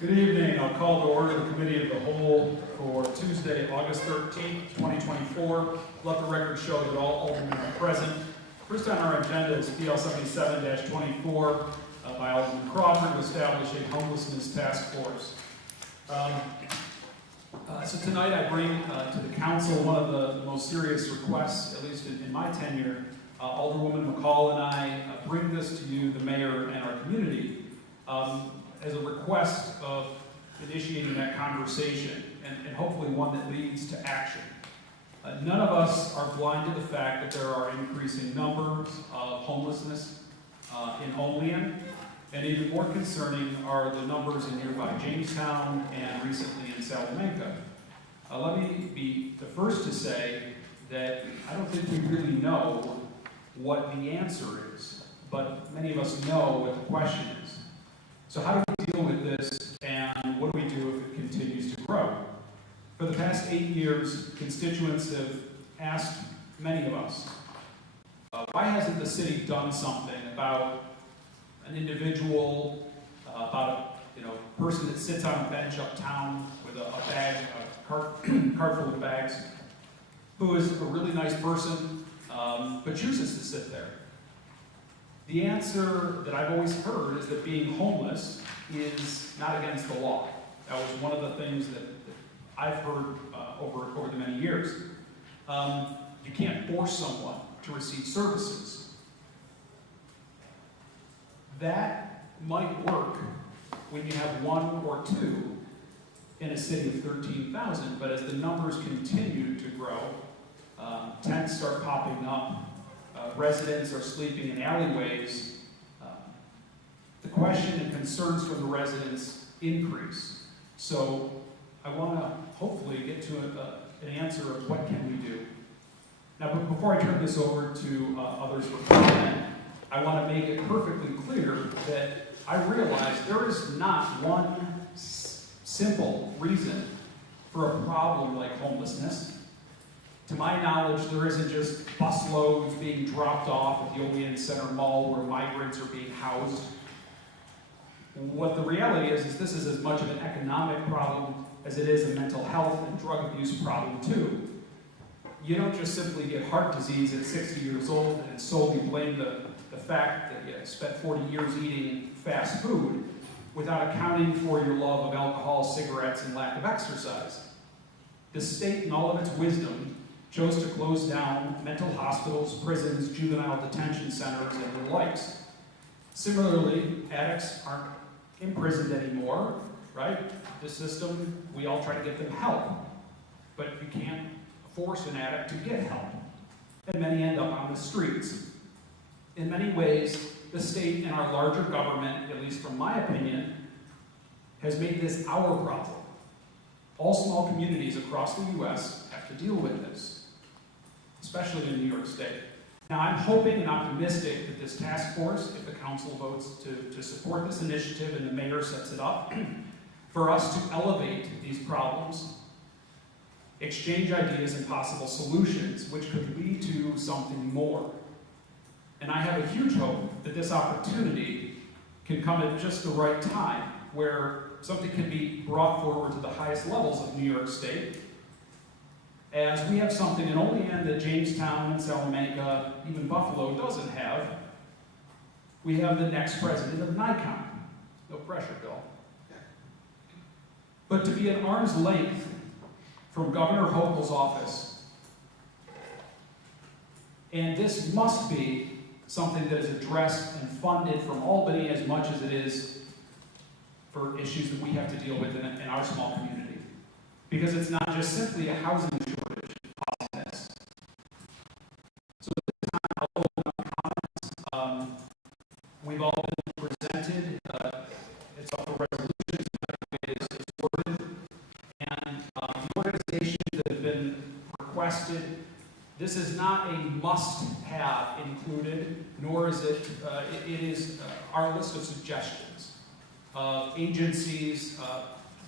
Good evening. I'll call to order the Committee of the Whole for Tuesday, August 13th, 2024. Let the record show that all aldermen are present. First on our agenda is PL 77-24 by Alderman Crawford to establish a homelessness task force. So tonight I bring to the council one of the most serious requests, at least in my tenure. Alderwoman McCall and I bring this to you, the mayor, and our community, as a request of initiating that conversation, and hopefully one that leads to action. None of us are blind to the fact that there are increasing numbers of homelessness in Olean, and even more concerning are the numbers in nearby Jamestown and recently in Salamanca. Let me be the first to say that I don't think we really know what the answer is, but many of us know what the question is. So how do we deal with this, and what do we do if it continues to grow? For the past 8 years, constituents have asked many of us, why hasn't the city done something about an individual, about a person that sits on a bench uptown with a cart full of bags, who is a really nice person, but chooses to sit there? The answer that I've always heard is that being homeless is not against the law. That was one of the things that I've heard over the many years. You can't force someone to receive services. That might work when you have one or two in a city of 13,000, but as the numbers continue to grow, tents start popping up, residents are sleeping in alleyways, the question and concerns from the residents increase. So I want to hopefully get to an answer of what can we do. Now, but before I turn this over to others for comment, I want to make it perfectly clear that I realize there is not one simple reason for a problem like homelessness. To my knowledge, there isn't just busloads being dropped off at the Olean Center Mall where migrants are being housed. What the reality is this is as much of an economic problem as it is a mental health and drug abuse problem too. You don't just simply get heart disease at 60 years old and solely blame the fact that you spent 40 years eating fast food without accounting for your love of alcohol, cigarettes, and lack of exercise. The state, in all of its wisdom, chose to close down mental hospitals, prisons, juvenile detention centers, and the likes. Similarly, addicts aren't imprisoned anymore, right? The system, we all try to get them help, but you can't force an addict to get help, and many end up on the streets. In many ways, the state and our larger government, at least from my opinion, has made this our problem. All small communities across the U.S. have to deal with this, especially in New York State. Now, I'm hoping and optimistic that this task force, if the council votes to support this initiative and the mayor sets it up, for us to elevate these problems, exchange ideas and possible solutions, which could lead to something more. And I have a huge hope that this opportunity can come at just the right time, where something can be brought forward to the highest levels of New York State, as we have something in Olean that Jamestown and Salamanca, even Buffalo, doesn't have. We have the next president of NICOM. No pressure, Bill. But to be at arm's length from Governor Hochul's office, and this must be something that is addressed and funded from Albany as much as it is for issues that we have to deal with in our small community. Because it's not just simply a housing shortage causing this. So at this time, I'll open up comments. We've all been presented. It's up for resolutions. It is worded. And the organizations that have been requested, this is not a must-have included, nor is it, it is our list of suggestions of agencies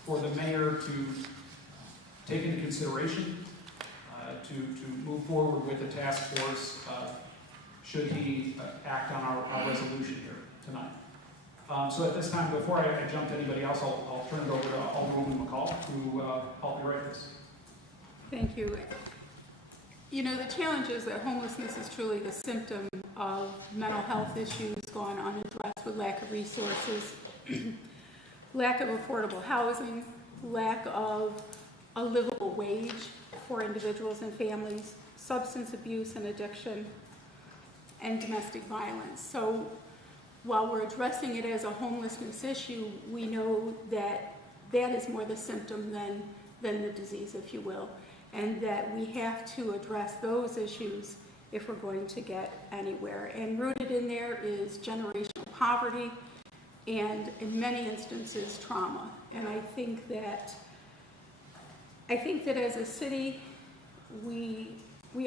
for the mayor to take into consideration, to move forward with the task force should he act on our resolution here tonight. So at this time, before I jump to anybody else, I'll turn it over to Alderwoman McCall to help me write this. Thank you. You know, the challenge is that homelessness is truly the symptom of mental health issues gone unaddressed with lack of resources, lack of affordable housing, lack of a livable wage for individuals and families, substance abuse and addiction, and domestic violence. So while we're addressing it as a homelessness issue, we know that that is more the symptom than the disease, if you will, and that we have to address those issues if we're going to get anywhere. And rooted in there is generational poverty and, in many instances, trauma. And I think that as a city, we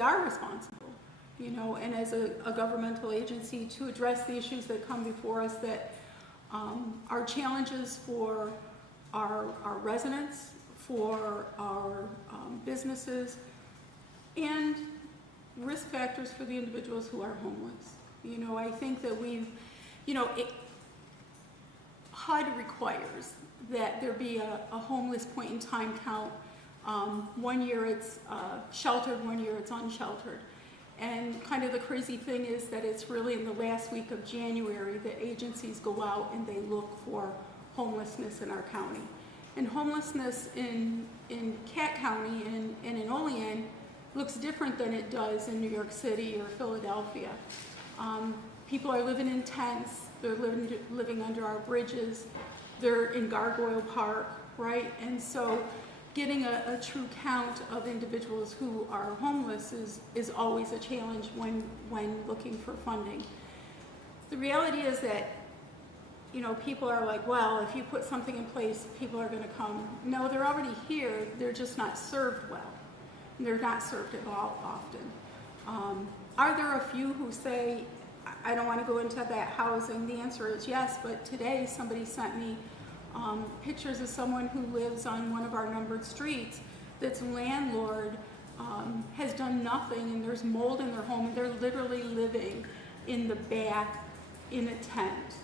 are responsible, you know, and as a governmental agency to address the issues that come before us that are challenges for our residents, for our businesses, and risk factors for the individuals who are homeless. You know, I think that HUD requires that there be a homeless point in time count. 1 year it's sheltered, 1 year it's unsheltered. And kind of the crazy thing is that it's really in the last week of January that agencies go out and they look for homelessness in our county. And homelessness in Cat County and in Olean looks different than it does in New York City or Philadelphia. People are living in tents, they're living under our bridges, they're in Gargoyle Park, right? And so getting a true count of individuals who are homeless is always a challenge when looking for funding. The reality is that, you know, people are like, well, if you put something in place, people are going to come. No, they're already here, they're just not served well. They're not served at all often. Are there a few who say, I don't want to go into that housing? The answer is yes, but today somebody sent me pictures of someone who lives on one of our numbered streets that's landlord has done nothing, and there's mold in their home, and they're literally living in the back in a tent,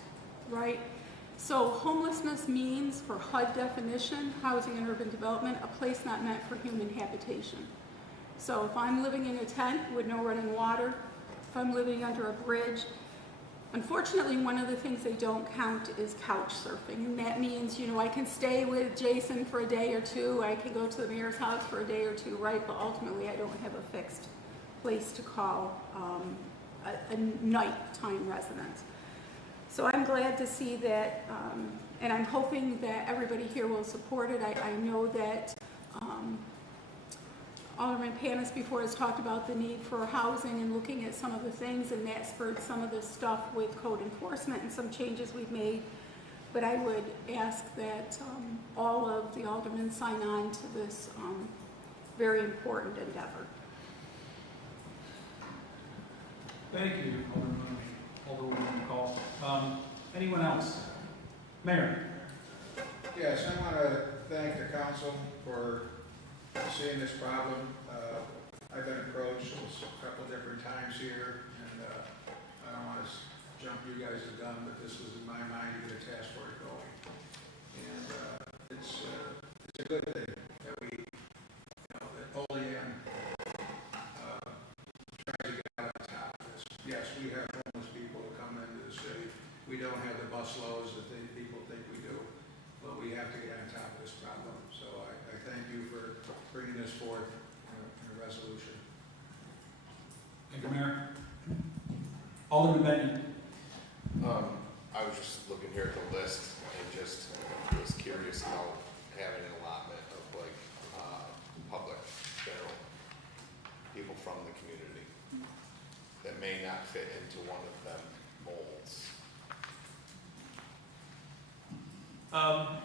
right? So homelessness means, for HUD definition, housing and urban development, a place not meant for human habitation. So if I'm living in a tent with no running water, if I'm living under a bridge, unfortunately, one of the things they don't count is couch surfing. And that means, you know, I can stay with Jason for a day or two, I can go to the mayor's house for a day or two, right? But ultimately, I don't have a fixed place to call a nighttime residence. So I'm glad to see that, and I'm hoping that everybody here will support it. I know that Alderman Panis before has talked about the need for housing and looking at some of the things, and that spurred some of the stuff with code enforcement and some changes we've made. But I would ask that all of the aldermen sign on to this very important endeavor. Thank you, Alderwoman McCall. Anyone else? Mayor. Yes, I want to thank the council for seeing this problem. I've been approached a couple different times here, and I don't want to jump you guys the gun, but this was in my mind to get a task force going. And it's a good thing that we, you know, that Olean tries to get out on top of this. Yes, we have homeless people that come into the city. We don't have the bus loads that people think we do, but we have to get on top of this problem. So I thank you for bringing this forth in a resolution. Thank you, Mayor. Alderman Benton. I was just looking here at the list and just was curious about having an allotment of like public, general people from the community that may not fit into one of them molds.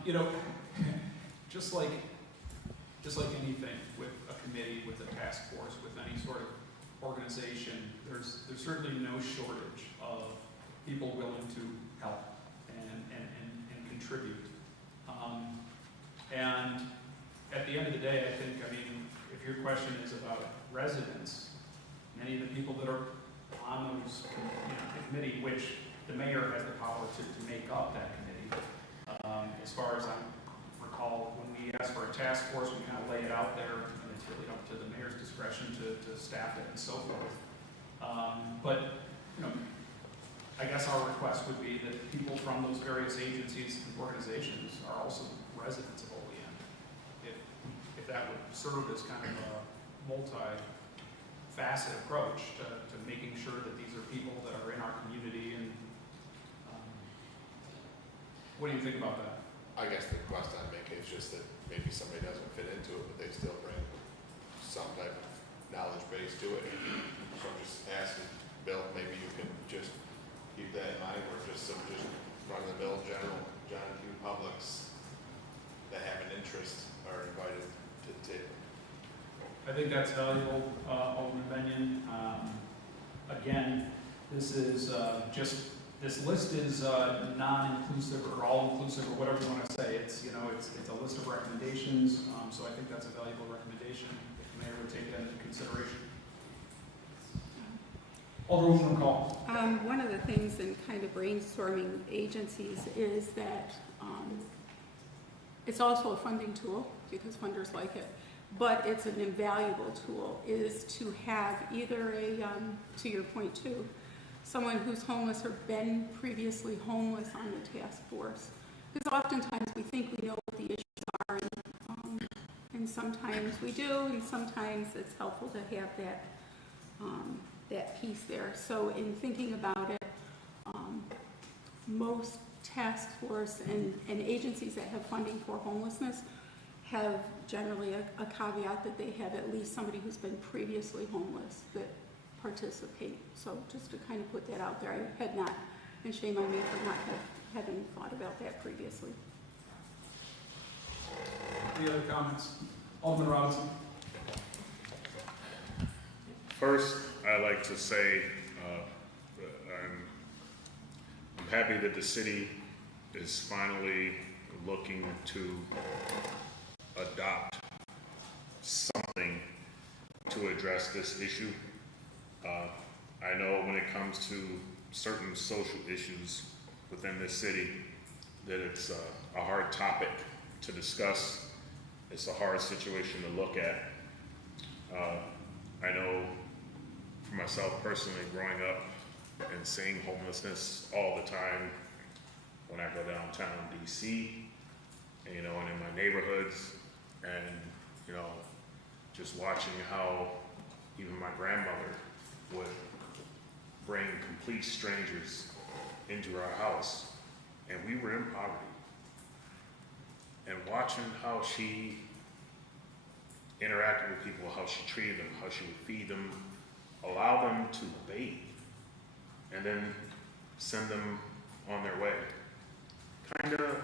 You know, just like anything with a committee, with a task force, with any sort of organization, there's certainly no shortage of people willing to help and contribute. And at the end of the day, I mean, if your question is about residents, many of the people that are on those, the committee, which the mayor has the power to make up that committee. As far as I recall, when we asked for a task force, we kind of lay it out there, and it's really up to the mayor's discretion to staff it and so forth. But, you know, I guess our request would be that people from those various agencies and organizations are also residents of Olean. If that would serve as kind of a multi-faceted approach to making sure that these are people that are in our community. And what do you think about that? I guess the request I'd make is just that maybe somebody doesn't fit into it, but they still bring some type of knowledge base to it. So I'm just asking, Bill, maybe you can just keep that in mind, or just some just run-of-the-mill general John Q. Publics that have an interest are invited to the table. I think that's valuable, Alderman Benyon. Again, this is this list is non-inclusive or all-inclusive or whatever you want to say. It's it's a list of recommendations. So I think that's a valuable recommendation. If the mayor would take that into consideration. Alderwoman McCall. One of the things in kind of brainstorming agencies is that it's also a funding tool because funders like it, but it's an invaluable tool is to have either a, to your point too, someone who's homeless or been previously homeless on the task force. Because oftentimes we think we know what the issues are, and sometimes we do, and sometimes it's helpful to have that that piece there. So in thinking about it, most task force and agencies that have funding for homelessness have generally a caveat that they have at least somebody who's been previously homeless that participate. So just to kind of put that out there, I had not, and shame on me for not having thought about that previously. Any other comments? Alderman Robinson. First, I'd like to say I'm happy that the city is finally looking to adopt something to address this issue. I know when it comes to certain social issues within this city that it's a hard topic to discuss. It's a hard situation to look at. I know for myself personally, growing up and seeing homelessness all the time when I go downtown DC, and in my neighborhoods, and just watching how even my grandmother would bring complete strangers into our house, and we were in poverty, and watching how she interacted with people, how she treated them, how she would feed them, allow them to bathe, and then send them on their way. Kind of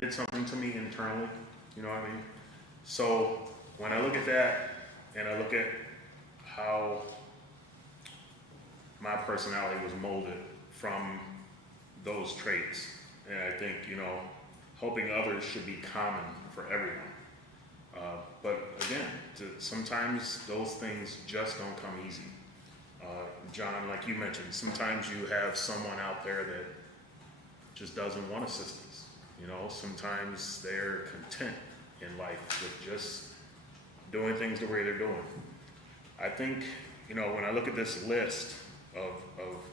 did something to me internally, you know what I mean? So when I look at that, and I look at how my personality was molded from those traits, and I think, helping others should be common for everyone. But again, sometimes those things just don't come easy. John, like you mentioned, sometimes you have someone out there that just doesn't want assistance. Sometimes they're content in life with just doing things the way they're doing. I think, when I look at this list of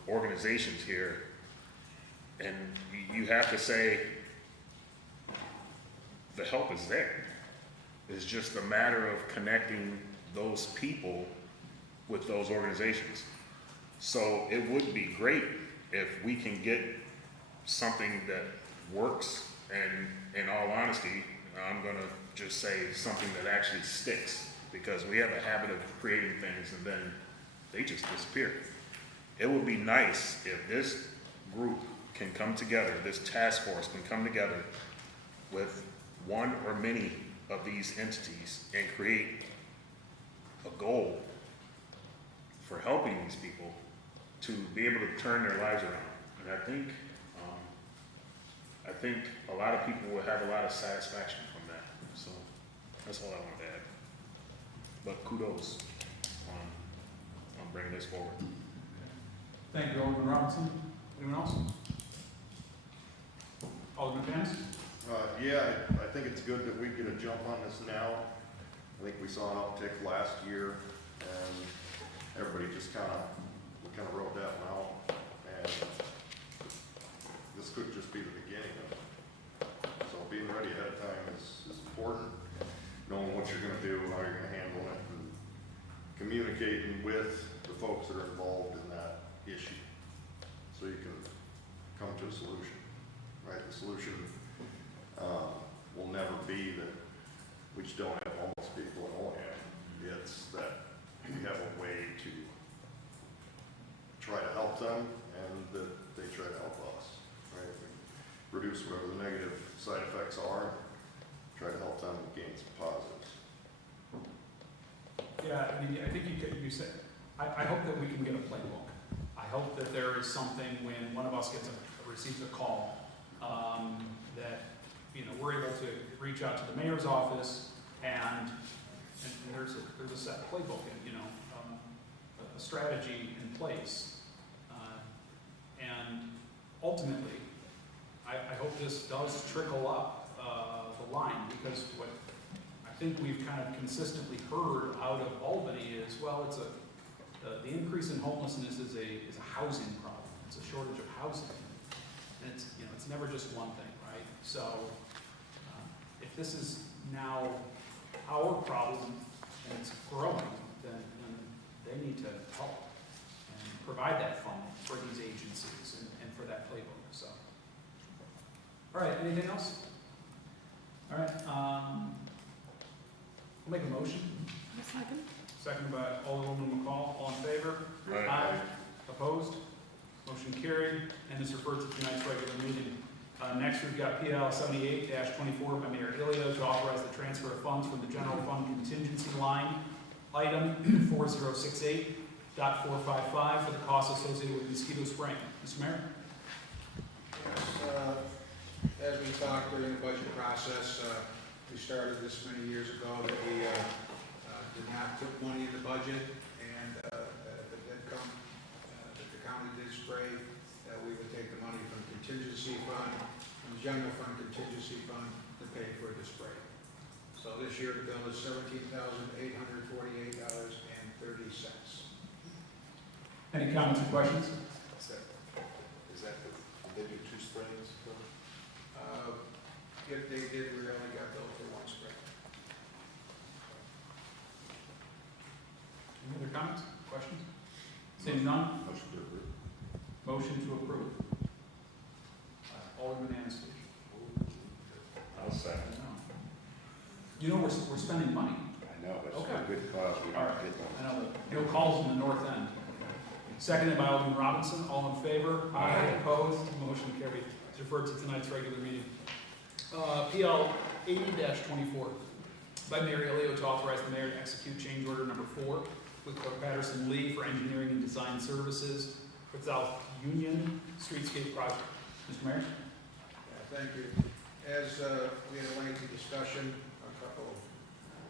organizations here, and you have to say the help is there. It's just a matter of connecting those people with those organizations. So it would be great if we can get something that works, and in all honesty, I'm gonna just say something that actually sticks, because we have a habit of creating things and then they just disappear. It would be nice if this group can come together, this task force can come together with one or many of these entities and create a goal for helping these people to be able to turn their lives around. And I think a lot of people will have a lot of satisfaction from that. So that's all I wanted to add. But kudos on bringing this forward. Thank you, Alderman Robinson. Anyone else? Alderman Panis? Yeah, I think it's good that we get a jump on this now. I think we saw an uptick last year, and everybody just we kind of wrote that one out. And this could just be the beginning of it. So being ready ahead of time is important. Knowing what you're going to do, how you're going to handle it, and communicating with the folks that are involved in that issue, so you can come to a solution. Right? The solution will never be that we just don't have homeless people in Olean. It's that we have a way to try to help them, and that they try to help us. Right? We reduce whatever the negative side effects are, try to help them gain some positives. Yeah, I mean, I think you said, I hope that we can get a playbook. I hope that there is something when one of us receives a call, that, we're able to reach out to the mayor's office and there's a set playbook and, a strategy in place. And ultimately, I hope this does trickle up the line, because what I think we've kind of consistently heard out of Albany is, well, it's the increase in homelessness is a housing problem. It's a shortage of housing, and it's never just one thing, right? So if this is now our problem and it's growing, then they need to help and provide that funding for these agencies and for that playbook. So, all right, anything else? All right, I'll make a motion. A second? Seconded by Alderwoman McCall. All in favor? Aye. Opposed? Motion carried, and is referred to tonight's regular meeting. Next, we've got PL 78-24 by Mayor Ilio to authorize the transfer of funds from the general fund contingency line, item 4068.455 for the costs associated with mosquito spraying. Mr. Mayor? Yes, as we talked during the budget process, we started this many years ago that we did not put money in the budget, and that did come, that the county did spray, that we would take the money from contingency fund, from the general fund contingency fund to pay for the spray. So this year the bill is $17,848.30. Any comments or questions? Is that did they do 2 sprays? If they did, we only got billed for 1 spray. Any other comments, questions? Seeing none, Motion to approve. motion to approve. Alderman Anastasio. I'll second. We're spending money. I know, but it's Okay. for a good cause, we All don't right. get those. I know no calls in the north end. Seconded by Alderman Robinson. All in favor? Aye. Opposed? Motion carried. Deferred to tonight's regular meeting. PL 80-24 by Mayor Ilio to authorize the mayor to execute change order number 4 with Clark Patterson Lee for engineering and design services for South Union Streetscape project. Mr. Mayor? Yeah, thank you. As we had a lengthy discussion a couple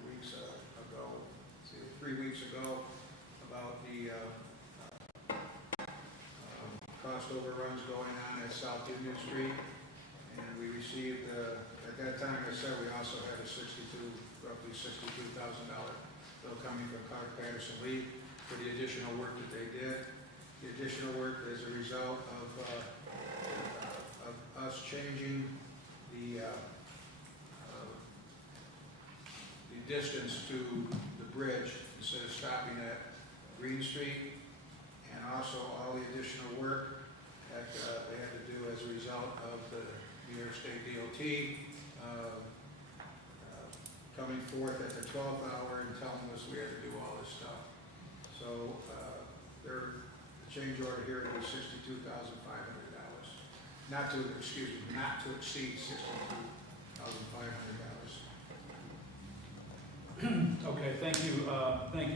weeks ago, 3 weeks ago, about the cost overruns going on at South Union Street, and we received, at that time, I said we also had a roughly $62,000 bill coming from Clark Patterson Lee for the additional work that they did. The additional work is a result of us changing the distance to the bridge instead of stopping at Green Street, and also all the additional work that they had to do as a result of the New York State DOT coming forth at the 12th hour and telling us we had to do all this stuff. So the change order here is $62,500. Not to exceed $62,500. Okay, thank you,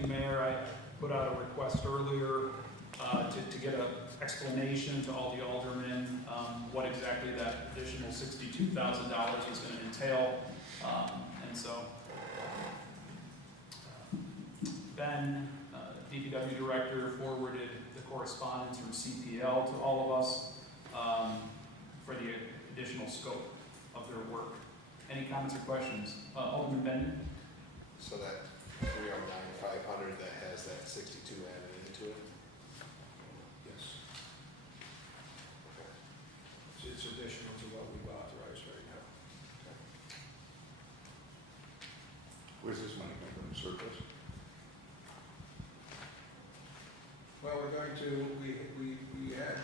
Mayor. I put out a request earlier to get an explanation to all the aldermen what exactly that additional $62,000 is going to entail. And so Ben, DPW Director, forwarded the correspondence from CPL to all of us. for the additional scope of their work. Any comments or questions? Alderman Benton? So that 309,500 that has that 62 added into it? Yes. It's additional to what we've authorized right now. Where's this money come from, surplus? Well, we're going to, we had a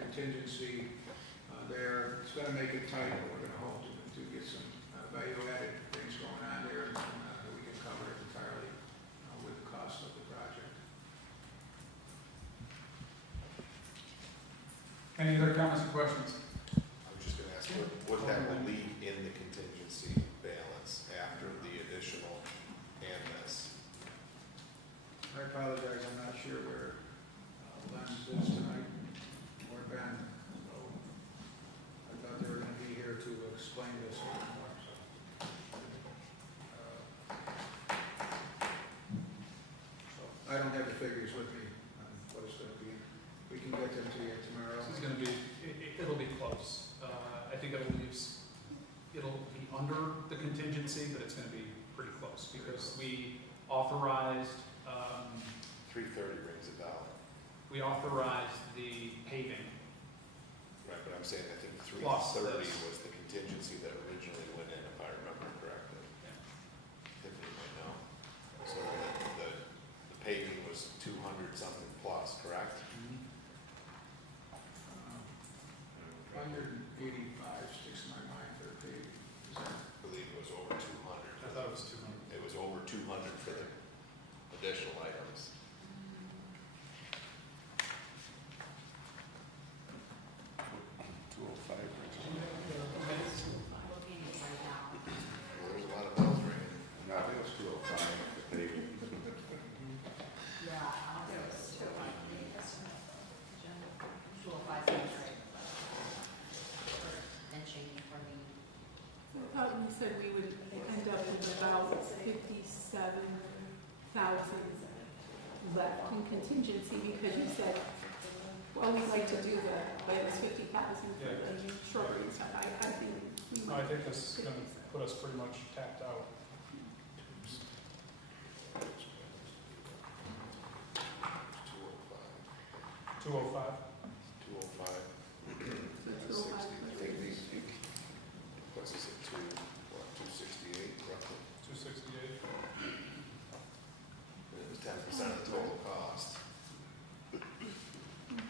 contingency there. It's gonna make it tight, but we're gonna hope to get some value-added things going on there, and we can cover it entirely with the cost of the project. Any other comments or questions? I was just gonna ask, what that will leave in the contingency balance after the additional and this? I apologize, I'm not sure where Len is tonight, or Ben, so I thought they were gonna be here to explain this a little more, so. So, I don't have the figures with me on what it's gonna be. We can get them to you tomorrow. This is gonna be, it'll be close. I think it'll be under the contingency, but it's gonna be pretty close, because we authorized, 330 rings a bell. we authorized the paving. Right, but I'm saying I think Plus 330 this. was the contingency that originally went in, if I remember correctly. Yeah. Tiffany might know. So the paving was 200 something plus, correct? 185 sticks in my mind for the pay. I believe it was over 200. I thought it was 200. It was over 200 for the additional items. Well, there's a lot of bells ringing. No, I think it was 205, the paving. I thought you said we would end up with about 57,000 left in contingency, because you said, well, we'd like to do but it was 50,000 for the shrubbery stuff. I think we No, I might. think this is gonna put us pretty much tapped out. 205. 205. So 60. 205. I think these, what's this at 268 roughly? 268. And it was 10% of the total cost.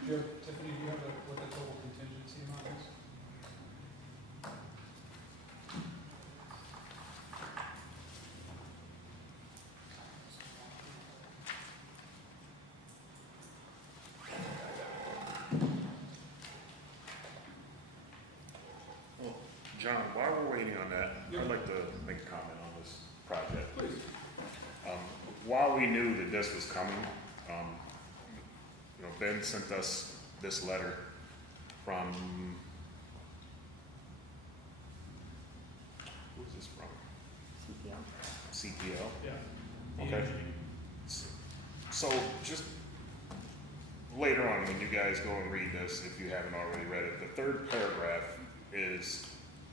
Tiffany, do you have what the total contingency amount is? Well, John, while we're waiting on that, Yeah. I'd like to make a comment on this project. Please. While we knew that this was coming, Ben sent us this letter from, who's this from? CPL. Yeah. Okay. So just later on, when you guys go and read this, if you haven't already read it, the third paragraph is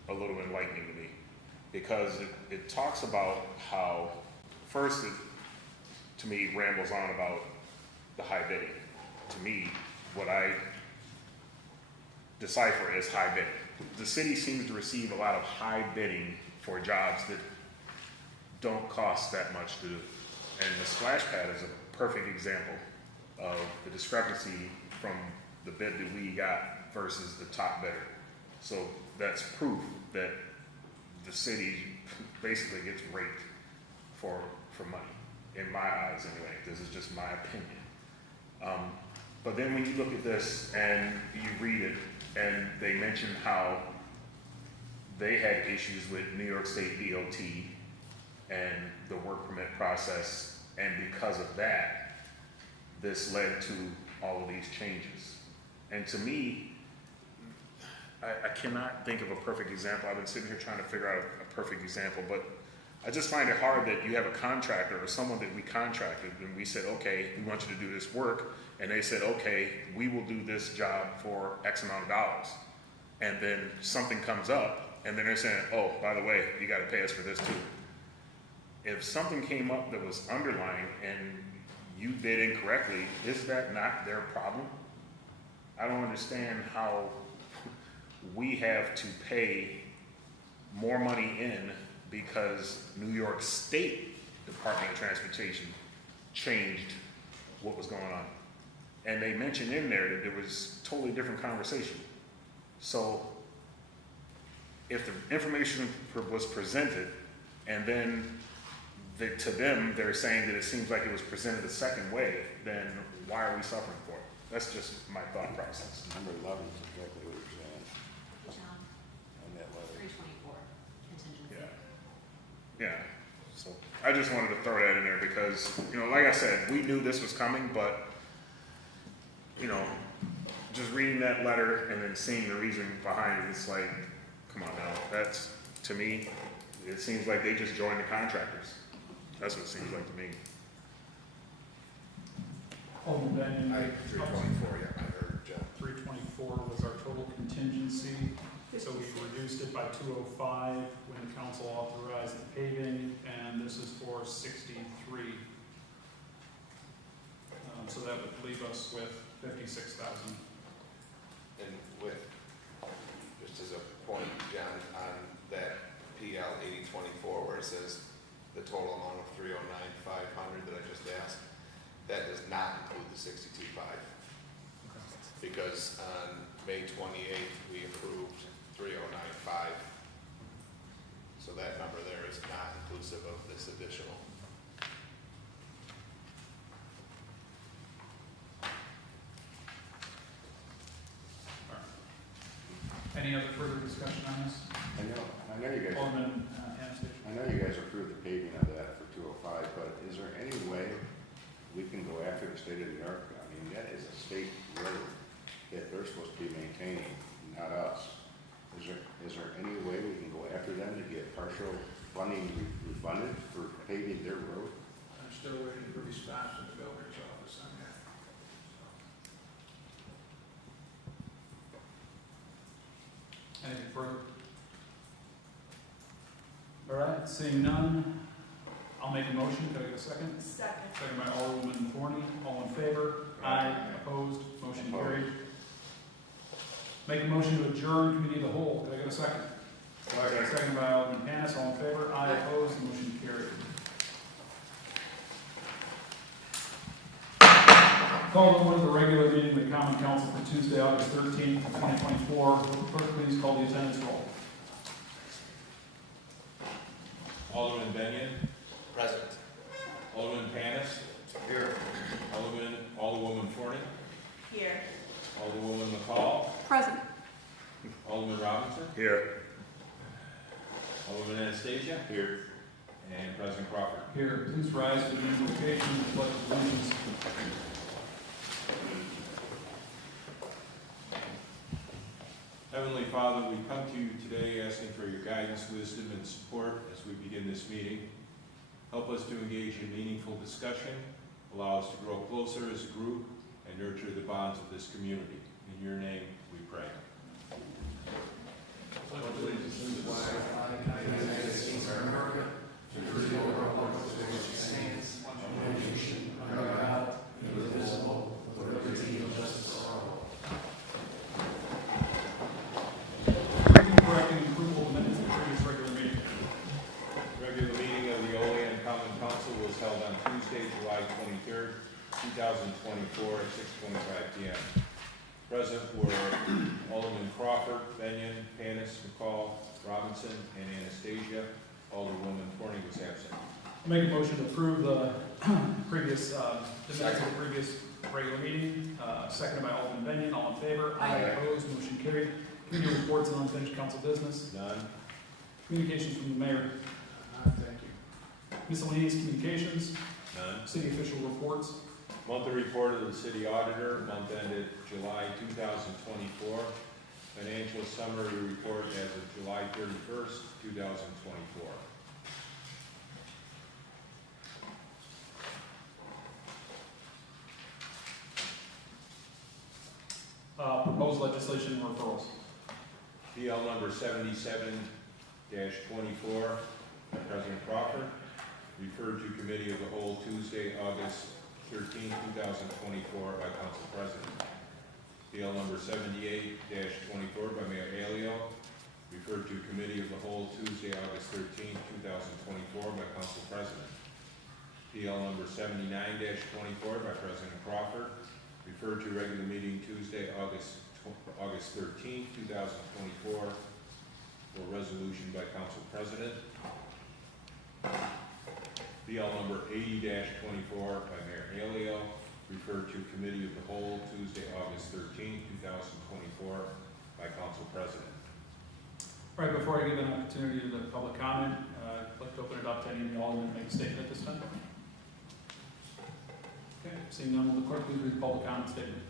a little enlightening to me, because it talks about how, first it, to me, rambles on about the high bidding. To me, what I decipher as high bidding. The city seems to receive a lot of high bidding for jobs that don't cost that much to do. And the splash pad is a perfect example of the discrepancy from the bid that we got versus the top bidder. So that's proof that the city basically gets raped for money, in my eyes anyway. This is just my opinion. But then when you look at this and you read it, and they mention how they had issues with New York State DOT and the work permit process, and because of that, this led to all of these changes. And to me, I cannot think of a perfect example. I've been sitting here trying to figure out a perfect example, but I just find it hard that you have a contractor or someone that we contracted and we said, okay, we want you to do this work, and they said, okay, we will do this job for X amount of dollars. And then something comes up, and then they're saying, oh, by the way, you gotta pay us for this too. If something came up that was underlying and you bid incorrectly, is that not their problem? I don't understand how we have to pay more money in because New York State Department of Transportation changed what was going on. And they mentioned in there that there was totally different conversation. So if the information was presented and then to them, they're saying that it seems like it was presented a second way, then why are we suffering for it? That's just my thought process. Number 11 is exactly what you're saying John, on that letter. 324, contingency. Yeah, so I just wanted to throw that in there because, you know, like I said, we knew this was coming, but, you know, just reading that letter and then seeing the reason behind it, it's like, come on now, that's, to me, it seems like they just joined the contractors. That's what it seems like to me. Alderman Benyon. I, 324, yeah, I heard Jeff. 324 was our total contingency, so we reduced it by 205 when the council authorized the paving, and this is for 63. So that would leave us with 56,000. And with, just as a point, John, on that PL 8024 where it says the total amount of 309,500 that I just asked, that does not include the 62.5. Because on May 28th, we approved 309.5. So that number there is not inclusive of this additional. Any other further discussion on this? I know you guys, Alderman Anastasia. I know you guys approved the paving of that for 205, but is there any way we can go after the state of New York? I mean, that is a state road that they're supposed to be maintaining, not us. Is there any way we can go after them to get partial funding refunded for paving their road? I'm still waiting for response from the governor's office on that. Anything further? All right, seeing none, I'll make a motion. Can I get a second? Second. Second by Alderman Forney. All in favor? Aye. Opposed? Motion carried. Make a motion to adjourn committee of the whole. Can I get a second? Second by Alderman Panis. All in favor? Aye. Opposed? Motion carried. Call to order the regular meeting of the Common Council for Tuesday, August 13th, 2024. Clerk, please call the attendance roll. Alderman Benyon, Present. Alderman Panis. Here. Alderwoman Forney, Here. Alderwoman McCall, Present. Alderman Robinson, Here. Alderman Anastasia, Here. and President Crawford. Here, please rise for the invocation and the pledge of allegiance. Heavenly Father, we come to you today asking for your guidance, wisdom, and support as we begin this meeting. Help us to engage in meaningful discussion, allow us to grow closer as a group, and nurture the bonds of this community. In your name, we pray. Correcting approval of minutes of the previous regular meeting. Regular meeting of the Olean Common Council was held on Tuesday, July 23rd, 2024 at 6:25 p.m. Present were Alderman Crawford, Benyon, Panis, McCall, Robinson, and Anastasia. Alderwoman Forney was absent. Make a motion to approve the previous, the minutes of the previous regular meeting, seconded by Alderman Benyon. All in favor? Aye. Opposed? Motion carried. Committee reports and unfinished council business. None. Communications from the mayor. Thank you. Miscellaneous communications. None. City official reports. Monthly report of the city auditor, month ended July 2024. Financial summary report as of July 31st, 2024. Proposed legislation and referrals. PL number 77-24 by President Crawford, referred to Committee of the Whole Tuesday, August 13, 2024 by Council President. PL number 78-24 by Mayor Alio, referred to Committee of the Whole Tuesday, August 13, 2024 by Council President. PL number 79-24 by President Crawford, referred to regular meeting Tuesday, August 13, 2024 for resolution by Council President. PL number 80-24 by Mayor Alio, referred to Committee of the Whole Tuesday, August 13, 2024 by Council President. All right, before I give an opportunity to the public comment, I'd like to open it up to any of the aldermen to make a statement at this time. Okay, seeing none, will the clerk please read the public comment statement?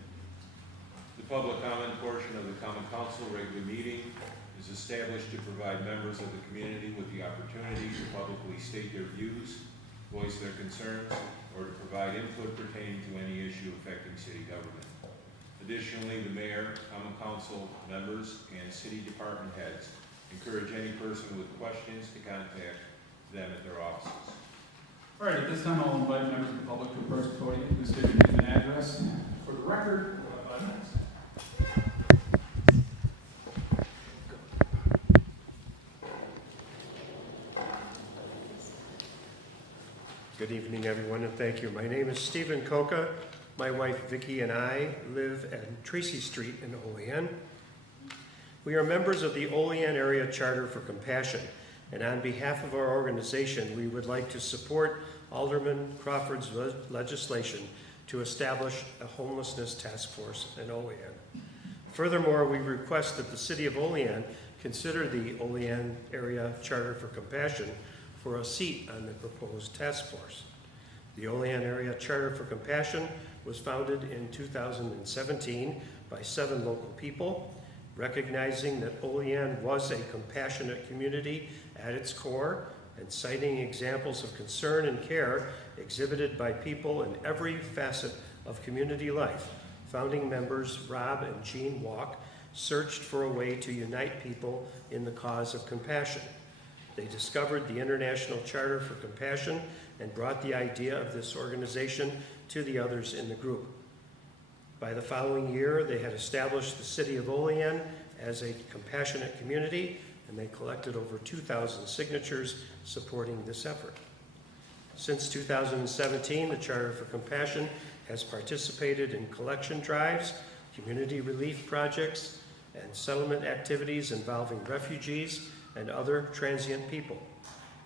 The public comment portion of the Common Council regular meeting is established to provide members of the community with the opportunity to publicly state their views, voice their concerns, or to provide input pertaining to any issue affecting city government. Additionally, the mayor, Common Council members, and city department heads encourage any person with questions to contact them at their offices. All right, at this time, I'll invite members of the public to approach the podium. Please state your name and address. For the record, we'll have 5 minutes. Good evening, everyone, and thank you. My name is Stephen Coca. My wife, Vicki, and I live at Tracy Street in Olean. We are members of the Olean Area Charter for Compassion, and on behalf of our organization, we would like to support Alderman Crawford's legislation to establish a homelessness task force in Olean. Furthermore, we request that the City of Olean consider the Olean Area Charter for Compassion for a seat on the proposed task force. The Olean Area Charter for Compassion was founded in 2017 by 7 local people, recognizing that Olean was a compassionate community at its core and citing examples of concern and care exhibited by people in every facet of community life. Founding members Rob and Jean Walk searched for a way to unite people in the cause of compassion. They discovered the International Charter for Compassion and brought the idea of this organization to the others in the group. By the following year, they had established the City of Olean as a compassionate community, and they collected over 2,000 signatures supporting this effort. Since 2017, the Charter for Compassion has participated in collection drives, community relief projects, and settlement activities involving refugees and other transient people.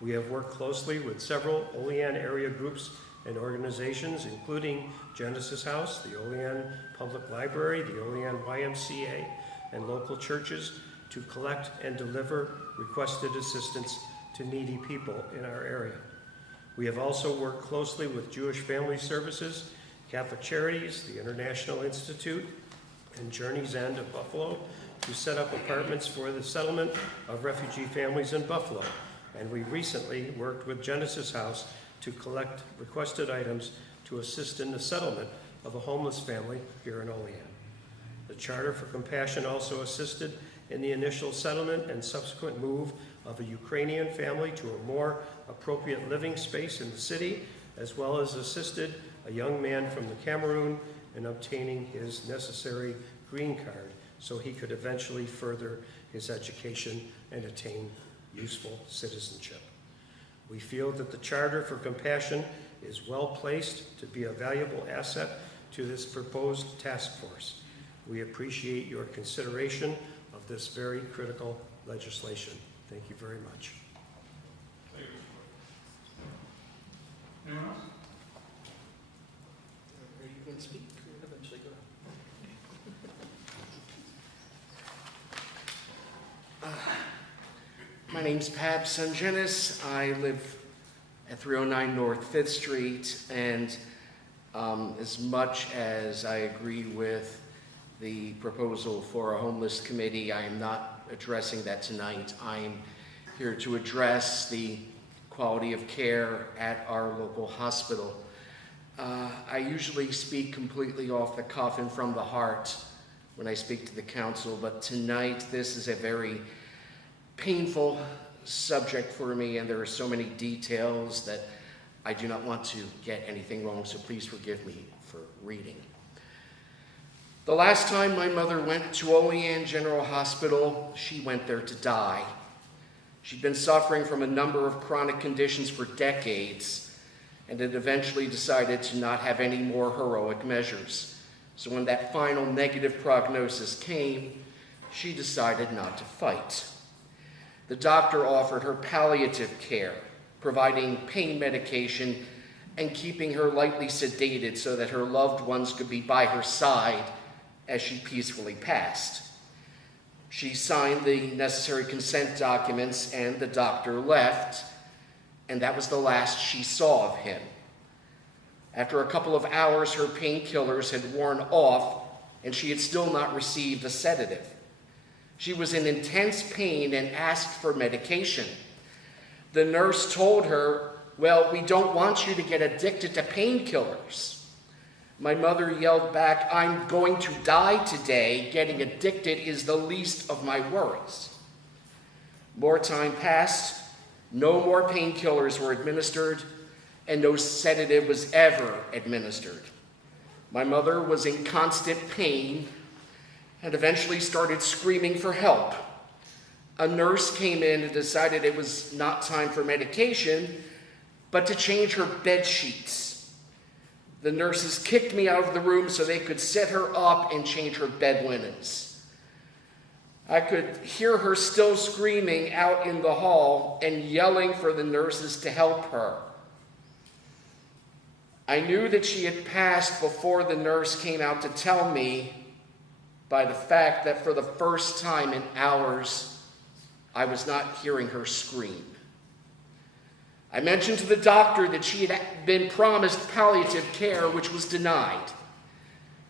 We have worked closely with several Olean area groups and organizations, including Genesis House, the Olean Public Library, the Olean YMCA, and local churches to collect and deliver requested assistance to needy people in our area. We have also worked closely with Jewish Family Services, Catholic Charities, the International Institute, and Journey's End of Buffalo to set up apartments for the settlement of refugee families in Buffalo. And we recently worked with Genesis House to collect requested items to assist in the settlement of a homeless family here in Olean. The Charter for Compassion also assisted in the initial settlement and subsequent move of a Ukrainian family to a more appropriate living space in the city, as well as assisted a young man from the Cameroon in obtaining his necessary green card so he could eventually further his education and attain useful citizenship. We feel that the Charter for Compassion is well placed to be a valuable asset to this proposed task force. We appreciate your consideration of this very critical legislation. Thank you very much. Thank you, Mr. Clerk. Anyone else? Are you going to speak? Eventually go. My name's Pab Sangenis. I live at 309 North 5th Street, and as much as I agree with the proposal for a homeless committee, I am not addressing that tonight. I'm here to address the quality of care at our local hospital. I usually speak completely off the cuff and from the heart when I speak to the council, but tonight this is a very painful subject for me, and there are so many details that I do not want to get anything wrong, so please forgive me for reading. The last time my mother went to Olean General Hospital, she went there to die. She'd been suffering from a number of chronic conditions for decades and had eventually decided to not have any more heroic measures. So when that final negative prognosis came, she decided not to fight. The doctor offered her palliative care, providing pain medication and keeping her lightly sedated so that her loved ones could be by her side as she peacefully passed. She signed the necessary consent documents and the doctor left, and that was the last she saw of him. After a couple of hours, her painkillers had worn off, and she had still not received a sedative. She was in intense pain and asked for medication. The nurse told her, "Well, we don't want you to get addicted to painkillers." My mother yelled back, "I'm going to die today. Getting addicted is the least of my worries." More time passed. No more painkillers were administered, and no sedative was ever administered. My mother was in constant pain and eventually started screaming for help. A nurse came in and decided it was not time for medication, but to change her bed sheets. The nurses kicked me out of the room so they could set her up and change her bed linens. I could hear her still screaming out in the hall and yelling for the nurses to help her. I knew that she had passed before the nurse came out to tell me by the fact that for the first time in hours, I was not hearing her scream. I mentioned to the doctor that she had been promised palliative care, which was denied.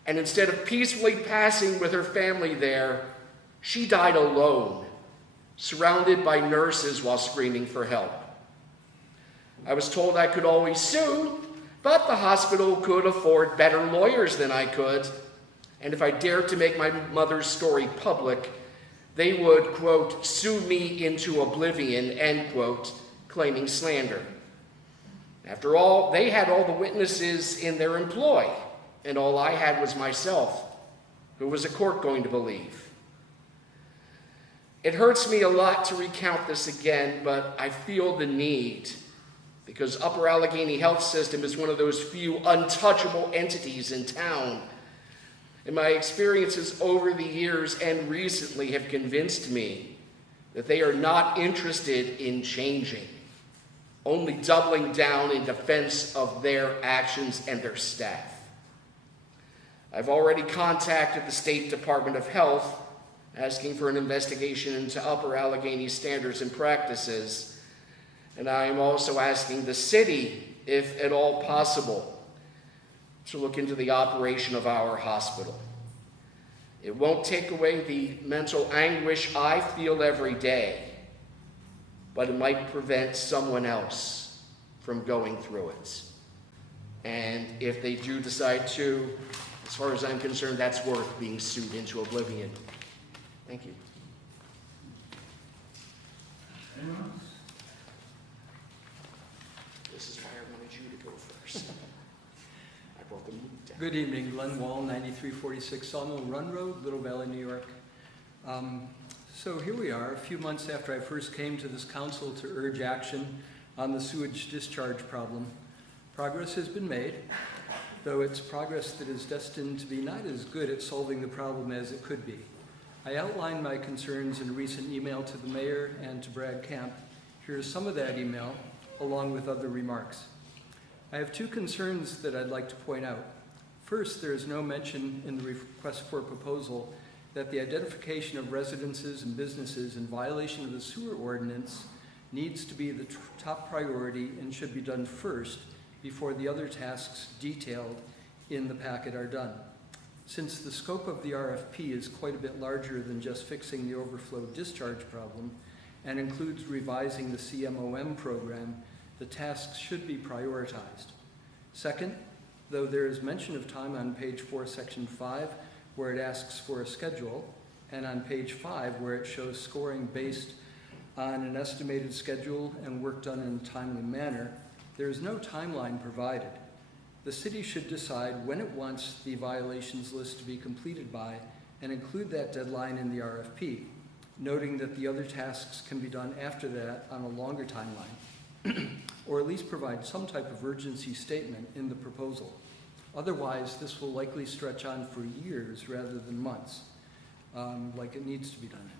And instead of peacefully passing with her family there, she died alone, surrounded by nurses while screaming for help. I was told I could always sue, but the hospital could afford better lawyers than I could. And if I dared to make my mother's story public, they would, quote, "sue me into oblivion," end quote, claiming slander. After all, they had all the witnesses in their employ, and all I had was myself. Who was a court going to believe? It hurts me a lot to recount this again, but I feel the need, because Upper Allegheny Health System is one of those few untouchable entities in town. And my experiences over the years and recently have convinced me that they are not interested in changing, only doubling down in defense of their actions and their staff. I've already contacted the State Department of Health asking for an investigation into Upper Allegheny standards and practices, and I am also asking the city, if at all possible, to look into the operation of our hospital. It won't take away the mental anguish I feel every day, but it might prevent someone else from going through it. And if they do decide to, as far as I'm concerned, that's worth being sued into oblivion. Thank you. Anyone else? This is why I wanted you to go first. I brought the mood down. Good evening, Glenn Wall, 9346 Sawmill Run Road, Little Valley, New York. So here we are, a few months after I first came to this council to urge action on the sewage discharge problem. Progress has been made, though it's progress that is destined to be not as good at solving the problem as it could be. I outlined my concerns in a recent email to the mayor and to Brad Camp. Here's some of that email, along with other remarks. I have two concerns that I'd like to point out. First, there is no mention in the request for proposal that the identification of residences and businesses in violation of the sewer ordinance needs to be the top priority and should be done first before the other tasks detailed in the packet are done. Since the scope of the RFP is quite a bit larger than just fixing the overflow discharge problem and includes revising the CMOM program, the tasks should be prioritized. Second, though there is mention of time on page 4, section 5, where it asks for a schedule, and on page 5, where it shows scoring based on an estimated schedule and work done in a timely manner, there is no timeline provided. The city should decide when it wants the violations list to be completed by and include that deadline in the RFP, noting that the other tasks can be done after that on a longer timeline, or at least provide some type of urgency statement in the proposal. Otherwise, this will likely stretch on for years rather than months, like it needs to be done.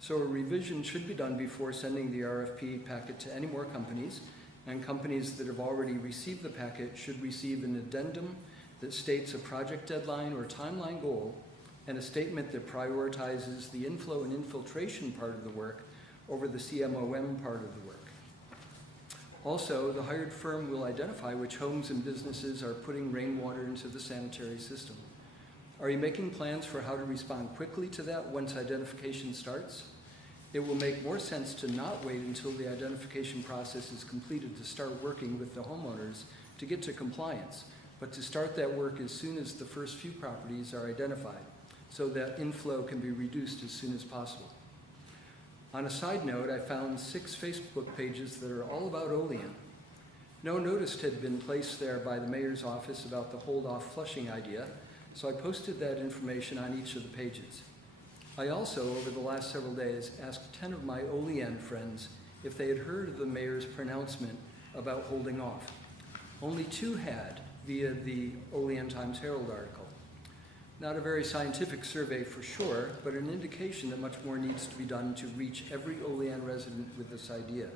So a revision should be done before sending the RFP packet to any more companies, and companies that have already received the packet should receive an addendum that states a project deadline or timeline goal and a statement that prioritizes the inflow and infiltration part of the work over the CMOM part of the work. Also, the hired firm will identify which homes and businesses are putting rainwater into the sanitary system. Are you making plans for how to respond quickly to that once identification starts? It will make more sense to not wait until the identification process is completed to start working with the homeowners to get to compliance, but to start that work as soon as the first few properties are identified, so that inflow can be reduced as soon as possible. On a side note, I found 6 Facebook pages that are all about Olean. No notice had been placed there by the mayor's office about the hold-off flushing idea, so I posted that information on each of the pages. I also, over the last several days, asked 10 of my Olean friends if they had heard of the mayor's pronouncement about holding off. Only 2 had, via the Olean Times-Herald article. Not a very scientific survey for sure, but an indication that much more needs to be done to reach every Olean resident with this idea.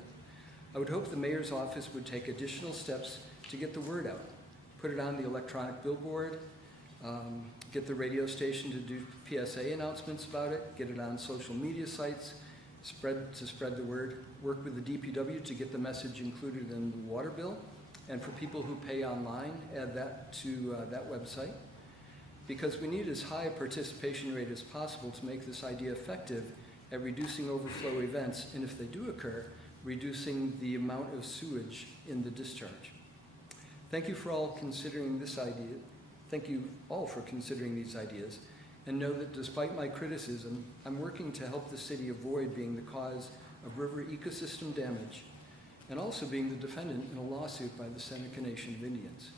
I would hope the mayor's office would take additional steps to get the word out. Put it on the electronic billboard, get the radio station to do PSA announcements about it, get it on social media sites, spread the word, work with the DPW to get the message included in the water bill, and for people who pay online, add that to that website. Because we need as high a participation rate as possible to make this idea effective at reducing overflow events, and if they do occur, reducing the amount of sewage in the discharge. Thank you for all considering this idea. Thank you all for considering these ideas, and know that despite my criticism, I'm working to help the city avoid being the cause of river ecosystem damage, and also being the defendant in a lawsuit by the Seneca Nation of Indians.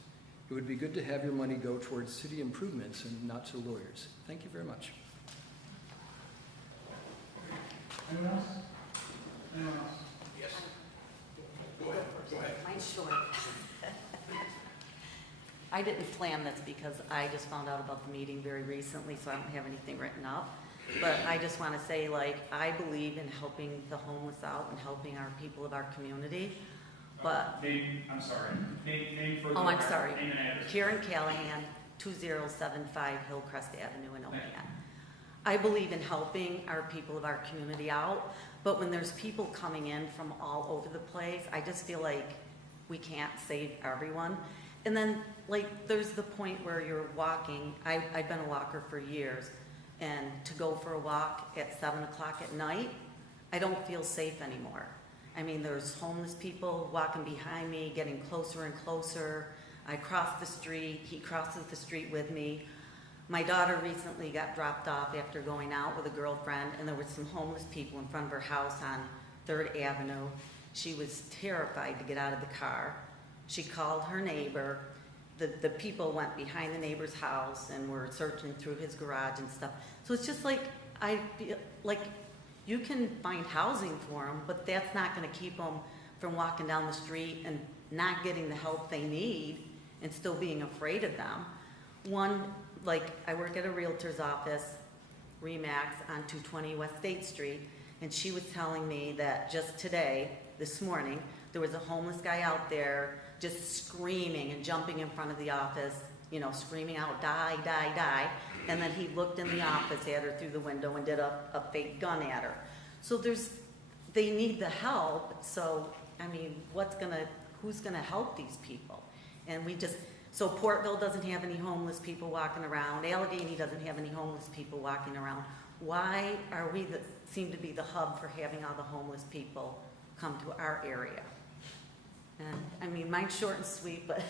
It would be good to have your money go towards city improvements and not to lawyers. Thank you very much. Anyone else? Anyone else? Yes. Go ahead. Mine's short. I didn't plan this because I just found out about the meeting very recently, so I don't have anything written up. But I just want to say, like, I believe in helping the homeless out and helping our people of our community. But Name for the oh, I'm record. sorry. Name and address. Karen Callahan, 2075 Hillcrest Avenue in Olean. I believe in helping our people of our community out, but when there's people coming in from all over the place, I just feel like we can't save everyone. And then, like, there's the point where you're walking. I've been a walker for years, and to go for a walk at 7 o'clock at night, I don't feel safe anymore. I mean, there's homeless people walking behind me, getting closer and closer. I cross the street, he crosses the street with me. My daughter recently got dropped off after going out with a girlfriend, and there were some homeless people in front of her house on 3rd Avenue. She was terrified to get out of the car. She called her neighbor. The people went behind the neighbor's house and were searching through his garage and stuff. So it's just like, I feel like you can find housing for them, but that's not going to keep them from walking down the street and not getting the help they need and still being afraid of them. One, like, I work at a realtor's office, RE/MAX, on 220 West State Street, and she was telling me that just today, this morning, there was a homeless guy out there just screaming and jumping in front of the office, you know, screaming out, die, die, die. And then he looked in the office at her through the window and did a fake gun at her. So they need the help. So, I mean, who's gonna help these people? And so Portville doesn't have any homeless people walking around. Allegheny doesn't have any homeless people walking around. Why are we seem to be the hub for having all the homeless people come to our area? And I mean, mine's short and sweet, but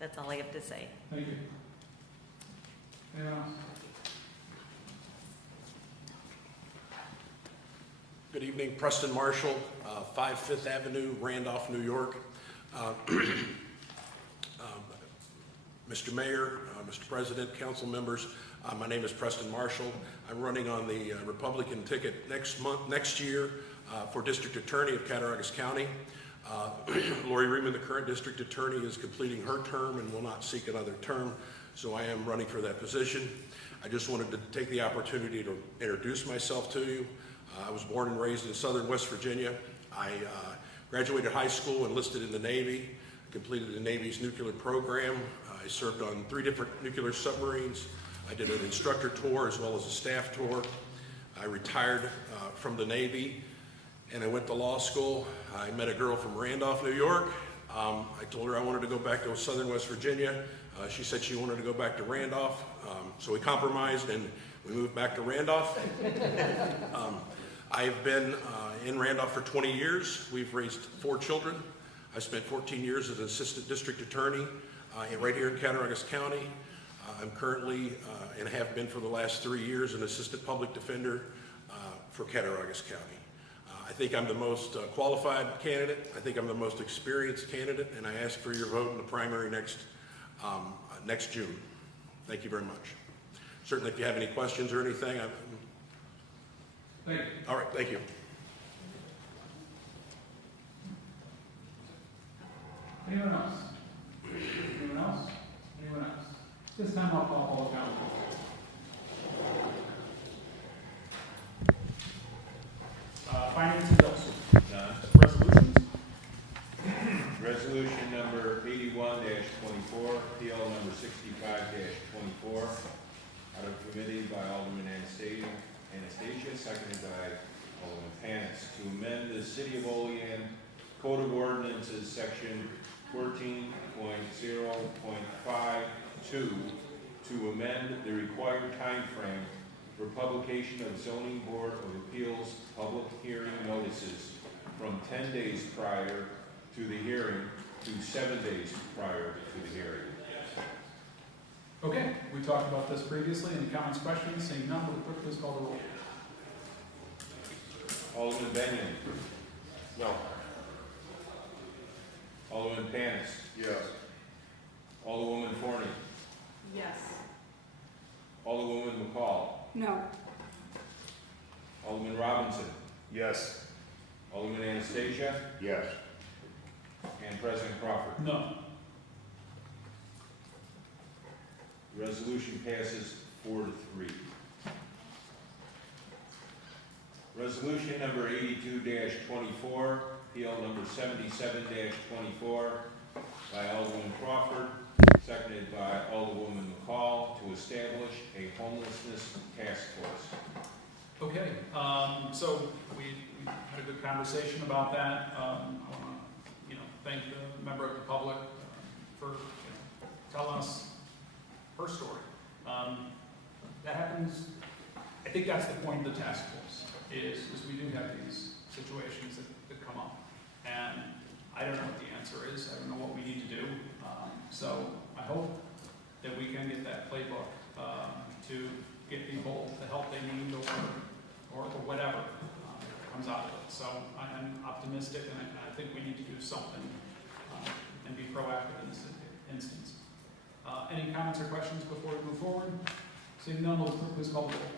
that's all I have to say. Thank you. Anyone else? Good evening, Preston Marshall, 5 Fifth Avenue, Randolph, New York. Mr. Mayor, Mr. President, council members, my name is Preston Marshall. I'm running on the Republican ticket next year for District Attorney of Cattaraugus County. Lori Reedman, the current District Attorney, is completing her term and will not seek another term, so I am running for that position. I just wanted to take the opportunity to introduce myself to you. I was born and raised in southern West Virginia. I graduated high school, enlisted in the Navy, completed the Navy's nuclear program. I served on 3 different nuclear submarines. I did an instructor tour as well as a staff tour. I retired from the Navy and I went to law school. I met a girl from Randolph, New York. I told her I wanted to go back to southern West Virginia. She said she wanted to go back to Randolph. So we compromised and we moved back to Randolph. I've been in Randolph for 20 years. We've raised 4 children. I spent 14 years as an assistant district attorney right here in Cattaraugus County. I'm currently, and have been for the last 3 years, an assistant public defender for Cattaraugus County. I think I'm the most qualified candidate. I think I'm the most experienced candidate, and I ask for your vote in the primary next June. Thank you very much. Certainly, if you have any questions or anything, Thank you. all right, thank you. Anyone else? Anyone else? Anyone else? This time I'll call all council. Finance and bills. None. Resolutions? Resolution number 81-24, PL number 65-24, out of committee by Alderman Anastasia, seconded by Alderman Panis, to amend the City of Olean Code of Ordinances, section 14.0.52, to amend the required time frame for publication of zoning board of appeals public hearing notices from 10 days prior to the hearing to 7 days prior to the hearing. Okay, we talked about this previously. Any comments, questions? Seeing none, will the clerk please call the roll? Alderman Benyon. No. Alderman Panis. Yes. Alderwoman Forney. Yes. Alderwoman McCall. No. Alderman Robinson. Yes. Alderman Anastasia. Yes. And President Crawford. No. Resolution passes 4-3. Resolution number 82-24, PL number 77-24, by Alderman Crawford, seconded by Alderwoman McCall, to establish a homelessness task force. Okay, so we had a good conversation about that. I want to, thank the member of the public for telling us her story. That happens. I think that's the point of the task force. Is we do have these situations that come up, and I don't know what the answer is. I don't know what we need to do. So I hope that we can get that playbook to get people the help they need or whatever comes out of it. So I'm optimistic, and I think we need to do something and be proactive in this instance. Any comments or questions before we move forward? Seeing none, will the clerk please call the roll?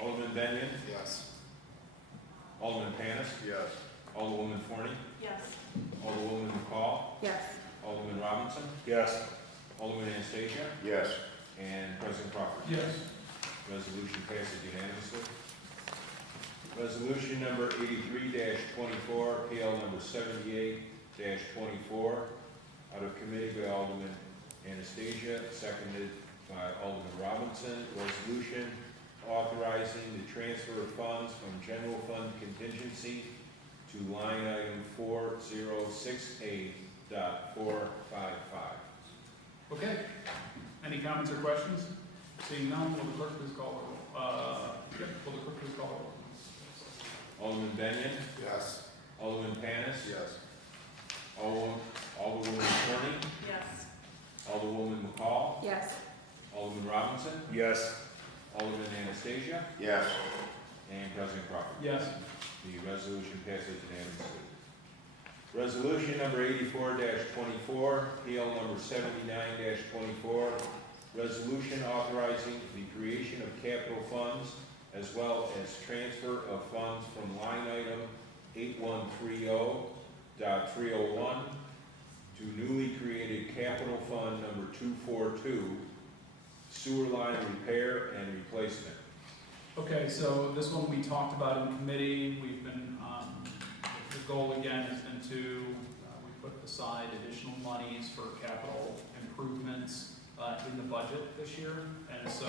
Alderman Benyon. Yes. Alderman Panis. Yes. Alderwoman Forney. Yes. Alderwoman McCall. Yes. Alderman Robinson. Yes. Alderman Anastasia. Yes. And President Crawford. Yes. Resolution passes unanimously. Resolution number 83-24, PL number 78-24, out of committee by Alderman Anastasia, seconded by Alderman Robinson. Resolution authorizing the transfer of funds from general fund contingency to line item 4068.455. Okay. Any comments or questions? Seeing none, will the clerk please call the roll? Will the clerk please call the roll? Alderman Benyon. Yes. Alderman Panis. Yes. Alderwoman Forney. Yes. Alderwoman McCall. Yes. Alderman Robinson, Yes. Alderman Anastasia, Yes. and President Crawford. Yes. The resolution passes unanimously. Resolution number 84-24, PL number 79-24, resolution authorizing the creation of capital funds as well as transfer of funds from line item 8130.301 to newly created capital fund number 242, sewer line repair and replacement. Okay, so this one we talked about in committee. We've been, the goal again has been to, we put aside additional monies for capital improvements in the budget this year. And so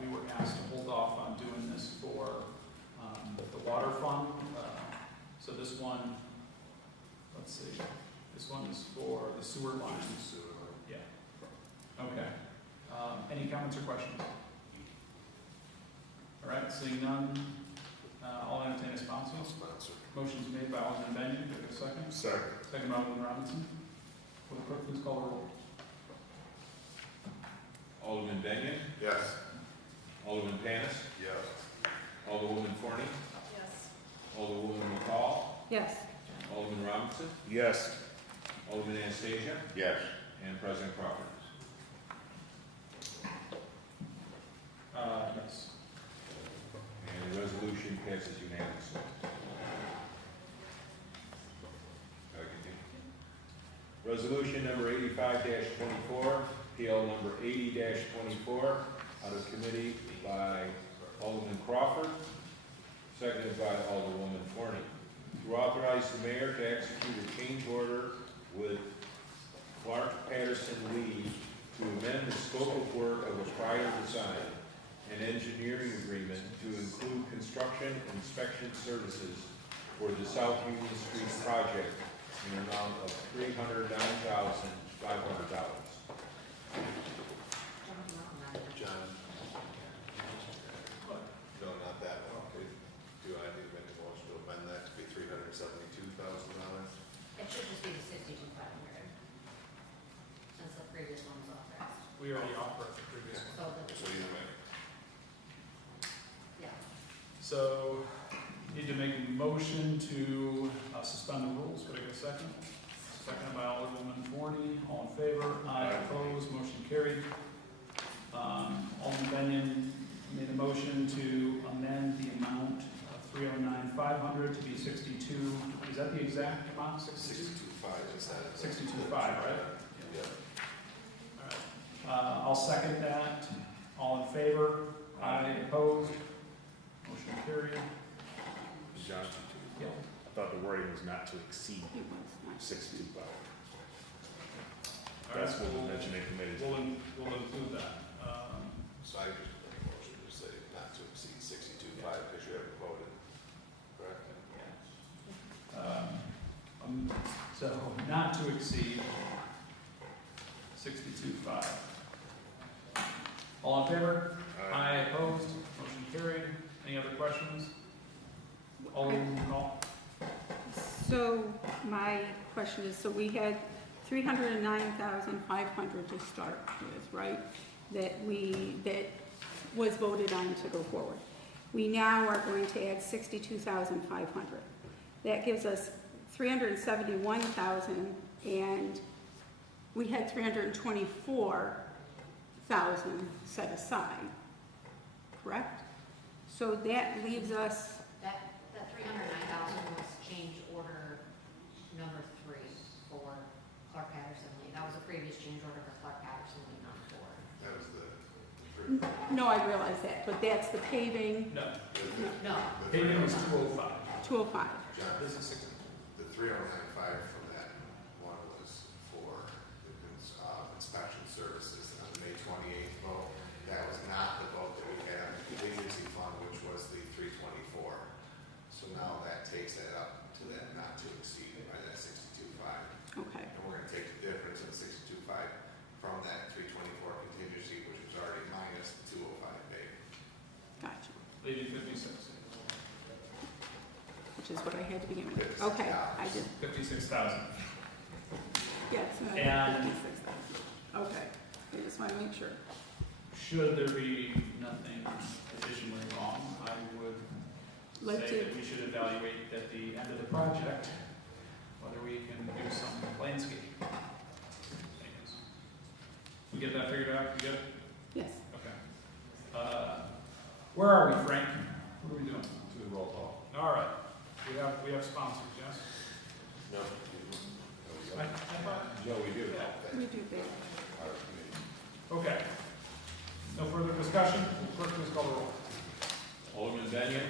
we were asked to hold off on doing this for the water fund. So this one, let's see, this one is for the sewer lines. Yeah. Okay. Any comments or questions? All right, seeing none, I'll entertain a sponsor. Motion's made by Alderman Benyon, do I have a second? Second. Second by Alderman Robinson. Will the clerk please call the roll? Alderman Benyon, Yes. Alderman Panis, Yes. Alderwoman Forney, Yes. Alderwoman McCall, Yes. Alderman Robinson, Yes. Alderman Anastasia, Yes. and President Crawford. Yes. And the resolution passes unanimously. Resolution number 85-24, PL number 80-24, out of committee by Alderman Crawford, seconded by Alderwoman Forney, to authorize the mayor to execute a change order with Clark Patterson Lee to amend the scope of work of a prior design and engineering agreement to include construction and inspection services for the South Union Street project in an amount of $309,500. John? No, not that one. Okay. Do I need to make a motion to amend that to be $372,000? It should just be the 62,500, since the previous one was authorized. We already authorized the previous one. So the, So either way. yeah. So, need to make a motion to suspend the rules. Could I get a second? Second by Alderwoman Forney. All in favor? Aye. Opposed? Motion carried. Alderman Benyon made a motion to amend the amount of $309,500 to be 62. Is that the exact amount? 62? 62.5 is that? 62.5, right? Yeah. All right. I'll second that. All in favor? Aye. Opposed? Motion carried. John, Yeah. I thought the wording was not to exceed It was not. 62.5. All right, That's what was mentioned in committee. We'll include that. So I just make a motion to say not to exceed 62.5 because you haven't voted, correct? So not to exceed 62.5. All in favor? Aye. Opposed? Motion carried. Any other questions? Alderman McCall? So my question is, so we had 309,500 to start with, right? That was voted on to go forward. We now are going to add 62,500. That gives us 371,000, and we had 324,000 set aside, correct? So that leaves us, That 309,000 was change order number 3 for Clark Patterson Lee. That was a previous change order for Clark Patterson Lee, not for. That was the. no, I realize that, but that's the paving, No. No, Payment was 205. 205. John, This is 60. the 309.5 from that one was for the inspection services on the May 28th vote. That was not the vote that we had on the contingency fund, which was the 324. So now that takes that up to that not to exceed by that 62.5. Okay, And we're gonna take the difference in 62.5 from that 324 contingency, which was already minus the 205 paid. gotcha, Leaving 56. which is what I had to begin with. Okay, I did, 56,000. yes, I And- had 56,000. Okay, I just want to make sure. should there be nothing additionally wrong, I would Like say to- that we should evaluate at the end of the project whether we can do some landscape things. We get that figured out? You good? Yes. Okay. Where are we, Frank? What are we doing? To the roll call. All right. We have sponsors, yes? No. I thought. Joe, we do. We do that. Okay. No further discussion? Clerk, please call the roll. Alderman Benyon,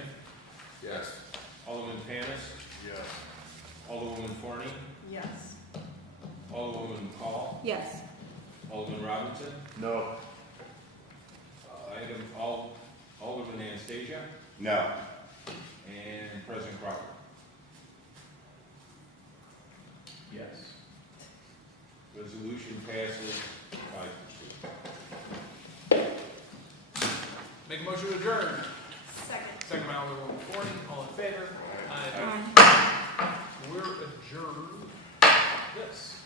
Yes. Alderman Panis, Yes. Alderwoman Forney, Yes. Alderwoman McCall, Yes. Alderman Robinson, No. Alderman Anastasia, No. and President Crawford. Yes. Resolution passes 5-2. Make a motion to adjourn. Second. Second by Alderman Forney. All in favor? Aye. We're adjourned. This.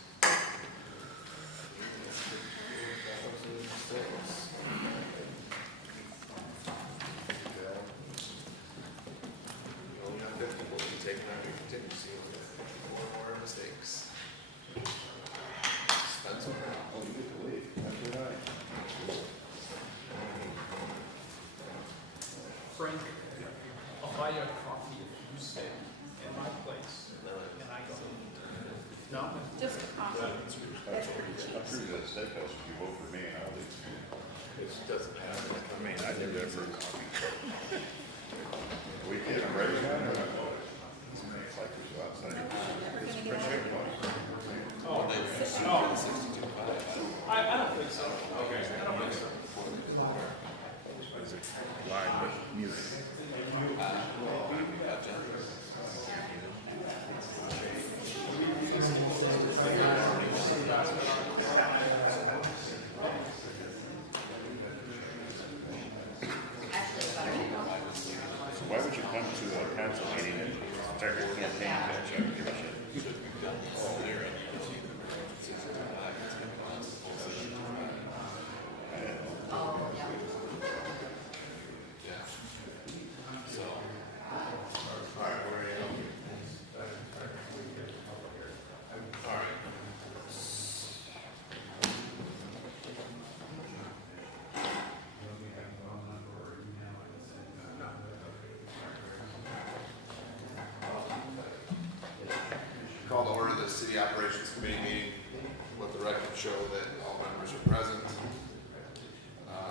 You only have 50, we'll be taking out your contingency, we'll get more mistakes. Spend some now. Oh, you get to leave. That's good night. Frank, I'll buy you a coffee if you stay in my place. And I go. No? Just coffee. I'm sure that steakhouse, if you vote for me, and I'll leave. It doesn't happen. I mean, I did that for a coffee. We can, I'm ready now, or not? It's like we go outside. It's pretty good. Oh, no. 62.5. I don't think so. Okay. I don't think so. Is it live with music? So why would you come to a council meeting and start your campaign pitch? I don't give a shit. Oh, yeah. Yeah. So. All right, where are you? All right. Call to order the City Operations Committee meeting. Let the record show that all members are present.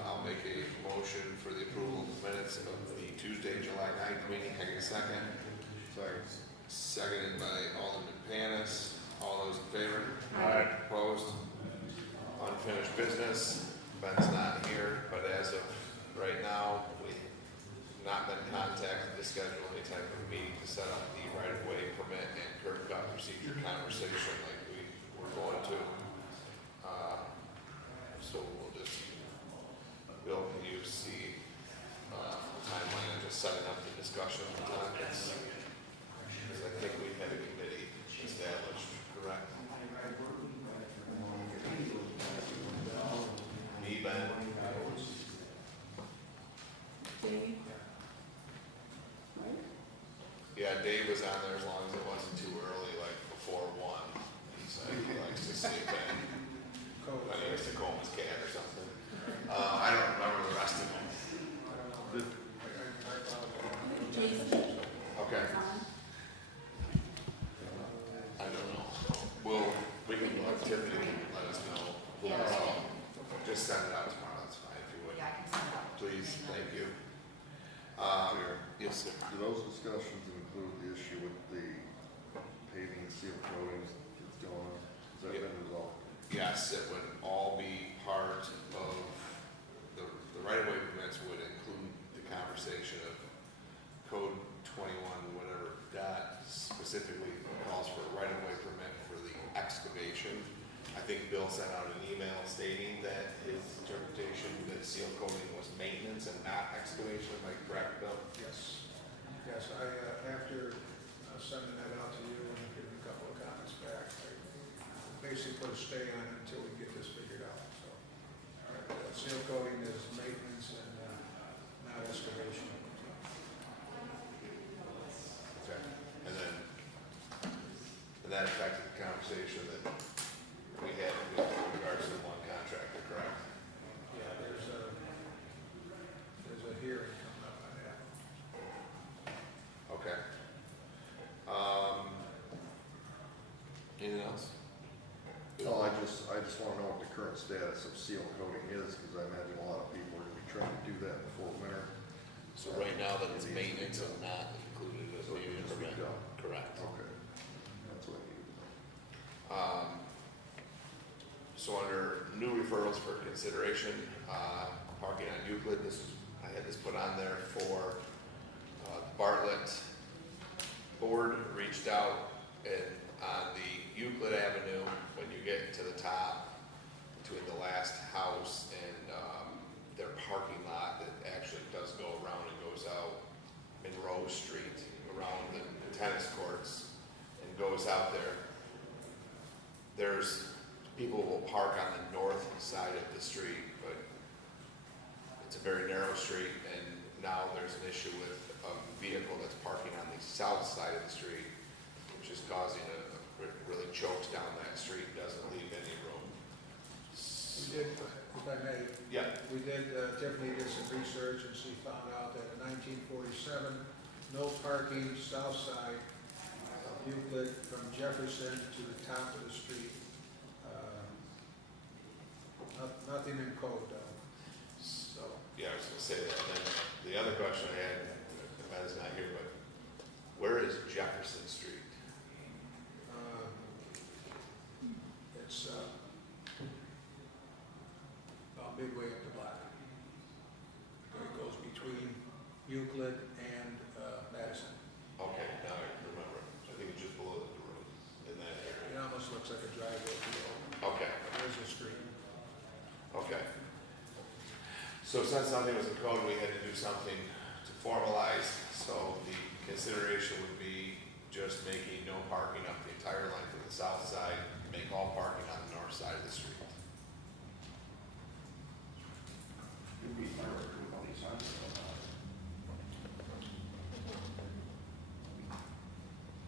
I'll make a motion for the approval of the minutes of the Tuesday, July 9th meeting. Can I get a second? Seconded by Alderman Panis. All those in favor? Aye. Opposed? Unfinished business. Ben's not here, but as of right now, we've not been contacted to schedule any type of meeting to set up the right-of-way permit and curb cut procedure conversation like we were going to. So Bill, can you see timeline of just setting up the discussion of the topics? Because I think we've had a committee established, correct? Me, Ben, Dave. yeah, Dave was on there as long as it wasn't too early, like before 1. He said he likes to sleep in. I think it's Tacoma's cat or something. I don't remember the rest of them. Jason. Okay. I don't know. We can let Tiffany let us know. Just send it out tomorrow, that's fine if you would. Yeah, I can send it out. Please, thank you. Yes, sir. Do those discussions include the issue with the paving and seal coatings that's going on? Has that been resolved? Yes, it would all be part of the right-of-way permits would include the conversation of code 21, whatever that specifically calls for a right-of-way permit for the excavation. I think Bill sent out an email stating that his interpretation that seal coating was maintenance and not excavation. Am I correct, Bill? Yes. Yes, after sending that out to you and giving a couple of comments back, I basically put a stay on it until we get this figured out, so. All right. correct. Seal coating is maintenance and not excavation. Okay. And then, and that affected the conversation that we had with regards to the one contractor, correct? Yeah, there's a hearing coming up on that. Okay. Anything else? No, I just wanna know what the current status of seal coating is, cause I imagine a lot of people are gonna be trying to do that before winter. So right now that it's maintenance and not included as So it needed needs to be permit. done. Correct. Okay, that's what I need to know. So under new referrals for consideration, parking on Euclid, I had this put on there for Bartlett board reached out and on the Euclid Avenue, when you get to the top between the last house and their parking lot that actually does go around and goes out Monroe Street around the tennis courts and goes out there. There's people will park on the north side of the street, but it's a very narrow street, and now there's an issue with a vehicle that's parking on the south side of the street, which is causing really chokes down that street and doesn't leave any room. We did, if I may, Yeah. we did, Tiffany did some research and she found out that in 1947, no parking south side of Euclid from Jefferson to the top of the street. Nothing in code though. So, Yeah, I was gonna say that. And then the other question I had, Ben is not here, but where is Jefferson Street? it's about midway up the block. It goes between Euclid and Madison. Okay, now I remember. I think it's just below the road in that area. It almost looks like a driveway. Okay. There's a street. Okay. So since nothing was in code, we had to do something to formalize, so the consideration would be just making no parking up the entire length of the south side, make all parking on the north side of the street. Do we ever do all these signs?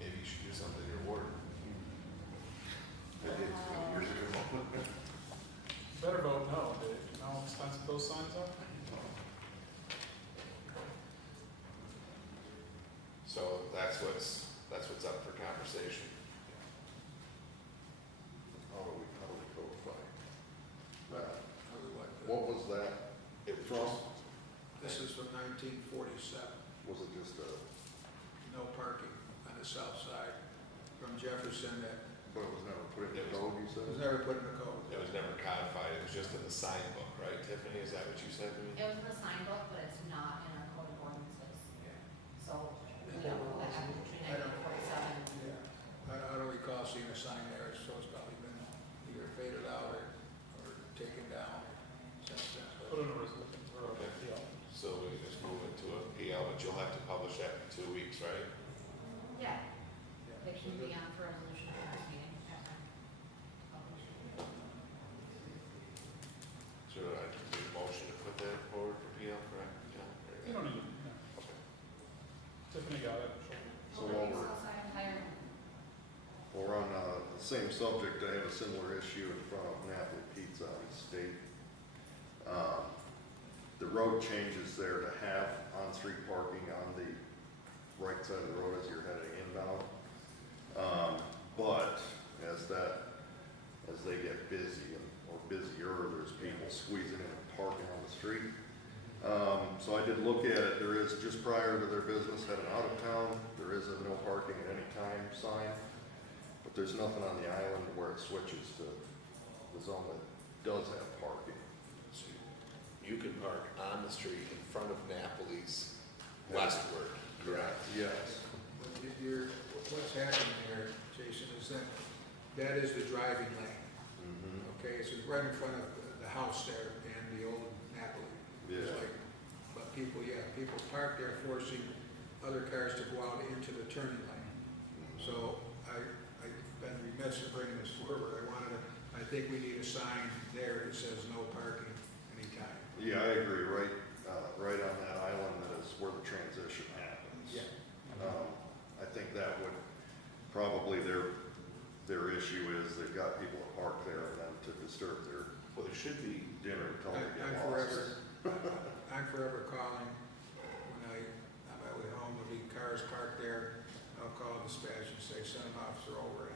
Maybe you should do something in your ward. I did 2 years ago. Better vote no, Dave. You know how expensive those signs are? So that's what's up for conversation. How do we codify that? What What was that It was from? This is from 1947. Was it just a, No parking on the south side from Jefferson that but it was never put in the code, you said? was never put in the code. It was never codified, it was just in the sign book, right, Tiffany? Is that what you said to me? It was in the sign book, but it's not in our code of ordinances. So, we don't know what happened between I don't- 1947. Yeah, I don't recall seeing a sign there, so it's probably been either faded out or taken down since then. Put in a resolution or a Okay. deal. So we can just move it to a PL, but you'll have to publish that in 2 weeks, right? Yeah, Yeah, it so can the- be on for resolution at the next meeting. Published. So I can do a motion to put that forward for PL, correct? John? You don't need, no. Okay. Tiffany got it. So while we're, Southside entire. while we're on the same subject, I have a similar issue in front of Napoli Pizza on State. The road changes there to have on-street parking on the right side of the road as you're heading inbound. But as they get busy or busier, there's people squeezing in and parking on the street. So I did look at it, there is, just prior to their business heading out of town, there is a no parking at any time sign, but there's nothing on the island where it switches to the zone that does have parking. So you can park on the street in front of Napoli's westward, correct? Yes. But what's happening there, Jason, is that is the driving lane. Mm-hmm. Okay, it's right in front of the house there and the old Napoli. It's Yeah. like, but people park there forcing other cars to go out into the turning lane. So I've been remiss in bringing this forward. I think we need a sign there that says no parking. And Yeah, I agree, right on that island that is where the transition happens. Yeah. I think that would, probably their issue is they've got people that park there and then to disturb their Well, there should be, dinner until they I'm get forever, lost. I'm forever calling when on my way home, there'll be cars parked there. I'll call dispatch and say, send an officer over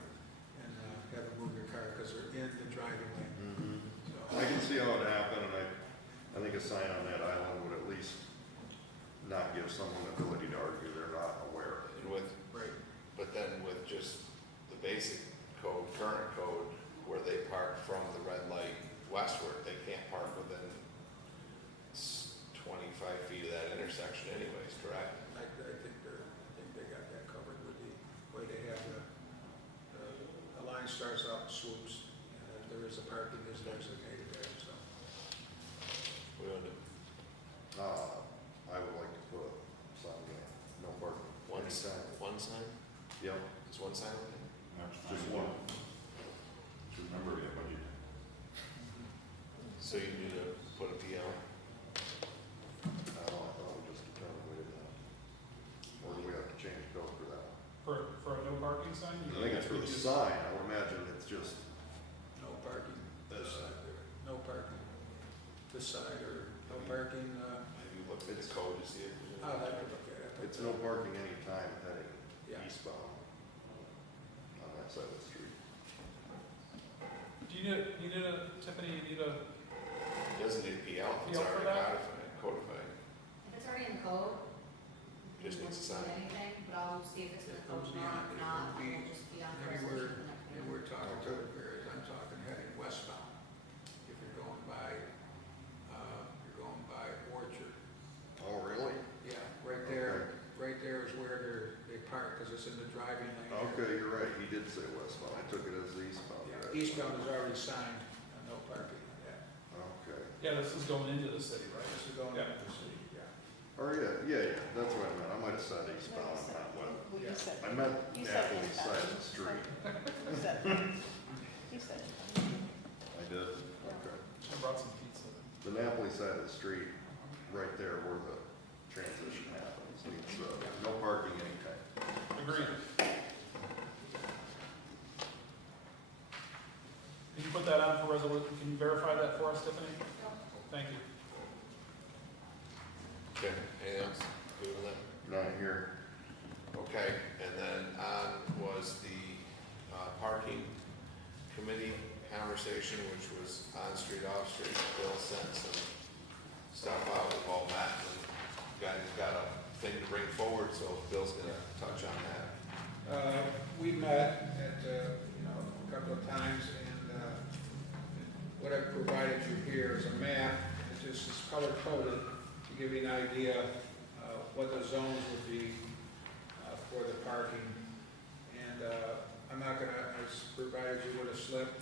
and have them move your car because they're in the driving lane. Mhm. So, I can see how it happened, and I think a sign on that island would at least not give someone the ability to argue they're not aware. and with, right. but then with just the basic code, current code, where they park from the red light westward, they can't park within 25 feet of that intersection anyways, correct? I think they got that covered with the way they have the line starts out and swoops, and there is a parking is designated there, so. We don't do I would like to put some, no parking. one, Anytime. one sign? Yep, Is one sign okay? just one. Remember your budget. So you need to put a PL? I thought we just determined we did that. Or do we have to change code for that? For a no parking sign? I think it's for the sign, I would imagine it's just, No parking this side there, no parking this side, or no parking, Have you looked at the code to see if there's I'll any? have to look at it. it's no parking anytime heading Yeah. eastbound on that side of the street. Do you need a, Tiffany, you need a, It doesn't need a PL, if it's PL for already that? codified. If it's already in the code, Just we needs a won't do sign. anything, but I'll see if it's in the code It tomorrow, would if be- not, it would be we'll just be on the everywhere, resolution the next and meeting. we're talking to the areas, I'm talking heading westbound. If you're going by Orchard, Oh, really? yeah, right there is where they park, because it's in the driving lane. Okay, you're right, he did say westbound, I took it as the eastbound. Yeah, direction. eastbound is already signed, no parking, yeah. Okay, yeah, this is going into the city, right? This is going Yeah. into the city, yeah. or yeah, that's what I meant, I might have said eastbound, not west. Well, you said. I meant You said Napoli it. side of the street. You said it. You said it. I did, okay. I brought some pizza. The Napoli side of the street, right there where the transition happens, needs, no parking anytime. Agreed. Can you put that on for resolution, can you verify that for us, Tiffany? Thank you. Okay, anything else? Good with that? Not here. Okay, and then on was the parking committee conversation, which was on-street, off-street. Bill sent some stuff out, we've all met, and got a thing to bring forward, so Bill's gonna touch on that. We met at, a couple of times, and what I've provided you here is a map, it just is color coded to give you an idea what the zones would be for the parking. And I'm not gonna, I provided you with a slip,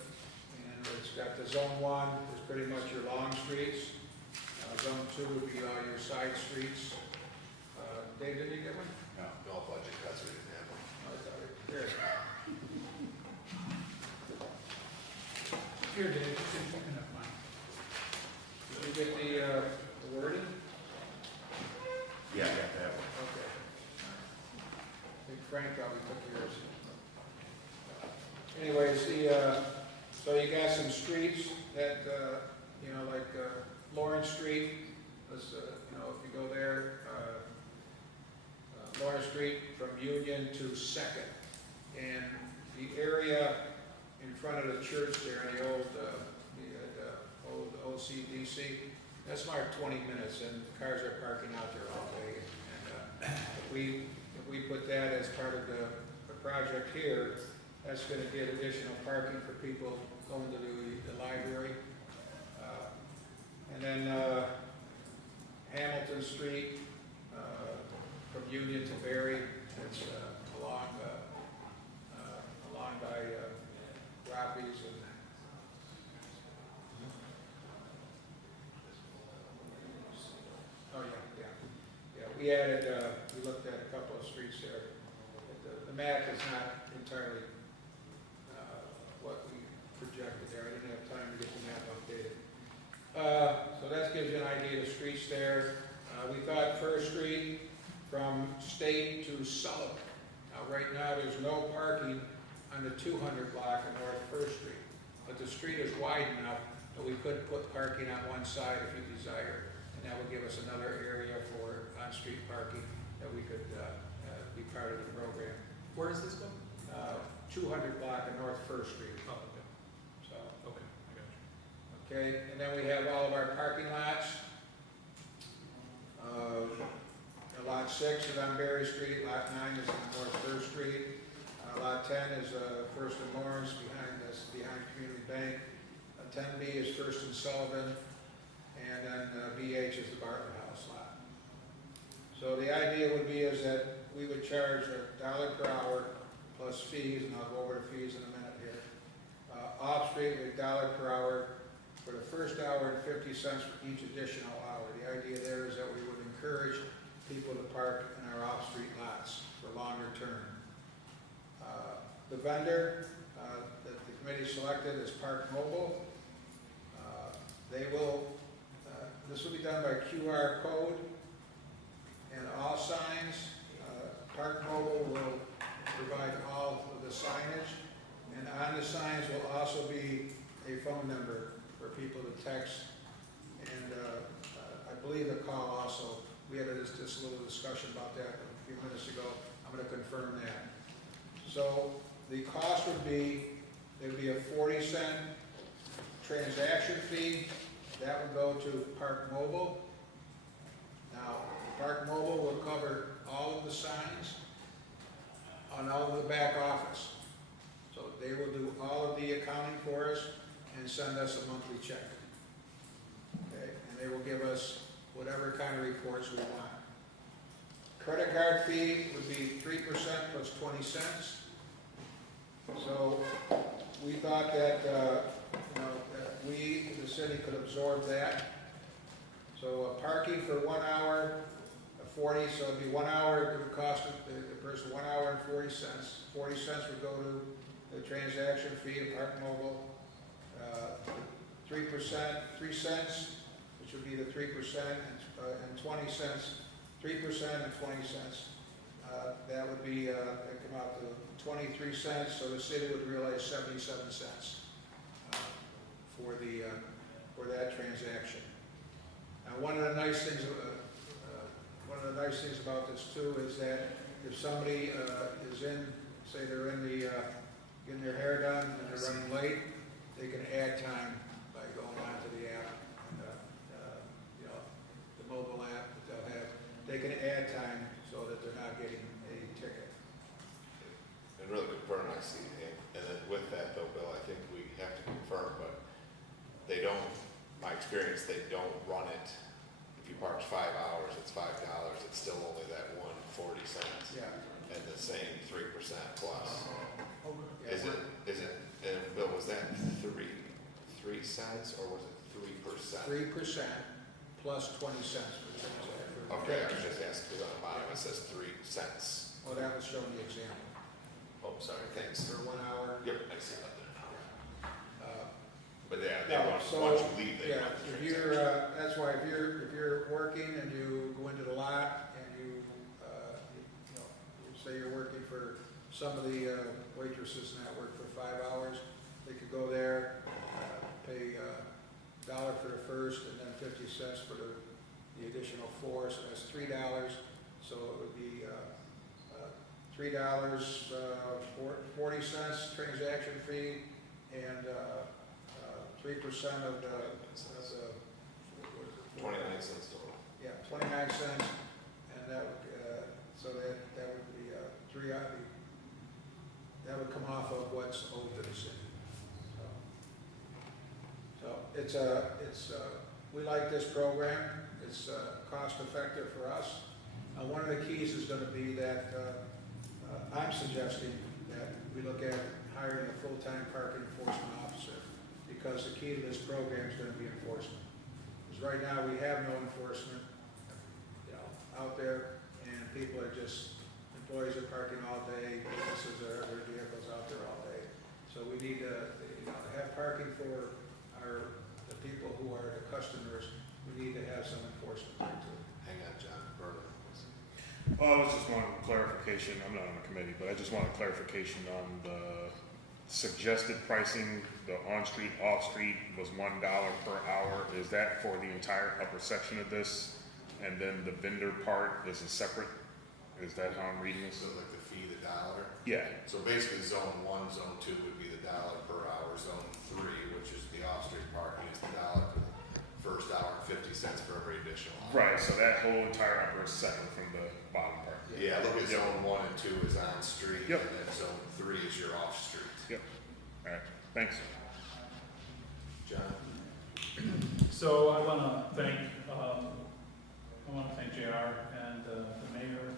and it's got the zone 1 is pretty much your long streets. Zone 2 would be all your side streets. Dave, did you get one? No budget cuts, we didn't have them. I thought it, here. Here, Dave, you can have mine. Did you get the wording? Yeah, I got that one. Okay. I think Frank probably took yours. Anyways, so you got some streets that, like Lawrence Street, was, if you go there, Lawrence Street from Union to Second. And the area in front of the church there, the old OCDC, that's marked 20 minutes, and cars are parking out there all day. And if we put that as part of the project here, that's going to get additional parking for people going to the library. And then Hamilton Street from Union to Berry, it's along by Rockies and we added, we looked at a couple of streets there. The map is not entirely what we projected there. I didn't have time to get the map updated. So that gives you an idea of the streets there. We thought First Street from State to Sullivan. Now, right now, there's no parking on the 200 block of North First Street, but the street is wide enough that we could put parking on one side if you desire, and that would give us another area for on-street parking that we could be part of the program. Where is this going? 200 block of North First Street. Oh, okay. So, Okay, I got you. okay, and then we have all of our parking lots. Lot 6 is on Berry Street, Lot 9 is on North First Street, Lot 10 is First and Lawrence behind Community Bank, 10B is First and Sullivan, and then BH is the Bartlett House lot. So the idea would be is that we would charge $1 per hour plus fees, and I'll go over the fees in a minute here. Off-street, $1 per hour for the first hour and 50 cents for each additional hour. The idea there is that we would encourage people to park in our off-street lots for longer term. The vendor that the committee selected is Park Mobile. They will, this will be done by QR code and all signs. Park Mobile will provide all of the signage, and on the signs will also be a phone number for people to text, and I believe the call also. We had this little discussion about that a few minutes ago. I'm going to confirm that. So the cost would be, there would be a 40-cent transaction fee. That would go to Park Mobile. Now, Park Mobile will cover all of the signs on all of the back office. So they will do all of the accounting for us and send us a monthly check. Okay, and they will give us whatever kind of reports we want. Credit card fee would be 3% plus 20 cents. So we thought that, that we, the city, could absorb that. So parking for 1 hour, 40, so it'd be 1 hour, it would cost the person 1 hour and 40 cents. 40 cents would go to the transaction fee of Park Mobile. 3%, 3 cents, which would be the 3%, and 20 cents, 3% and 20 cents. That would be, that come out to 23 cents, so the city would realize 77 cents for that transaction. Now, one of the nice things about this too is that if somebody is in, say they're in the getting their hair done and they're running late, they can add time by going onto the app and the mobile app that they'll have. They can add time so that they're not getting a ticket. And really confirm, I see, and then with that though, Bill, I think we have to confirm, but they don't, my experience, they don't run it. If you park 5 hours, it's $5, it's still only that 140 cents. Yeah. And the same 3% plus. Yeah, Is it, and Bill, was that 3 cents or was it 3%? 3% plus 20 cents per transaction. Okay, I was just asking, because on the bottom it says 3 cents. Well, that was showing the example. Oh, sorry, thanks. For 1 hour. Yep, I see that there now. But yeah, they No, want, so, once you leave, they yeah, want the if you're, transaction. that's why if you're working and you go into the lot and you say you're working for some of the waitresses that work for 5 hours, they could go there, pay $1 for the first and then 50 cents for the additional 4, so that's $3. So it would be $3, 40 cents transaction fee, and 3% of the 29 cents total. yeah, 29 cents, and that would, so that would be that would come off of what's owed to the city. So we like this program. It's cost effective for us. One of the keys is going to be that I'm suggesting that we look at hiring a full-time parking enforcement officer, because the key to this program is going to be enforcement. Because right now we have no enforcement, out there, and people are just, employees are parking all day, businesses are their vehicles out there all day. So we need to, have parking for the people who are the customers, we need to have some enforcement there too. Hang on, John, Berlin. Well, I was just wanting clarification, I'm not on the committee, but I just wanted clarification on the suggested pricing. The on-street, off-street was $1 per hour. Is that for the entire upper section of this? And then the vendor part is a separate, is that how I'm reading this? So like the fee, the dollar? Yeah, So basically, zone 1, zone 2 would be the dollar per hour. Zone 3, which is the off-street parking, is the dollar for the first hour and 50 cents for every additional hour. right, so that whole entire upper is separate from the bottom part. Yeah, look at Yep. zone 1 and 2 is on street, Yep. and then zone 3 is your off street. Yep, all right, thanks. John? So I want to thank JR and the mayor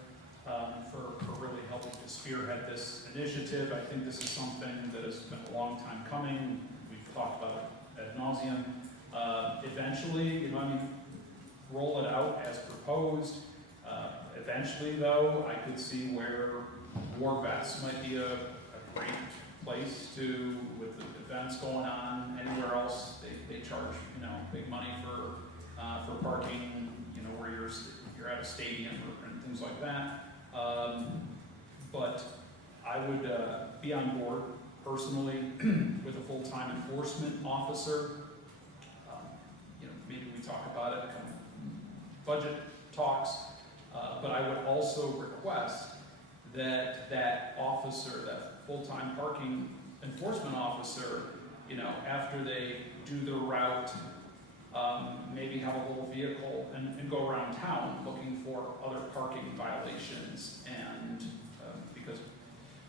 for really helping to spearhead this initiative. I think this is something that has been a long time coming. We've talked about it ad nauseum. Eventually, roll it out as proposed. Eventually, though, I could see where war vests might be a great place to, with the events going on. Anywhere else, they charge big money for parking. Where you're at a stadium and things like that. But I would be on board personally with a full-time enforcement officer. Maybe we talk about it come budget talks. But I would also request that that officer, that full-time parking enforcement officer, after they do their route, maybe have a little vehicle and go around town looking for other parking violations. And because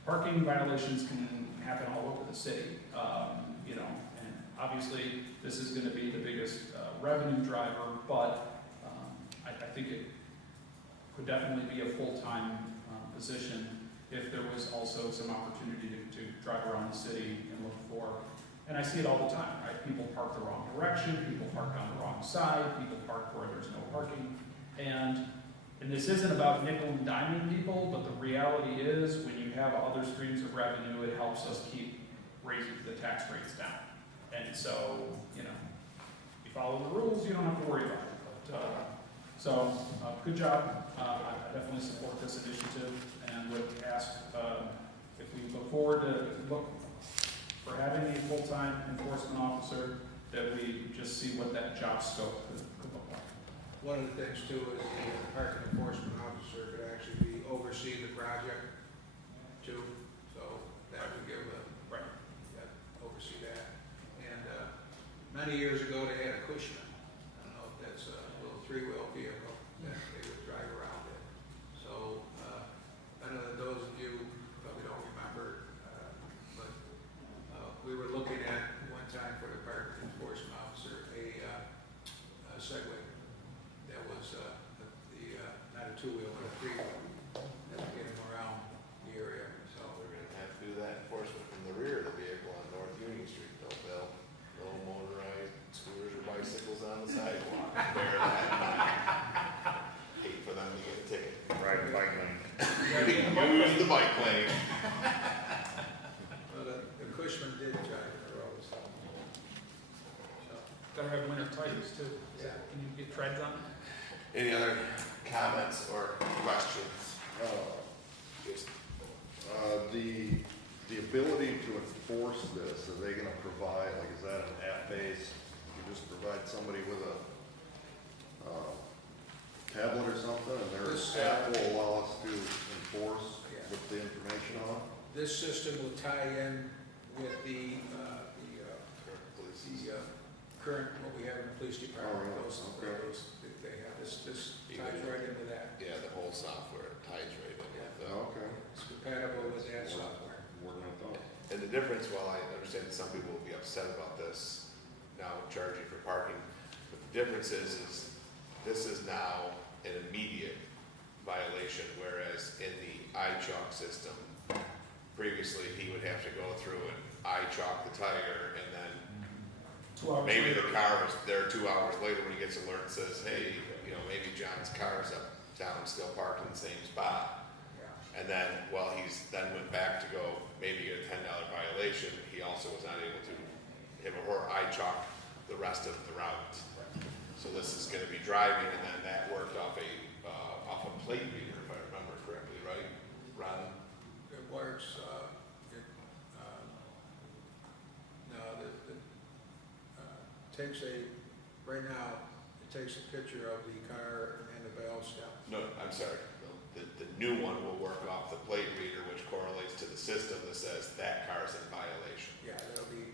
parking violations can happen all over the city, and obviously this is going to be the biggest revenue driver, but I think it could definitely be a full-time position if there was also some opportunity to drive around the city and look for, and I see it all the time, right? People park the wrong direction, people park on the wrong side, people park where there's no parking, and this isn't about nickel and diming people, but the reality is when you have other streams of revenue, it helps us keep raising the tax rates down. And so, you follow the rules, you don't have to worry about it. But, good job. I definitely support this initiative and would ask if we look forward to look for having a full-time enforcement officer, that we just see what that job scope could look like. One of the things too is the parking enforcement officer could actually oversee the project too, so that would give oversee that. And many years ago, they had a Cushman. I don't know if that's a little three-wheel vehicle that they would drive around in. So, I know that those of you probably don't remember, but we were looking at one time for the parking enforcement officer, a Segway that was not a two-wheel, but a three-wheel, that would get him around the area, so. We're gonna have to do that enforcement from the rear of the vehicle on North Union Street, though, Bill. No motorized scooters or bicycles on the sidewalk. Bear that in mind. Hate for them to get a ticket. Right, bike lane. Use the bike lane. Well, the Cushman did drive the road, so. Gotta have winter tires too. Yeah. Can you get treads on it? Any other comments or questions? Just The ability to enforce this, are they gonna provide, like, is that an app base? You just provide somebody with a tablet or something, and their This, app will allow us to enforce Yeah. with the information on? This system will tie in with the current, what we have in the police department. Oh, yeah. Those, Okay. they have, this ties right into that. Yeah, the whole software ties right in with Okay. It's compatible with that software. More than I thought. And the difference, while I understand that some people will be upset about this, now charging for parking, but the difference is this is now an immediate violation, whereas in the iChalk system, previously he would have to go through and iChalk the tire, and then 2 hours maybe later. the car was there 2 hours later when he gets an alert and says, hey, maybe John's car is uptown, still parked in the same spot. Yeah. And then, he's then went back to go maybe get a $10 violation, he also was not able to, or I chalked the rest of the route. So this is gonna be driving, and then that worked off a plate reader, if I remember correctly, right, Ron? It works, takes right now, it takes a picture of the car and the valve stem. No, I'm sorry. The new one will work off the plate reader, which correlates to the system that says that car's in violation. Yeah, that'll be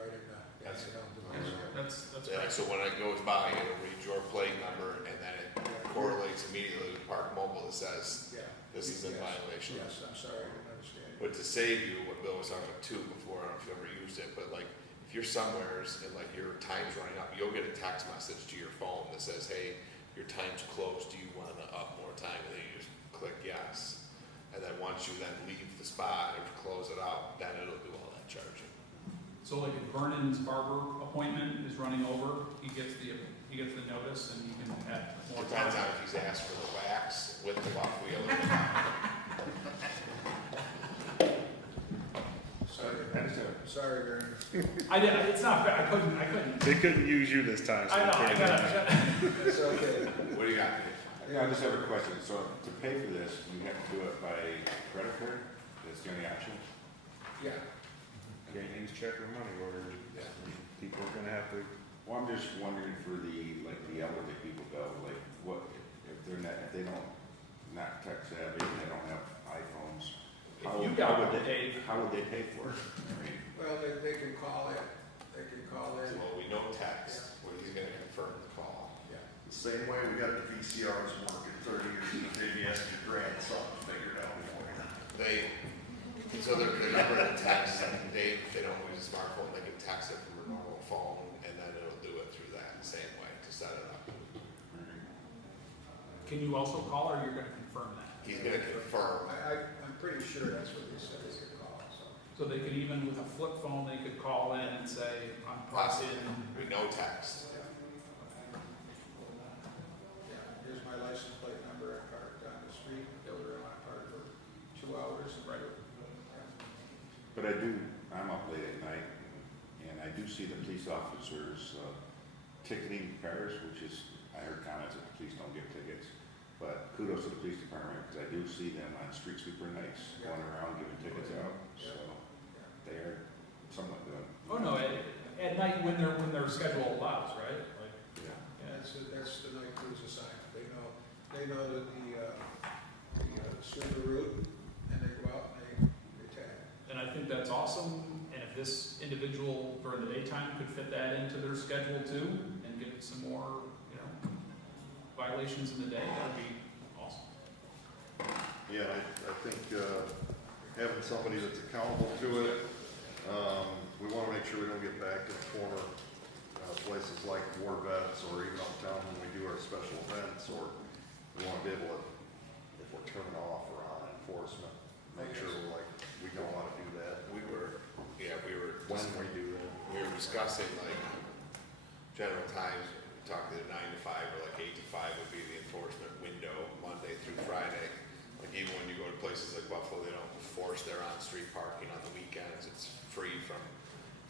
right in the. That's- That's Yeah, right. so when it goes by, it'll read your plate number, and then it correlates immediately with Park Mobile that says, Yeah. this is in Yes. violation. Yes, I'm sorry, I didn't understand. But to save you, what Bill was talking about too before, I don't know if you ever used it, but like, if you're somewheres and like your time's running up, you'll get a text message to your phone that says, hey, your time's closed, do you want to up more time? And then you just click yes. And then once you then leave the spot and close it out, then it'll do all that charging. So like if Vernon's barber appointment is running over, he gets the notice and he can add more Depends time. on if he's asked for the wax with the buff wheel. Sorry, Aaron. I did, it's not fair, I couldn't. They couldn't use you this time, so I they know, can't. It's okay. What do you got? Yeah, I just have a question. So to pay for this, you have to do it by credit card? That's the only option? Yeah. Can't use check or money order. People are gonna have to, Well, I'm just wondering for the elderly people though, like what, if they don't, not tech savvy, they don't have iPhones. If you got one, Dave. How would they pay for it? I mean, Well, they can call in, Well, we know text, well, he's gonna confirm the call. yeah. The same way we got the VCRs working 30 years ago, maybe ask your grandson to figure it out for you. So they're never gonna text, they don't use a smartphone, they can text it from a normal phone, and then it'll do it through that same way to set it up. Can you also call or you're gonna confirm that? He's gonna confirm. I'm pretty sure that's what they said they could call, so. So they could even, with a flip phone, they could call in and say, I'm Possibly, in. we know text. Yeah, here's my license plate number, I parked on the street, Builder, I parked for 2 hours. Right. But I'm up late at night and I do see the police officers ticketing cars, which is, I heard comments that the police don't give tickets. But kudos to the police department, because I do see them on street sweeper nights going around giving tickets out, so they are somewhat doing. Oh, no, at night when their schedule allows, right? Like, Yeah. yeah. That's the night cruise assignment, they know that the sweeper route, and they go out and they tag. And I think that's awesome, and if this individual during the daytime could fit that into their schedule too, and get some more, violations in the day, that'd be awesome. Yeah, I think having somebody that's accountable to it, we want to make sure we don't get back to the former places like war vets or even uptown when we do our special events, or we want to be able to, if we're turning off or on enforcement, make sure we're like, we don't want to do that. We were When we do that. we were discussing like general times, we talked either 9 to 5 or like 8 to 5 would be the enforcement window, Monday through Friday. Like even when you go to places like Buffalo, they don't force their on-street parking on the weekends. It's free from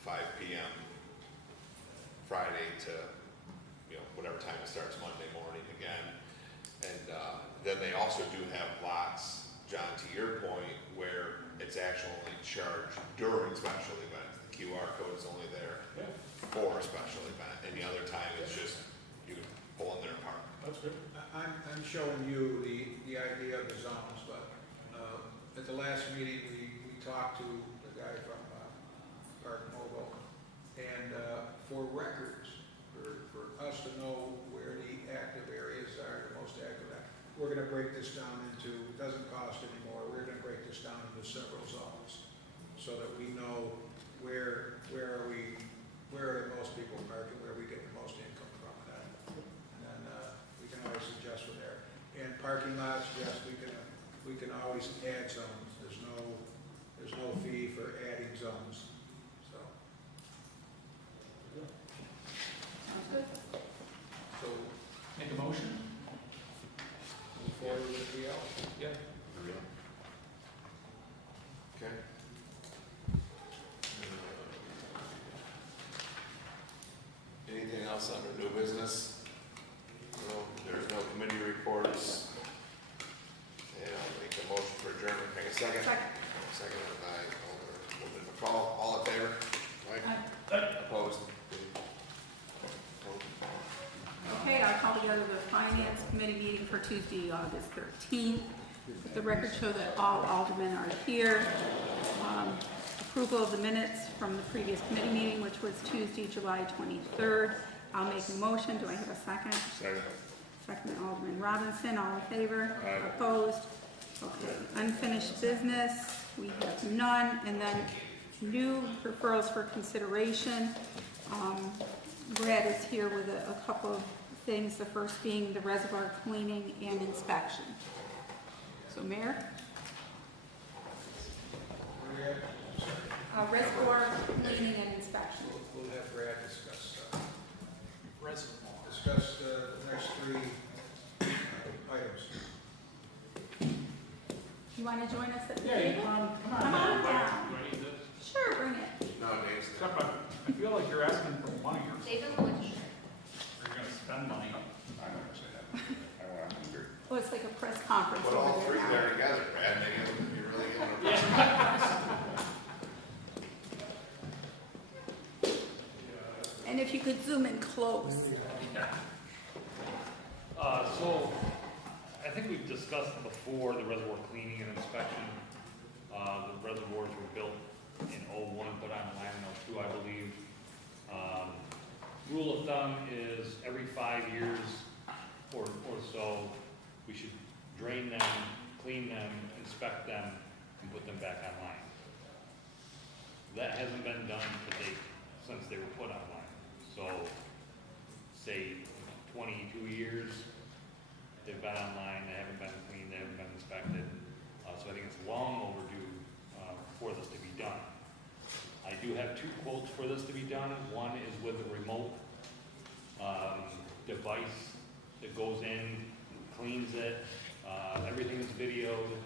5 p.m. Friday to, whatever time it starts Monday morning again. And then they also do have lots, John, to your point, where it's actually charged during special events. The QR code is only there for a special event, and the other time it's just, you can pull in there and park. That's good. I'm showing you the idea of the zones, but at the last meeting, we talked to the guy from Park Mobile, and for records, for us to know where the active areas are, the most active, we're gonna break this down into, it doesn't cost anymore, we're gonna break this down into several zones, so that we know where are the most people parking, where we get the most income from that. And then we can always adjust from there. And parking lots, yes, we can always add zones. There's no fee for adding zones. So. So Make a motion? move forward with the L. Yeah. Okay. Any Second. Second. Seconded by Alderman McCall. All in favor? Opposed? Okay, I'll call together the Finance Committee meeting for Tuesday, August 13th. Let the record show that all aldermen are here. Approval of the minutes from the previous committee meeting, which was Tuesday, July 23rd. I'll make a motion. Do I have a second? Second. Second, Alderman Robinson. All in favor? Aye. Opposed? Okay. Unfinished business, we have none. And then new referrals for consideration. Brad is here with a couple of things, the first being the reservoir cleaning and inspection. So, Mayor? Where we at? Sorry. Reservoir cleaning and inspection. We'll have Brad discuss, Reservoir. discuss the next three items. You want to join us at the Yeah, table? come on Come on down. down. Do I need this? Sure, bring it. No, Dave's Except I feel like you're asking for money or something. David, what you You're gonna spend money. I don't want to say that. I'm hungry. Well, it's like a press conference Put over all three now. there together, Brad, maybe it'll be really good. And if you could zoom in close. So, I think we've discussed before the reservoir cleaning and inspection. The reservoirs were built in '01, put online in '02, I believe. Rule of thumb is every 5 years or so, we should drain them, clean them, inspect them, and put them back online. That hasn't been done to date since they were put online. So, say 22 years, they've been online, they haven't been cleaned, they haven't been inspected. So I think it's long overdue for this to be done. I do have 2 quotes for this to be done. One is with a remote device that goes in, cleans it, everything is videoed.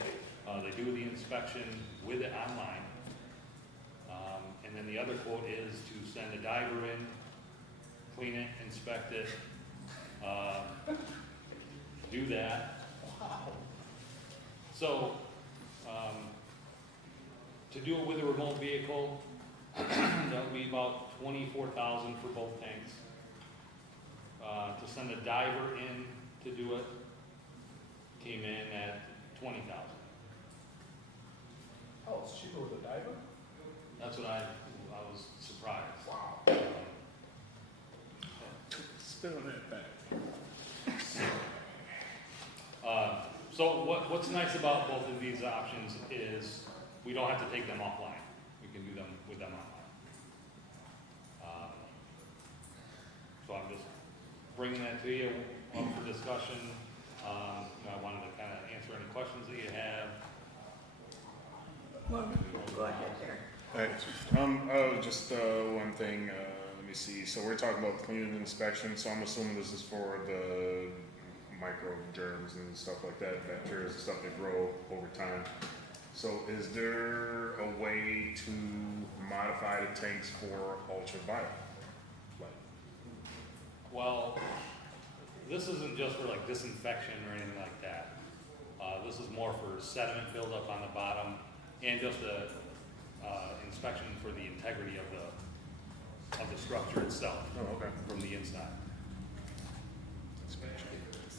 They do the inspection with it online. And then the other quote is to send a diver in, clean it, inspect it, do that. So, to do it with a remote vehicle, that would be about $24,000 for both tanks. To send a diver in to do it, came in at $20,000. Oh, it's cheaper with a diver? That's what I was surprised. Wow. Spit on that back. So what's nice about both of these options is we don't have to take them offline. We can do them with them online. So I'm just bringing that to you up for discussion. I wanted to kind of answer any questions that you have. Well, go ahead there. Alright, just one thing, let me see, so we're talking about cleaning and inspection, so I'm assuming this is for the micro germs and stuff like that, bacteria and stuff that grow over time. So is there a way to modify the tanks for ultraviolet light? Well, this isn't just for like disinfection or anything like that. This is more for sediment buildup on the bottom and just a inspection for the integrity of the structure itself. Oh, okay. From the inside.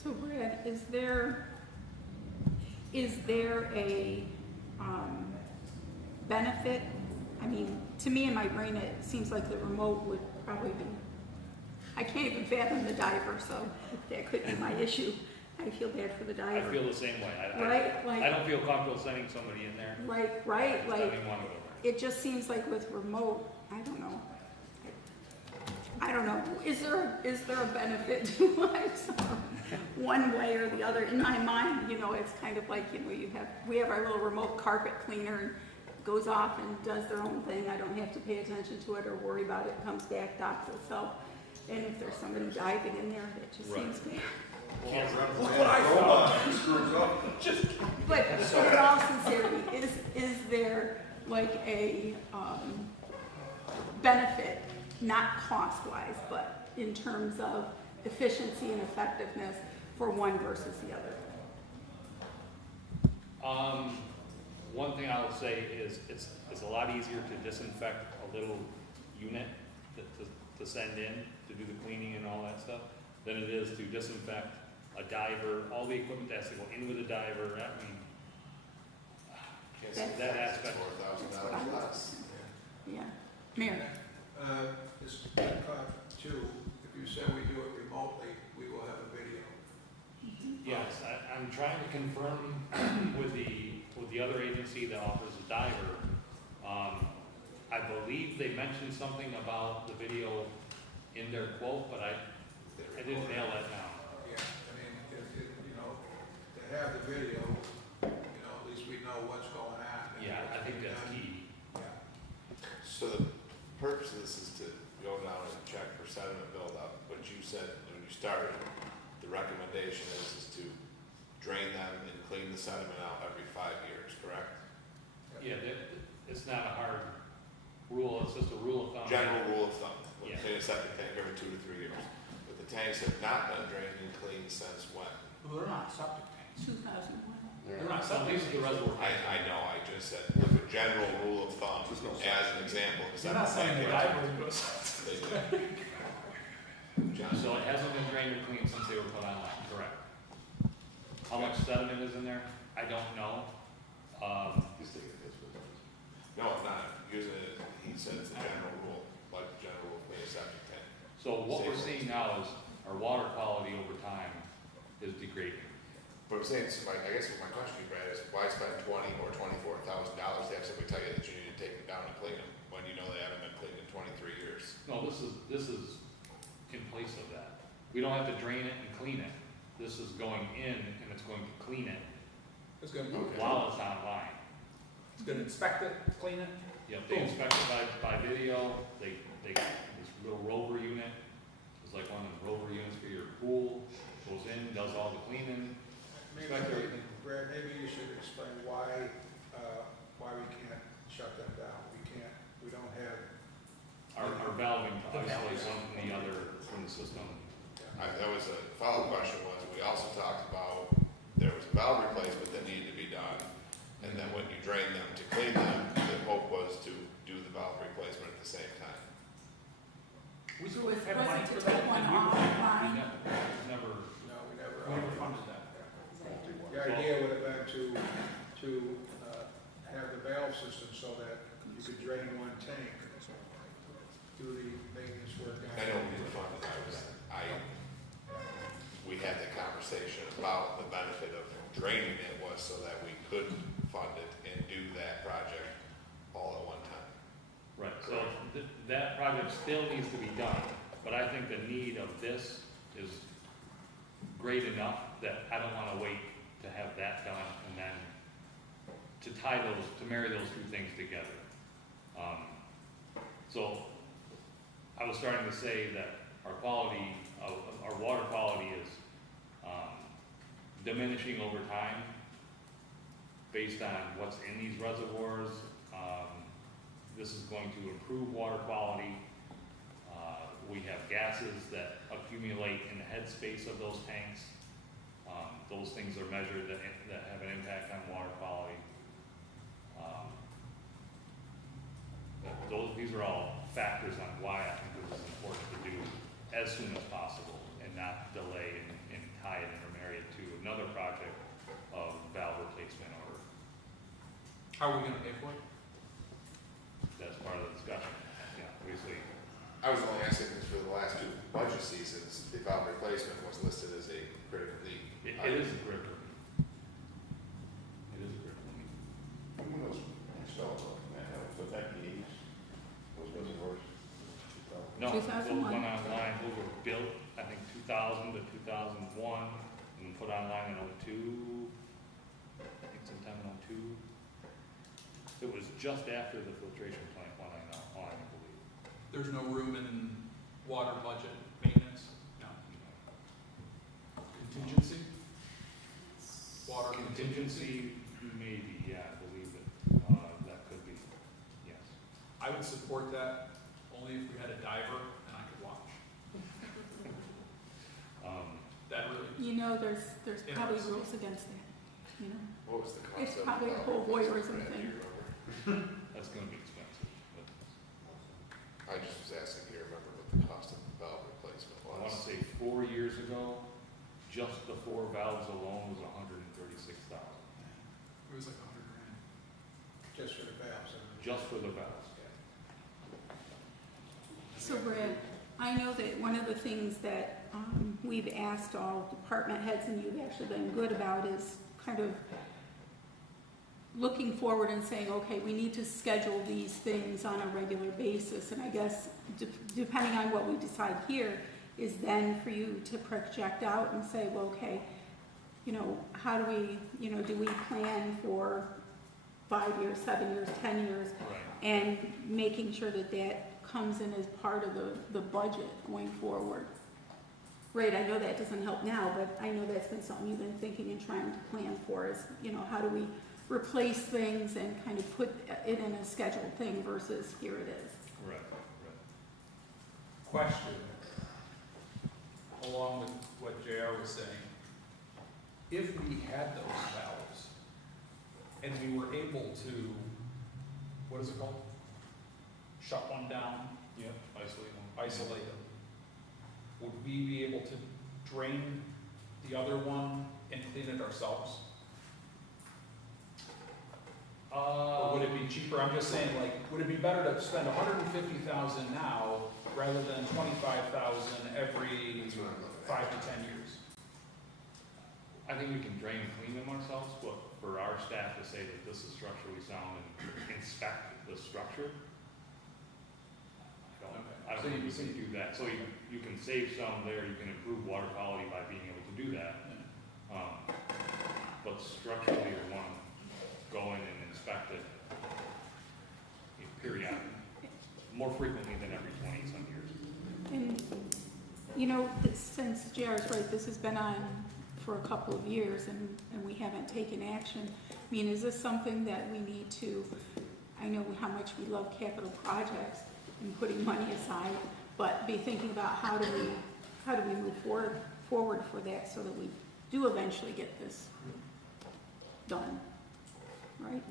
So Brad, is there a benefit? I mean, to me in my brain, it seems like the remote would probably be, I can't even fathom the diver, so that could be my issue. I feel bad for the diver. I feel the same way. Right, like- I don't feel comfortable sending somebody in there. Right, I don't like, even want to go there. it just seems like with remote, I don't know. Is there a benefit to one way or the other? In my mind, it's kind of like, we have our little remote carpet cleaner and goes off and does their own thing. I don't have to pay attention to it or worry about it. Comes back, docks itself. And if there's somebody diving in there, that just seems bad. But in all sincerity, is there like a benefit, not cost-wise, but in terms of efficiency and effectiveness for one versus the other? one thing I will say is it's a lot easier to disinfect a little unit to send in to do the cleaning and all that stuff than it is to disinfect a diver, all the equipment that has to go in with a diver. I mean, that aspect. $4,000 less. Yeah. Mayor? This too, if you say we do it remotely, we will have a video. Yes, I'm trying to confirm with the other agency that offers a diver. I believe they mentioned something about the video in their quote, but I didn't nail that down. Yeah, I mean, if, you know, to have the video, you know, at least we know what's going on. Yeah, I think that's key. Yeah. So the purpose of this is to go down and check for sediment buildup, but you said when you started, the recommendation is to drain them and clean the sediment out every 5 years, correct? Yeah, it's not a hard rule, it's just a rule of thumb. General rule of thumb, Yeah. clean a septic tank every 2 to 3 years. But the tanks have not been drained and cleaned since when? Well, they're not septic tanks. 2001. They're not Some septic these are the tanks. reservoir. I know, I just said, look, a general rule of thumb, Just no as an example. the You're not septic saying the tank- diver would go septic. They do. John? So it hasn't been drained or cleaned since they were put online, correct? How much sediment is in there? I don't know. He's taking this with us. No, I'm not using it, he said it's a general rule, like the general rule for a septic tank. So what we're seeing now is our water quality over time is degrading. But I'm saying, so I guess what my question, Brad, is why spend $20,000 or $24,000 to have somebody tell you that you need to take them down and clean them, when you know they haven't been cleaned in 23 years? No, this is in place of that. We don't have to drain it and clean it. This is going in and it's going to clean it It's gonna, while it's online. it's gonna inspect it, clean it. Yep, they inspect it by video, they, this little rover unit, it's like one of the rover units for your pool, goes in, does all the cleaning, inspect everything. Brad, maybe you should explain why we can't shut them down. We don't have. Our valving to isolate one from the other from the system. That was a follow-up question was, we also talked about, there was a valve replacement that needed to be done, and then when you drain them to clean them, the hope was to do the valve replacement at the same time. We So still it's have money wasn't for to that. take one and we were- offline. Never, No, we never. We never funded that. The idea would have been to have the valve system so that you could drain one tank, do the maintenance work. I know we didn't fund it, we had the conversation about the benefit of draining it was so that we could fund it and do that project all at one time. right, so that project still needs to be done, but I think the need of this is great enough that I don't wanna wait to have that done and then to marry those two things together. So I was starting to say that our quality of, our water quality is diminishing over time based on what's in these reservoirs. This is going to improve water quality. We have gases that accumulate in the headspace of those tanks. Those things are measured that have an impact on water quality. These are all factors on why I think this is important to do as soon as possible and not delay and tie it in or marry it to another project of valve replacement or How are we gonna pay for it? that's part of the discussion. Yeah, obviously. I was only asking because for the last 2 budget seasons, the valve replacement was listed as a critical need. It is a critical need. It is a critical need. When was installed, was that the 80s? Those reservoirs? No, those 2001. went online, those were built, I think, 2000 to 2001, and put online in '02, I think sometime in '02. It was just after the filtration plant went on, I believe. There's no room in water budget maintenance? No. Contingency? Water contingency? Maybe, yeah, I believe that, that could be, yes. I would support that only if we had a diver and I could watch. That really, You know, there's probably Interesting. rules against that. you know. What was the cost It's of probably a the whole replacement, voyeurism Brad, do thing. you remember? That's gonna be expensive, but I just was asking, do you remember what the cost of the valve replacement I wanna was? say 4 years ago, just the 4 valves alone was $136,000, It was like $100,000. Just for the valves. just for the valves. So Brad, I know that one of the things that we've asked all department heads, and you've actually been good about, is kind of looking forward and saying, okay, we need to schedule these things on a regular basis. And I guess depending on what we decide here is then for you to project out and say, well, okay, you know, how do we, you know, do we plan for 5 years, 7 years, 10 years? Right. And making sure that that comes in as part of the budget going forward. Right, I know that doesn't help now, but I know that's been something you've been thinking and trying to plan for is, you know, how do we replace things and kind of put it in a scheduled thing versus here it is. Right, right. Question, along with what JR was saying. If we had those valves and we were able to, what is it called? Shut one down, Yep, isolate them, would we be able to drain the other one and clean it ourselves? Or would it be cheaper? I'm just saying, like, would it be better to spend $150,000 now rather than $25,000 every That's what I'm looking at. 5 to 10 years? I think we can drain and clean them ourselves, but for our staff to say that this is structurally sound and inspect the structure, I don't think we can do that. So you can save some there, you can improve water quality by being able to do that. But structurally, we want to go in and inspect it periodically, more frequently than every 20-some years. And, you know, since JR's right, this has been on for a couple of years and we haven't taken action. I mean, is this something that we need to, I know how much we love capital projects and putting money aside, but be thinking about how do we move forward for that so that we do eventually get this done, right? Right.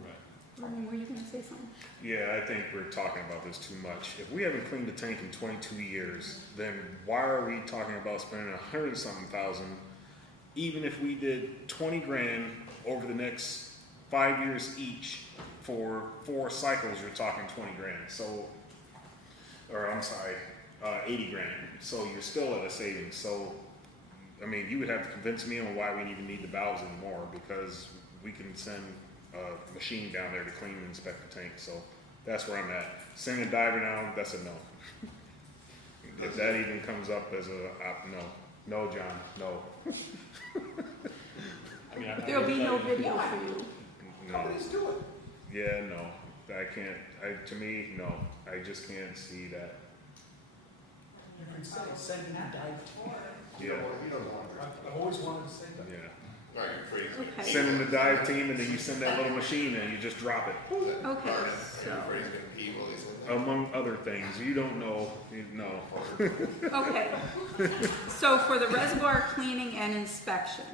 Vernon, were you gonna say something? Yeah, I think we're talking about this too much. If we haven't cleaned the tank in 22 years, then why are we talking about spending $100-something thousand, even if we did 20 grand over the next 5 years each for 4 cycles, you're talking 20 grand. So, or I'm sorry, 80 grand. So you're still at a savings. So, I mean, you would have to convince me on why we even need the valves anymore, because we can send a machine down there to clean and inspect the tank. So that's where I'm at. Sending a diver down, that's a no. If that even comes up as a no, John, no. I mean, There'll be no video for you. No. Companies do it. Yeah, no. I can't. To me, no. I just can't see that. You could say, send in a dive. Yeah, He doesn't want to. I've always wanted to say that. yeah. Are you afraid he's gonna Okay. Send in the dive team, and then you send that little machine, and you just drop it. pee? Okay, Are you so, afraid he's gonna pee while he's in there? Among other things, you don't know. No. okay. So for the reservoir cleaning and inspection,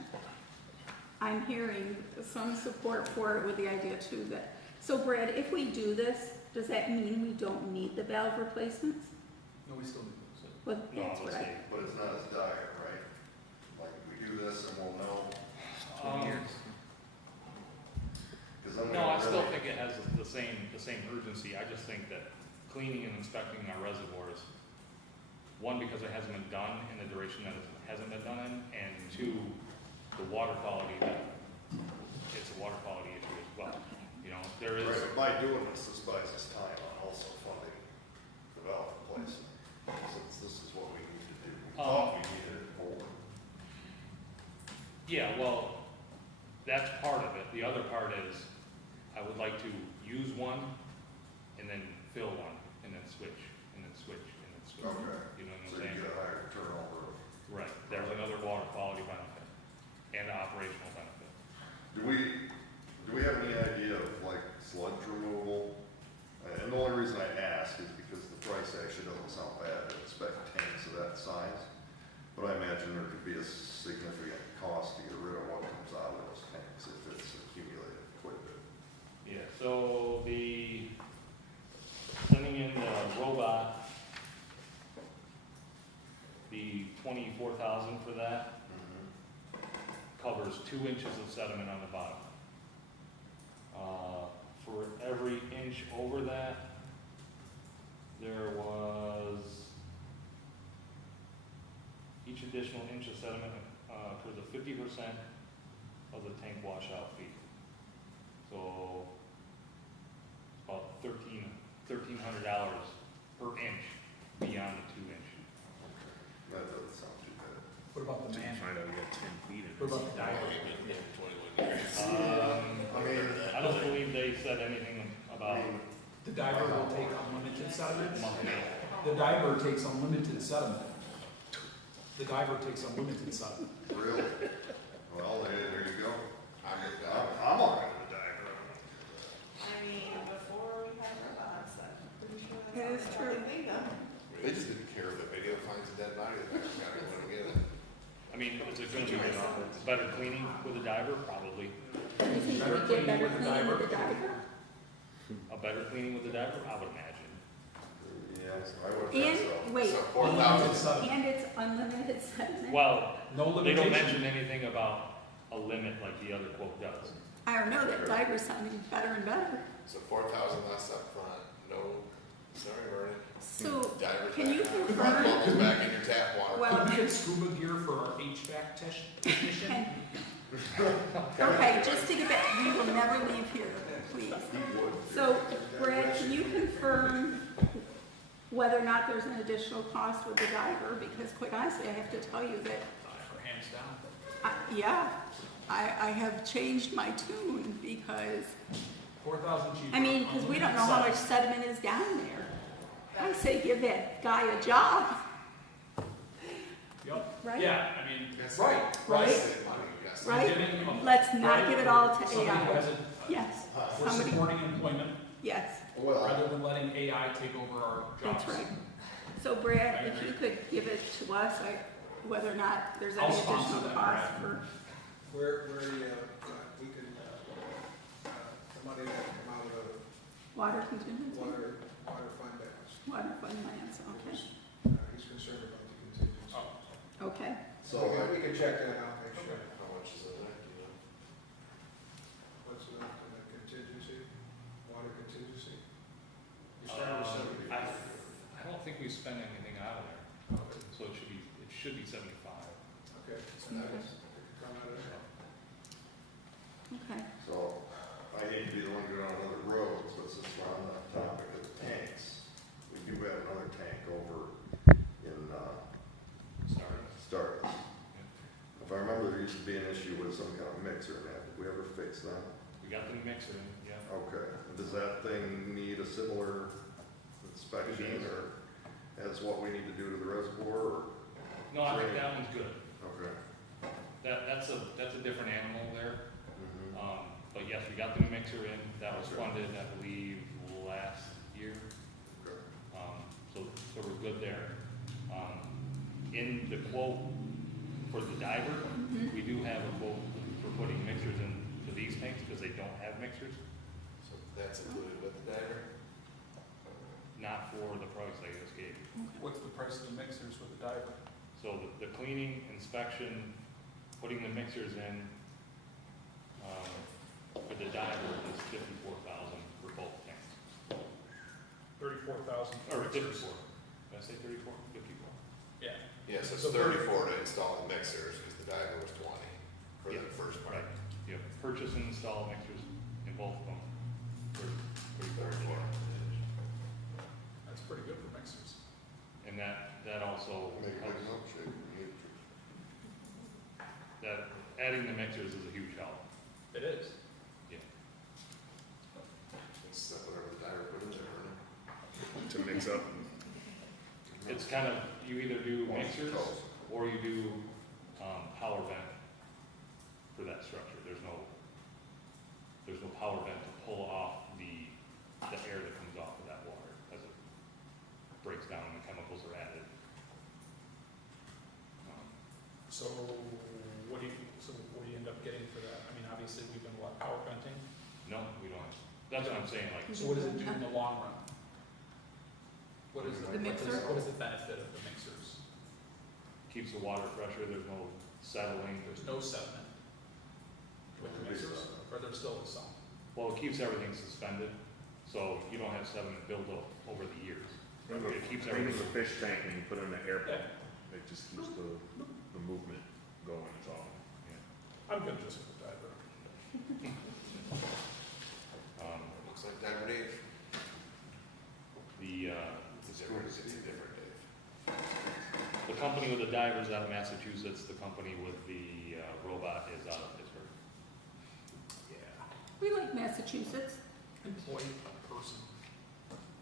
I'm hearing some support for it with the idea too that, so Brad, if we do this, does that mean we don't need the valve replacements? No, we still need those. Well, No, that's what let's I, see. But it's not as dire, right? Like, if we do this and we'll know. 2 years. Cause I'm No, I gonna still really- think it has the same urgency. I just think that cleaning and inspecting our reservoirs, one, because it hasn't been done in the duration that it hasn't been done in, and two, the water quality, it's a water quality issue as well. You know, there is, Right, but by doing this buys us time on also funding the valve replacement, since this is what we need to do. We thought we needed it more. yeah, well, that's part of it. The other part is, I would like to use one and then fill one and then switch and then switch and then switch. Okay. You know So what I'm you saying? get a higher turnover. Right, there's another water quality benefit and operational benefit. Do we have any idea of like sludge removal? And the only reason I ask is because the price actually doesn't sound bad to inspect tanks of that size. But I imagine there could be a significant cost to get rid of what comes out of those tanks if it's 2 inches of sediment on the bottom. For every inch over that, there was each additional inch of sediment for the 50% of the tank washout fee. So about $1,300 per inch beyond the 2 inch. That doesn't sound too bad. What about the man? Find out we got 10 feet in What this. about the diver? I mean, I don't believe they said anything about The diver will take unlimited sediment? The diver takes unlimited sediment. The diver takes unlimited sediment. really? Well, there you go. I'm with that. I'm all right with the diver. I mean, before we had robots, I'm pretty sure that's It how is they true. cleaned them. They just didn't care if the video finds a dead body, they're just gotta let them get it. I mean, is it going to be better cleaning with a diver? Probably. You think Better we get cleaning better with the cleaning diver? with the diver? A better cleaning with the diver? I would imagine. Yes, I would think so. And, wait, So 4,000 sediment. and it's unlimited sediment? Well, No they don't limitation. mention anything about a limit like the other quote does. I don't know, that diver's sounding better and better. So 4,000 less up front, no, sorry, Vernon. So, Divers can you back on. confirm? Bubbles back in your tap water. Well, Could we get scuba gear for our HVAC technician? can, okay, just to get back, we will never leave here, please. So, Brad, can you confirm whether or not there's an additional cost with the diver? Because quite honestly, I have to tell you that, Diver, hands down. yeah, I have changed my tune because, 4,000 cheaper. I mean, because we don't know how much sediment is down there. I say give that guy a job, Yep. right? Yeah, I mean, That's right, right. That's the money, yes. Right? Giving them- Let's not right? give it all to Somebody who AI. has a- Yes, We're somebody, supporting employment yes, Well, rather than letting AI take over our jobs. that's right. So Brad, if you could give it to us, whether or not there's any I'll sponsor additional that, cost Brad. for, Where we can, the money that come out of the water contingency, water fund balance. water fund lands, okay, He's concerned about the contingency. okay. So, We can check that out, make sure. How much is in there, you know? What's left in the contingency, water contingency? You started with 70. I don't think we spent anything out of there, so it should be 75. Okay, so that is, come out of there. Okay, so, I hate to be the one to go down another road, but since we're on the topic of the tanks, we do have another tank over in, Stardust. If I remember, there used to be an issue with some kind of mixer in that, did we ever fix that? We got the mixer in, yeah. Okay, does that thing need a similar inspection, or as what we need to do to the reservoir, or? No, I think that one's good. Okay. That's a different animal there. Mhm. But yes, we got the new mixer in. That was Okay. funded, I believe, last year. Okay. So we're good there. In the quote for the diver, mhm, we do have a quote for putting mixers into these tanks because they don't have mixers. So that's included with the diver? Not for the price I just gave you. What's the price of the mixers with the diver? So the cleaning, inspection, putting the mixers in, for the diver is 54,000 for both tanks. 34,000 Or for 54. mixers. Did I say 34? 54. Yeah. Yeah, so it's So 34 to install the mixers, because the diver was 20 for Yeah, the first part. Right. You have purchase and install mixers in both of them. For 34. 34. That's pretty good for mixers. And that also Make a big helps. milkshake. That adding the mixers is a huge help. It is. Yeah. It's whatever the diver put in there, right? To mix up. It's kind of, you either do Well, mixers toast. or you do power vent for that structure. There's no power vent to pull off the air that comes off of that water as it breaks down and the chemicals are added. So what do you end up getting for that? I mean, obviously, we've been power venting. No, we don't. That's what I'm saying, like, So what does it do in the long run? What is The mixer? What is the benefit of the mixers? keeps the water fresher, there's no settling. There's no sediment. with the mixers, or they're still the same? Well, it keeps everything suspended, so you don't have sediment buildup over the years. It keeps Think everything. of a fish tank and you put it in an airplane. It just keeps the movement going, is all. I'm good just with the diver. Looks like Diver Dave. It's a different Dave. The company with the divers out of Massachusetts, the company with the robot is out of Pittsburgh. Yeah. We like Massachusetts. Employee, person.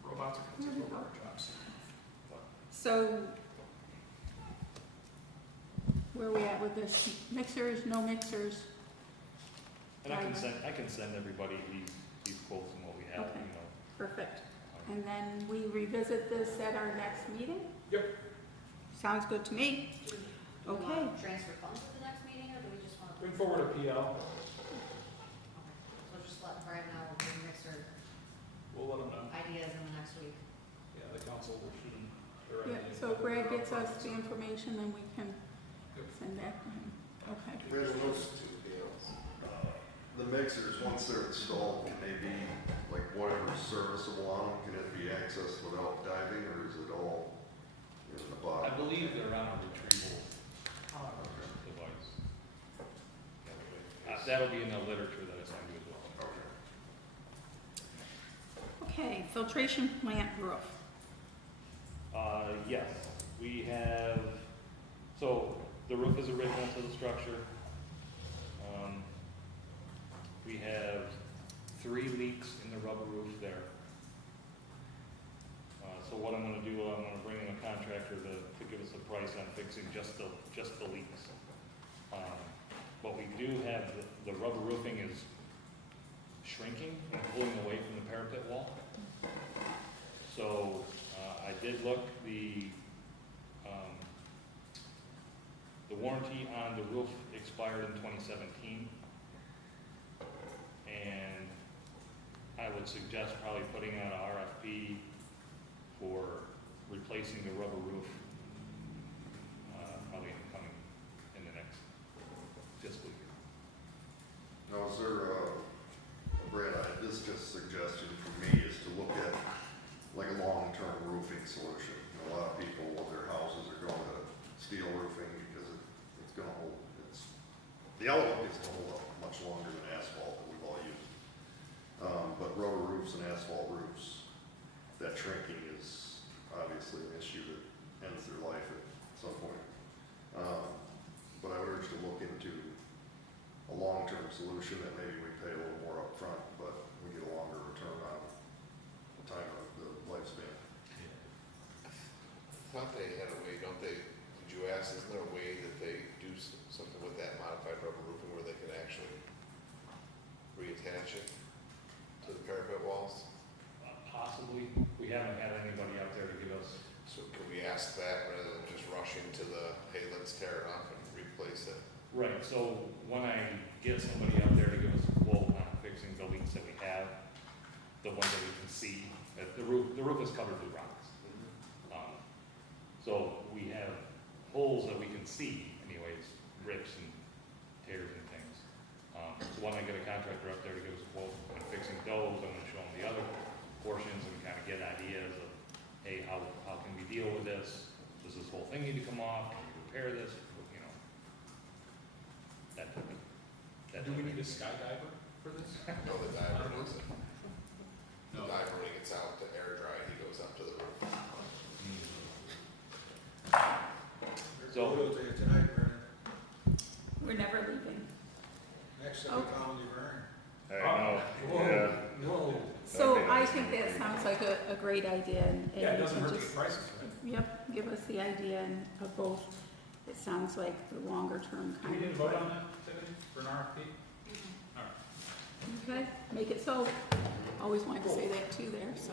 Robots are gonna take over our jobs. So, where are we at with this? Mixers, no mixers? And I can send everybody these quotes and what we have, Okay. you know. Perfect. And then we revisit this at our next meeting? Yep. Sounds good to me. Do we Okay. want to transfer funds at the next meeting, or do we just want to? Bring forward a PL. So just let Brad know, we'll mix our We'll let them know. ideas in the next week. Yeah, the council will shoot them. their Yeah, ideas. so Brad gets us the information, then we can send back to him. Okay. There's those, Two PLs. the mixers, once they're installed, can they be, like, whatever's serviceable on them, can it be accessed without diving, or is it all in the I bottom? believe they're on a retrieval device. That'll be in the literature that I sent you as well. Okay. Okay, filtration plant roof. Yes, we have, so the roof is original to the structure. We have 3 leaks in the rubber roof there. So what I'm gonna do, I'm gonna bring in a contractor to give us a price on fixing just the leaks. But we do have, the rubber roofing is shrinking and pulling away from the parapet wall. So, I did look, the warranty on the roof expired in 2017. And I would suggest probably putting out a RFP for replacing the rubber roof, probably in the next fiscal year. Now, is there, Brad, this just a suggestion for me is to look at like a long-term roofing solution. You know, a lot of people, their houses are going to steel roofing because it's gonna hold, the element is gonna hold up much longer than asphalt that we've all used. But rubber roofs and asphalt roofs, that shrinking is obviously an issue that ends their life at some point. But I would urge to look into a long-term solution that maybe we pay a little more upfront, but we get a longer return on the time of the lifespan. I thought they had a way, don't they, did you ask, isn't there a way that they do something with that modified rubber roofing where they can actually reattach it to the parapet walls? Possibly, we haven't had anybody out there to give us, So can we ask that rather than just rushing to the, hey, let's tear it off and replace it? right, so when I get somebody out there to give us a quote on fixing the leaks that we have, the ones that we can see, the roof is covered with rocks. So we have holes that we can see anyways, rips and tears and things. So when I get a contractor up there to give us a quote on fixing those, I'm gonna show them the other portions and kind of get ideas of, hey, how can we deal with this? Does this whole thing need to come off? Can we repair this? You know, that type of, Do we need a skydiver for this? No, the diver doesn't. The No. diver, when he gets out to air dry, he goes up to the roof. So- We'll do it tonight, Vernon. We're never leaving. Next time we call you, Vernon. I know, Whoa, yeah. whoa. So That'd be I nice. think that sounds like a great idea, and Yeah, it you doesn't can hurt to just, get prices, right? yep, give us the idea of both. It sounds like the longer term Do kind we of. need to vote on that today for an RFP? All right. Okay, make it so. Always wanted to say that too there, so.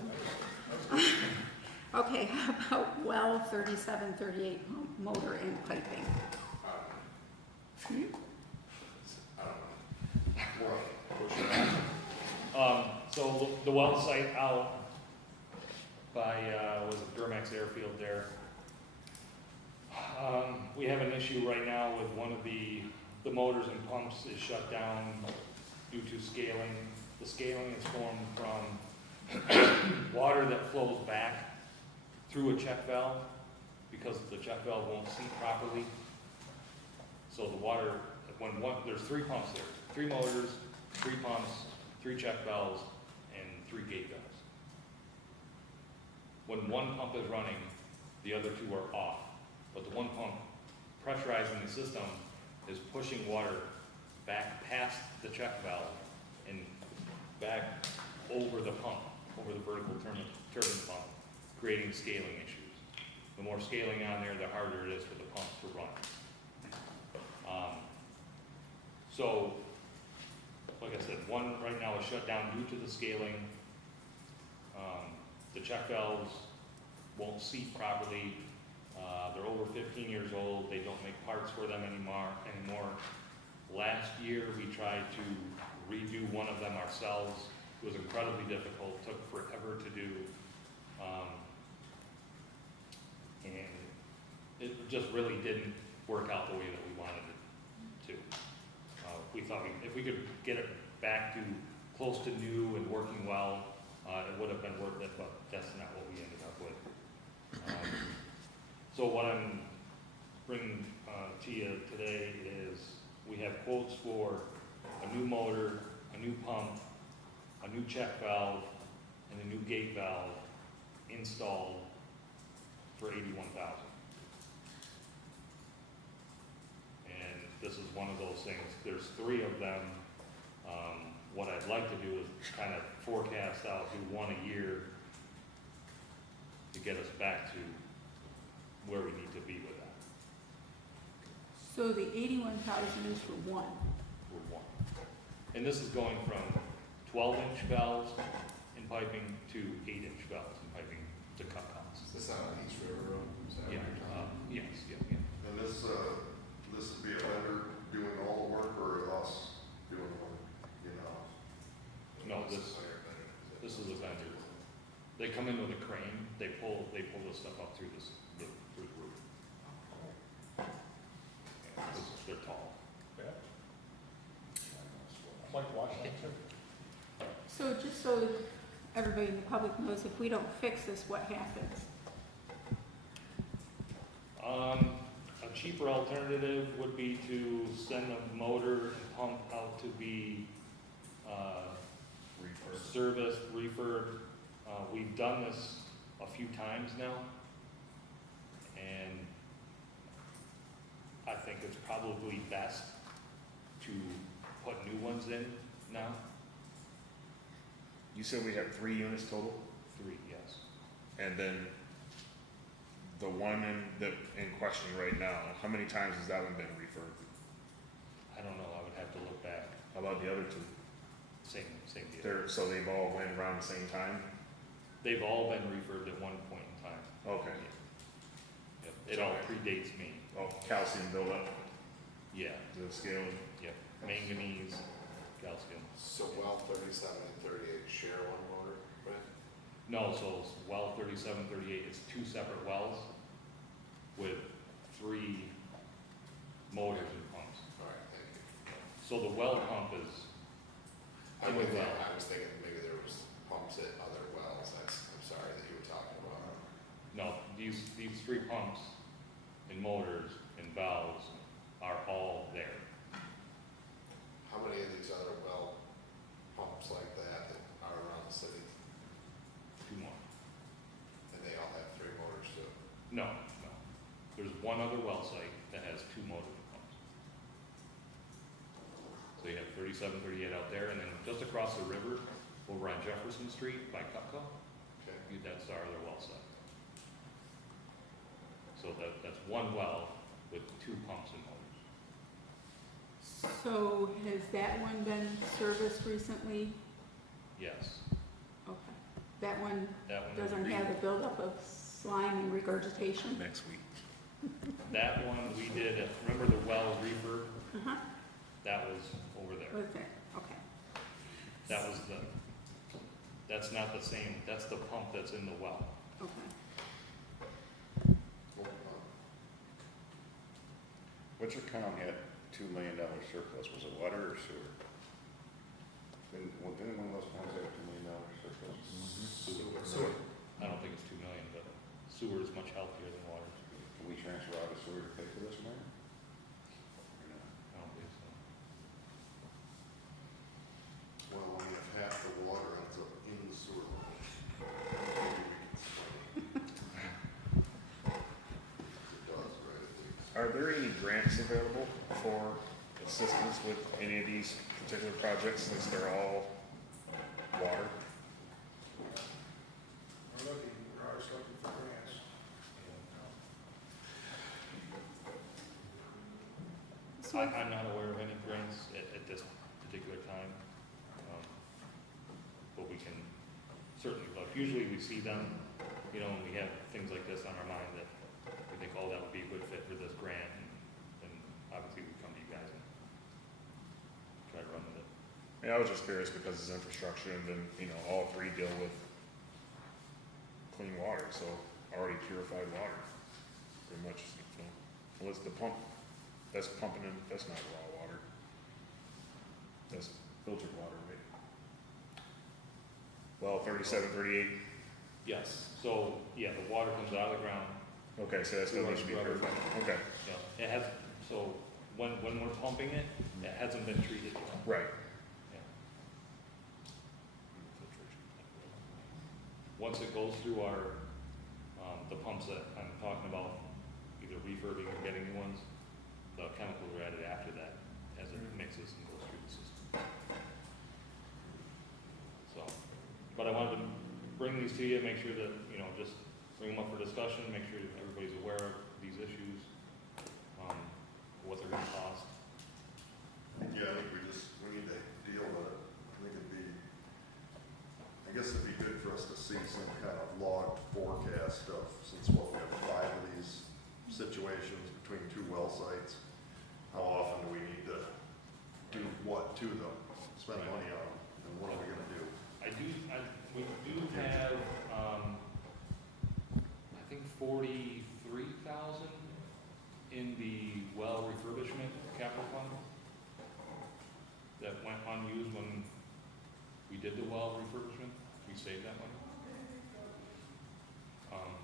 Okay, how about well 3738 pump, motor and piping? Hmm? So the well site out by, was it Durmax Airfield there? We have an issue right now with one of the the motors and pumps is shut down due to scaling. The scaling is formed from water that flows back through a check valve because the check valve won't seat properly. So the water, there's 3 pumps there, 3 motors, 3 pumps, 3 check valves, and 3 gate valves. When one pump is running, the other 2 are off. But the one pump pressurizing the system is pushing water back past the check valve and back over the pump, over the vertical turbine pump, creating scaling issues. The more scaling on there, the harder it is for the pump to run. So, like I said, one right now is shut down due to the scaling. The check valves won't seat properly. They're over 15 years old. They don't make parts for them anymore. Last year, we tried to redo one of them ourselves. It was incredibly difficult, took forever to do. And it just really didn't work out the way that we wanted it to. We thought if we could get it back to close to new and working well, it would have been worth it, but that's not what we ended up with. So what I'm bringing to you today is we have quotes for a new motor, a new pump, a new check valve, and a new gate valve installed for $81,000. And this is one of those things. There's 3 of them. What I'd like to do is kind of forecast out, do one a year to get us back to where we need to be with that. So the 81,000 is for one. For one. And this is going from 12-inch valves in piping to 8-inch valves in piping to cut costs. Is this on East River Road? Is that what Yeah, you're talking about? yes, yeah. And this would be a vendor doing all the work or us doing the work, you know? No, this is a vendor. They come in with a crane, they pull this stuff up through the roof. Yeah, they're tall. So just so everybody in the public knows, if we don't fix this, what happens? A cheaper alternative would be to send a motor and pump out to be serviced, refurbed. We've done this a few times now, and I think it's probably best to put new ones in now. You said we have 3 units total? 3, yes. And then the one in question right now, how many times has that one been refurbed? I don't know, I would have to look back. How about the other 2? Same deal. So they've all went around the same time? They've all been refurbed at one point in time. Okay. Yep. It all predates me. Oh, calcium buildup, Yeah, the scaling? yep. Manganese, calcium. So well 37 and 38 share one motor, right? No, so it's well 37, 38, it's 2 separate wells with 3 motors and pumps. All right, thank you. So the well pump is, I'm with you. well. I was thinking maybe there was pumps at other wells. I'm sorry that you were talking about. no, these 3 pumps and motors and valves are all there. How many of these other well pumps like that are around the city? 2 more. And they all have 3 motors too? No. There's one other well site that has 2 motor pumps. So you have 37, 38 out there, and then just across the river, over on Jefferson Street by Cutco, Okay. that's our other well site. So that's one well with 2 pumps and motors. So has that one been serviced recently? Yes. Okay. That one That one. doesn't have the buildup of slime and regurgitation? Next week. That one we did, remember the well refurb? Uh-huh. That was over there. Was there? Okay. That was that's not the same, that's the pump that's in the well. Okay. What's your count at $2 million surplus, was it water or sewer? Didn't one of those ponds have a $2 million surplus? Sewer. I don't think it's 2 million, but sewer is much healthier than water. Can we transfer out of sewer to pay for this, Mayor? Or not? I don't think so. Well, when you have half the water ends up in the sewer. It does, right, at least. Are there any grants available for assistance with any of these particular projects since they're all water? We're always looking for grants. So I'm not aware of any grants at this particular time. But we can certainly look. Usually we see them, you know, and we have things like this on our mind that we think, oh, that would be a good fit for this grant. And obviously we come to you guys and try to run with it. Yeah, I was just curious because it's infrastructure and then, you know, all three deal with clean water, so already purified water, pretty much. So, unless the pump, that's pumping in, that's not raw water. That's filtered water, right? Well, 37, 38. Yes, so, yeah, the water comes out of the ground. Okay, so that still needs to be purified. Okay, Yeah, it has, so when we're pumping it, it hasn't been treated yet. right. Yeah. Once it goes through our, the pumps that I'm talking about, either refurbing or getting new ones, the chemicals are added after that as it mixes and goes through the system. So, but I wanted to bring these to you, make sure that, you know, just bring them up for discussion, make sure that everybody's aware of these issues, what they're gonna cost. Yeah, I think we need to deal with it. I guess it'd be good for us to see some kind of logged forecast of, since we have 5 of these situations between 2 well sites, how often do we need to do what to them, spend money on them, and what are we gonna do? We do have, I think 43,000 in the well refurbishment capital fund that went unused when we did the well refurbishment. We saved that money.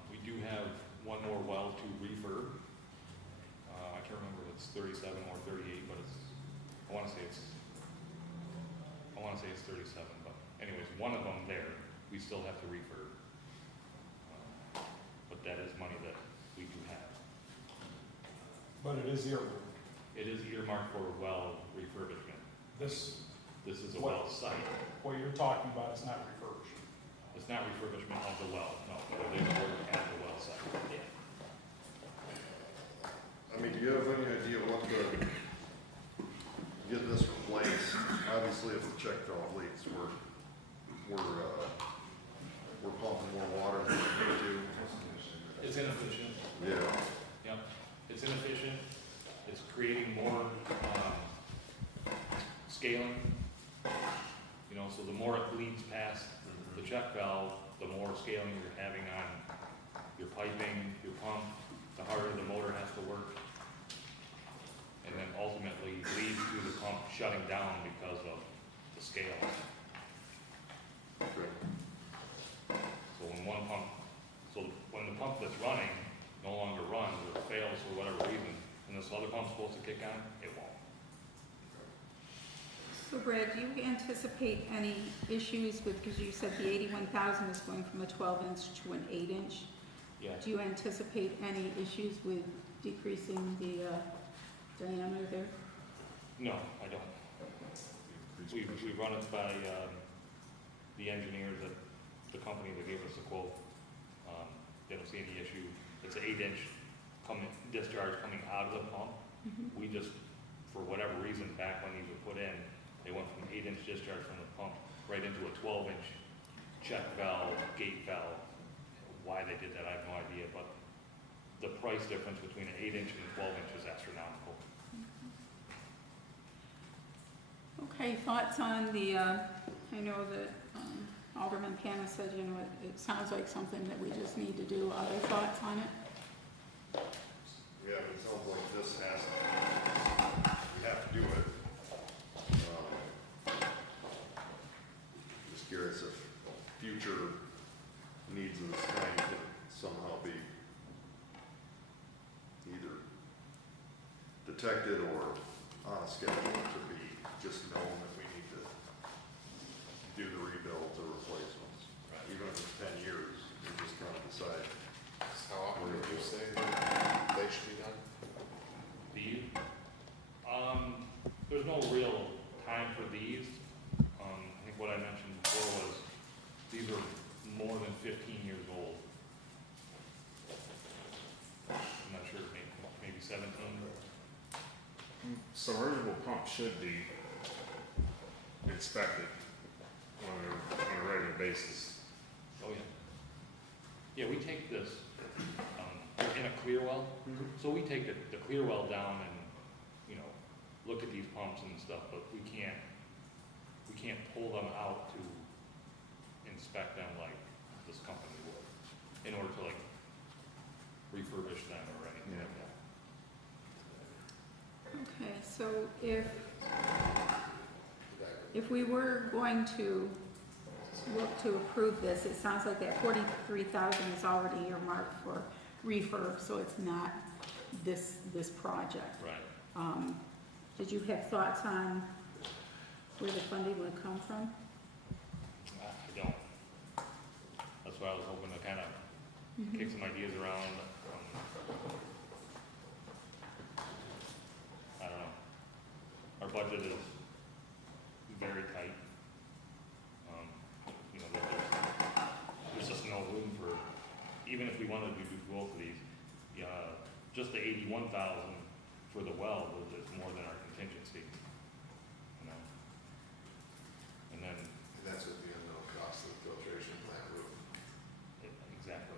We do have one more well to refurb. I can't remember if it's 37 or 38, but I want to say it's 37, but anyways, one of them there, we still have to refurb. But that is money that we do have. But it is earmarked. It is earmarked for well refurbishment. This, This is a well site. what you're talking about is not refurbishment. It's not refurbishment of the well, no, but it is work at the well site. Yeah. I mean, do you have any idea what the, get this replaced? Obviously, if the check valve leaks, we're pumping more water than we need to. It's inefficient. Yeah. Yep, it's inefficient. It's creating more, scaling. You know, so the more it bleeds past the check valve, the more scaling you're having on your piping, your pump, the harder the motor has to work. And then ultimately leads to the pump shutting down because of the scale. Okay. So when the pump that's running no longer runs or fails for whatever reason, and this other pump's supposed to kick on, it won't. So Brad, do you anticipate any issues with, because you said the 81,000 is going from a 12-inch to an 8-inch? Yeah. Do you anticipate any issues with decreasing the diameter there? No, I don't. We run it by the engineers at the company that gave us the quote. They don't see any issue. It's an 8-inch discharge coming out of the pump. We just, for whatever reason, back when these were put in, they went from 8-inch discharge from the pump right into a 12-inch check valve, gate valve. Why they did that, I have no idea, but the price difference between an 8-inch and a 12-inch is astronomical. Okay, thoughts on the, I know that Alderman Pana said, you know, it sounds like something that we just need to do. Other thoughts on it? Yeah, it sounds like this we curious if future needs of this kind could somehow be either detected or on a schedule to be just known that we need to do the rebuilds or replacements. Even if it's 10 years, you just kind of decide. How often would you say that they should be done? There's no real time for these. I think what I mentioned before was, these are more than 15 years old. I'm not sure, maybe 17. Submersible pumps should be inspected on a regular basis. Oh, yeah. Yeah, we take this, in a clear well, so we take the clear well down and, look at these pumps and stuff, but we can't pull them out to inspect them like this company would, in order to refurbish them or anything like that. Okay, so if we were going to look to approve this, it sounds like that 43,000 is already earmarked for refurb, so it's not this project. Right. Did you have thoughts on where the funding would come from? I don't. That's why I was hoping to kind of kick some ideas around. I don't know. Our budget is very tight. There's just no room for, even if we wanted to do both of these, just the 81,000 for the well is more than our contingency. And then. And that's with the unknown cost of the filtration plant roof. Exactly.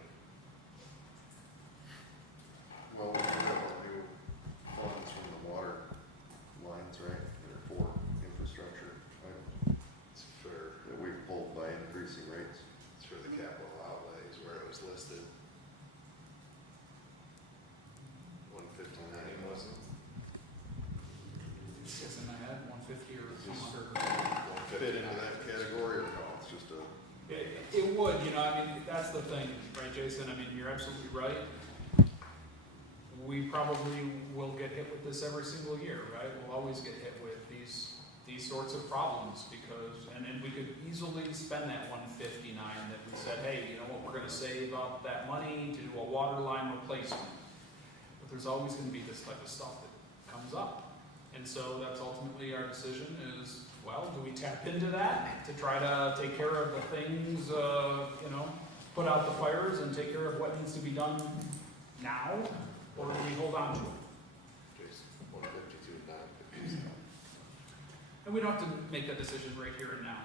Well, we have new funds from the water lines, right? There are 4 infrastructure items It's for, that we've pulled by increasing rates. it's for the capital outlays where it was listed. 159, wasn't it? It's in my head, 150 or 200. Fit into that category or no? It's just a, It would, that's the thing, right, Jason? You're absolutely right. We probably will get hit with this every single year, right? We'll always get hit with these sorts of problems because, and we could easily spend that 159 that we said, hey, you know what, we're gonna save up that money to do a water line replacement. But there's always gonna be this type of stuff that comes up. And so that's ultimately our decision is, well, do we tap into that to try to take care of the things, put out the fires and take care of what needs to be done now? Or do we hold on to it? Jason, 152, 957. And we don't have to make that decision right here and now.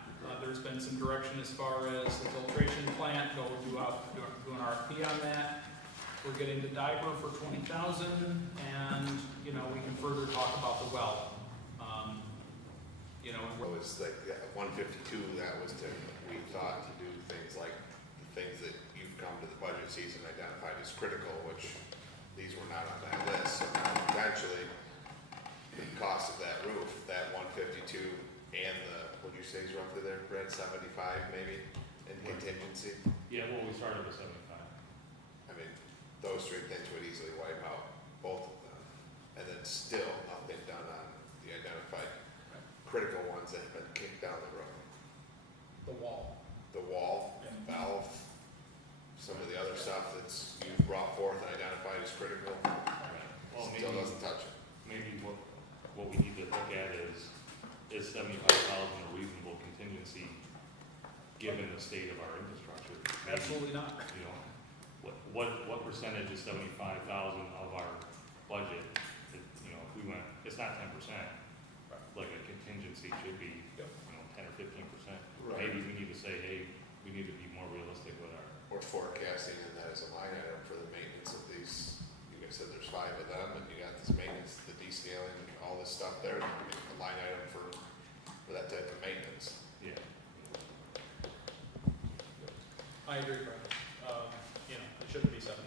There's been some direction as far as the filtration plant, do an RFP on that. We're getting the diaper for 20,000 and, we can further talk about the well. It was like 152, that was we thought to do things like the things that you've come to the budget season identified as critical, which these were not on that list. So now eventually, the cost of that roof, that 152 and what'd you say is roughly there, Brett, 75 maybe in contingency? Yeah, well, we started with 75. Those 3 things would easily wipe out both of them. And then still nothing done on the identified critical ones that have been kicked down the road. The wall. The wall, valve, some of the other stuff that's you brought forth and identified as critical, Well, still doesn't touch it. Maybe what we need to look at is 75,000 a reasonable contingency given the state of our infrastructure? Maybe, Absolutely not. What percentage is 75,000 of our budget? If we went, it's not 10%. Like a contingency should be, 10 or 15%. Right. Maybe we need to say, hey, we need to be more realistic with our. Or forecasting in that as a line item for the maintenance of these. You guys said there's 5 of them, and you got this maintenance, the descaling, all this stuff there. A line item for that type of maintenance. Yeah. I agree, Brett. It shouldn't be 75,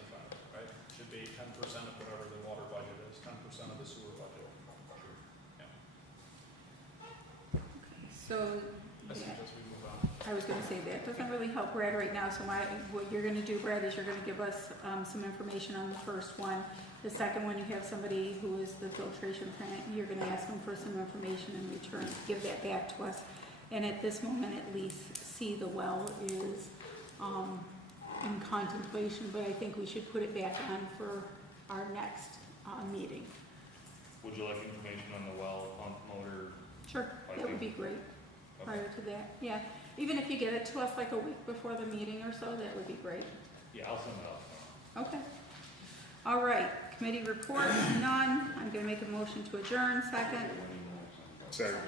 right? It should be 10% of whatever the water budget is, 10% of the sewer budget. Yeah. So, I suggest we move on. I I was gonna say that doesn't really help Brad right now, so what you're gonna do, Brad, is you're gonna give us, some information on the first one. The second one, you have somebody who is the filtration plant, you're gonna ask them for some information in return, give that back to us. And at this moment, at least, see the well is, in contemplation, but I think we should put it back on for our next, meeting. Would you like information on the well, pump, motor? Sure, that would be great, prior to that, yeah. Even if you get it to us like a week before the meeting or so, that would be great. Yeah, I'll send it out. Okay. All right, committee reports, none. I'm gonna make a motion to adjourn, second. Second.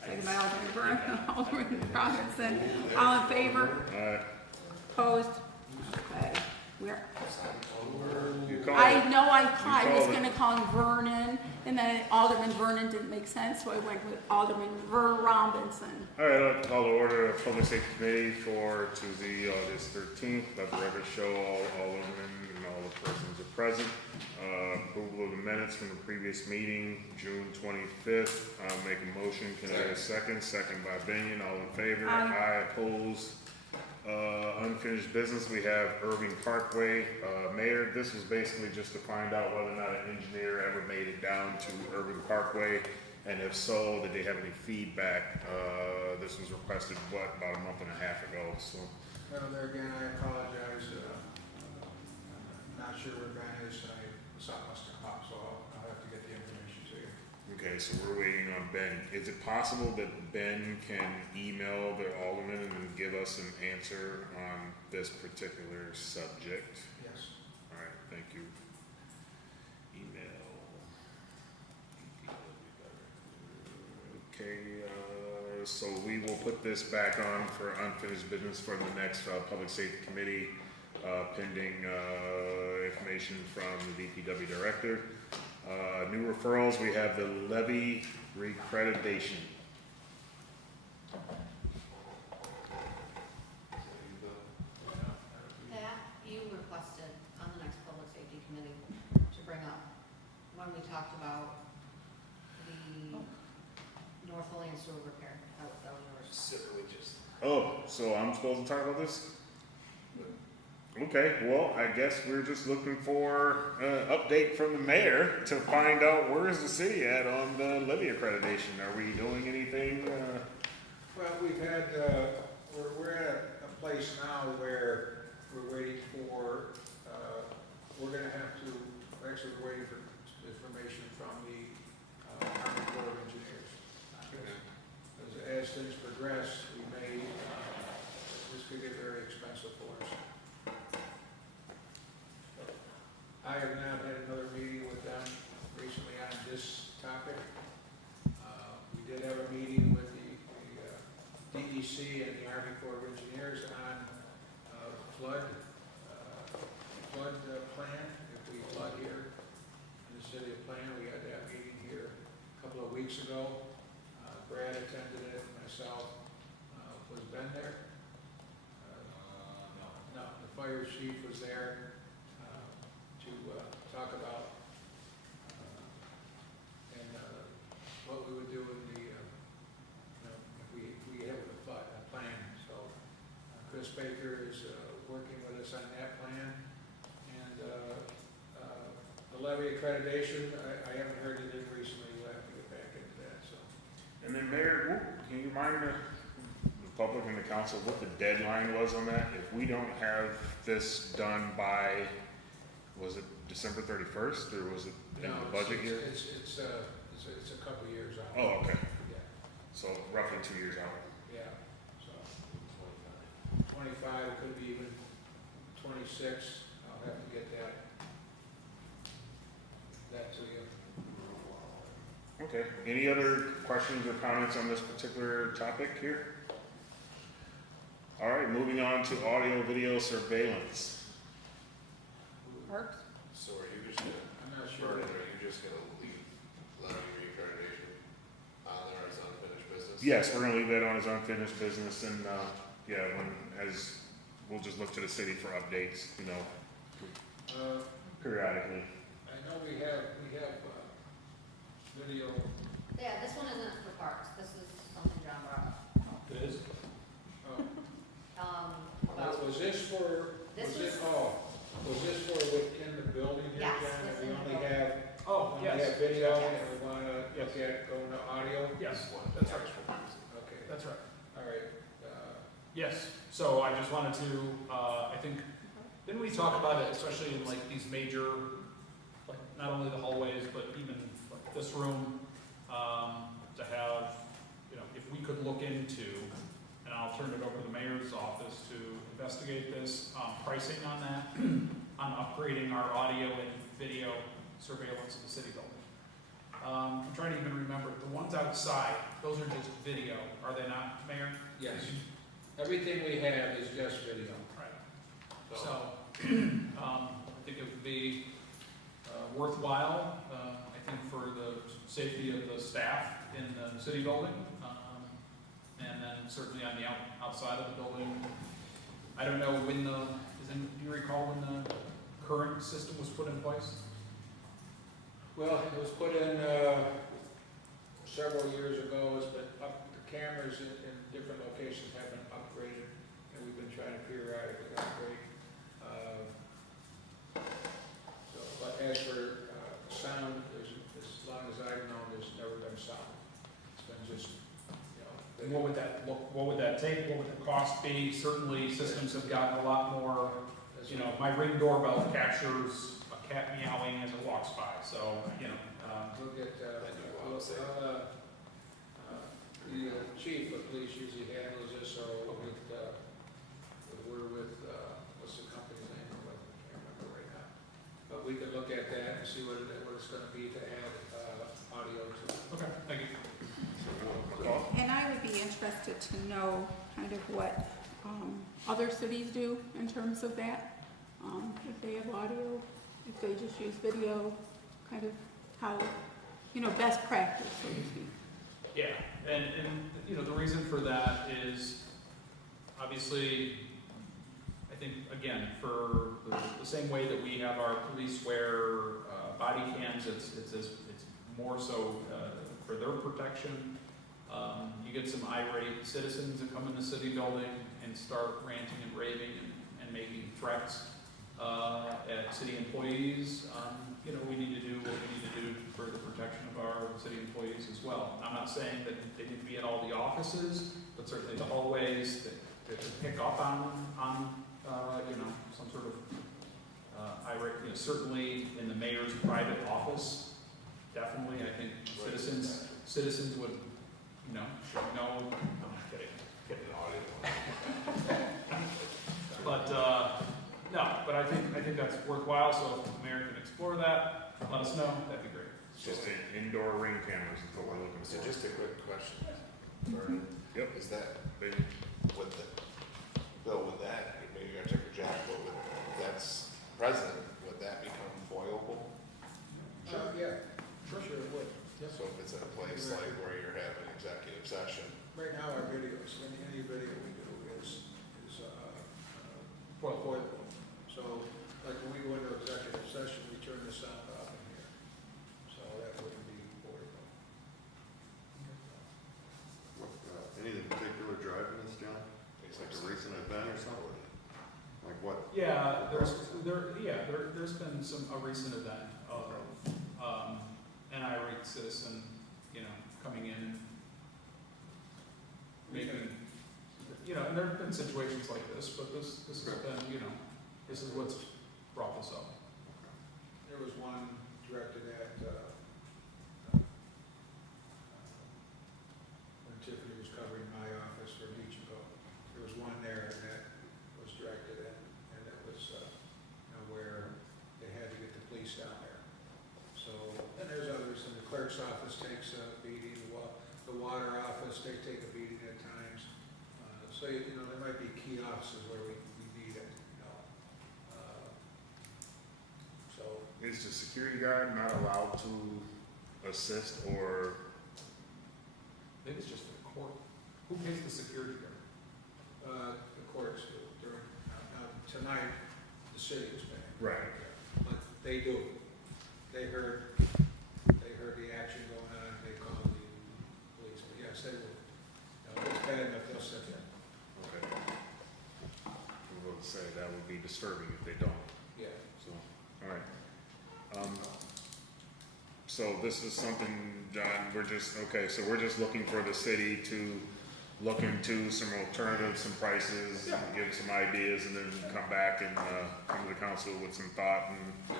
Second by Alderman Byrne, Alderman Robinson. All in favor? Opposed? Okay. You call I it. know I was called it. gonna call him Vernon, and then Alderman Vernon didn't make sense, so I went with Alderman Robinson. All right, I'd like to call to order a public safety committee for Tuesday, August 13th. Let the record show all aldermen and all the persons are present. Approval of the minutes from the previous meeting, June 25th. I'll make a motion. Can I get a second? Second by Binion. All in favor? Aye. Opposed? Unfinished business, we have Irving Parkway. Mayor, this was basically just to find out whether or not an engineer ever made it down to Irving Parkway, and if so, did they have any feedback? This was requested, about a month and a half ago, so. Well, there again, I apologize, I'm not sure where Ben is, something must have come up, so I'll have to get the information to you. Okay, so we're waiting on Ben. Is it possible that Ben can email the alderman and give us an answer on this particular subject? Yes. All right, thank you. Email. Okay, so we will put this back on for unfinished business for the next public safety committee, pending information from the DPW director. New referrals, we have the levy recreditation. That you requested on the next public safety committee to bring up when we talked about the North Olean sewer repair. That was yours. Specifically just. Oh, so I'm supposed to talk about this? Okay, well, I guess we're just looking for an update from the mayor to find out where is the city at on the levy accreditation. Are we doing anything? Well, we've had, we're at a place now where we're waiting for, we're gonna have to, actually we're waiting for information from the Army Corps of Engineers. As things progress, we may, this could get very expensive for us. I have not had another meeting with them recently on this topic. We did have a meeting with the DEC and the Army Corps of Engineers on flood plan. If we flood here in the city of Plan, we had that meeting here a couple of weeks ago. Brad attended it, myself. Was Ben there? No, the fire chief was there to talk about what we would do in the, if we have a plan. So Chris Baker is working with us on that plan. And the levy accreditation, I haven't heard anything recently. We'll have to get back into that, so. And then Mayor, can you remind the public and the council what the deadline was on that? If we don't have this done by, was it December 31st or was it in the budget year? It's a couple of years out. Oh, okay. Yeah, So roughly 2 years out. yeah, so 25, it could be even 26. I'll have to get that to you. Okay. Any other questions or comments on this particular topic here? All right, moving on to audio video surveillance. Works? So are you just gonna, I'm not sure. Vernon, are you just gonna leave levy recreditation on there as unfinished business? Yes, we're gonna leave that on as unfinished business and, yeah, as, we'll just look to the city for updates, periodically. I know we have video. Yeah, this one isn't for parks. This is something John brought up. It is. video and we wanna look at going to audio? Yes, that's right. Okay, That's right. all right. Yes, so I just wanted to, I think, didn't we talk about it, especially in like these major, like not only the hallways, but even like this room, to have, you know, if we could look into, and I'll turn it over to the mayor's office to investigate this, pricing on that, on upgrading our audio and video surveillance of the city building. I'm trying to even remember, the ones outside, those are just video, are they not, Mayor? Yes, everything we have is just video. Right. So, I think it would be worthwhile, I think for the safety of the staff in the city building, and then certainly on the outside of the building. I don't know when do you recall when the current system was put in place? Well, it was put in several years ago. It's been up, the cameras in different locations have been upgraded, and we've been trying to periodically upgrade. But as for sound, as long as I've known, there's never been sound. It's been just, you know. And what would that look, what would that take? What would the cost be? Certainly systems have gotten a lot more, you know, my Ring doorbell captures a cat meowing as it walks by, so, you know. We'll get, the chief of police usually handles this, so we're with, what's the company's name? I can't remember right now. But we can look at that and see what it's gonna be to add, audio to. Okay, thank you. And I would be interested to know kind of what other cities do in terms of that. If they have audio, if they just use video, kind of how, you know, best practice, so to speak. Yeah, and you know, the reason for that is obviously, I think, again, for the same way that we have our police wear body cams, it's more so for their protection. You get some irate citizens that come in the city building and start ranting and raving and making threats at city employees. You know, we need to do what we need to do for the protection of our city employees as well. I'm not saying that they need to be in all the offices, but certainly the hallways that pick up on you know, some sort of irate, you know, certainly in the mayor's private office, definitely, I think citizens would, you know, should know, I'm not kidding, but, no, but I think that's worthwhile, so if the mayor can explore that, let us know, that'd be great. Just indoor ring cameras is what we're looking So for. just a quick question, Vernon. Yep. Is that, with the, Bill, would that, maybe I check your jack, but with, that's president, would that become foilable? Yeah, sure it would. So if it's in a place like where you're having executive session, Right now, our videos, any video we do is foilable. So, like when we go into executive session, we turn the sound off in here. So that wouldn't be foilable. Anything particular driving this, John? It's like a recent event or something? Like what? Yeah, there's been a recent event of an irate citizen, you know, coming in and making, you know, and there have been situations like this, but this has been, you know, this is what's brought this up. There was one directed at, when Tiffany was covering my office for Beach ago. There was one there that was directed at, and it was, you know, where they had to get the police down there. So, and there's others, and the clerk's office takes a beating, the water office, they take a beating at times. So, you know, there might be key offices where we need it, you know. So, Is the security guard not allowed to assist or? I think it's just the court. Who pays the security guard? the courts do during, now tonight, the city is paying. Right. But they do. They heard the action going on, they called the police, but yes, they will. Now, if it's bad enough, they'll sit there. Okay. I would say that would be disturbing if they don't, Yeah. so, all right. so this is something, John, we're just looking for the city to look into some alternatives, some prices, and give some ideas, and then come back and, come to the council with some thought and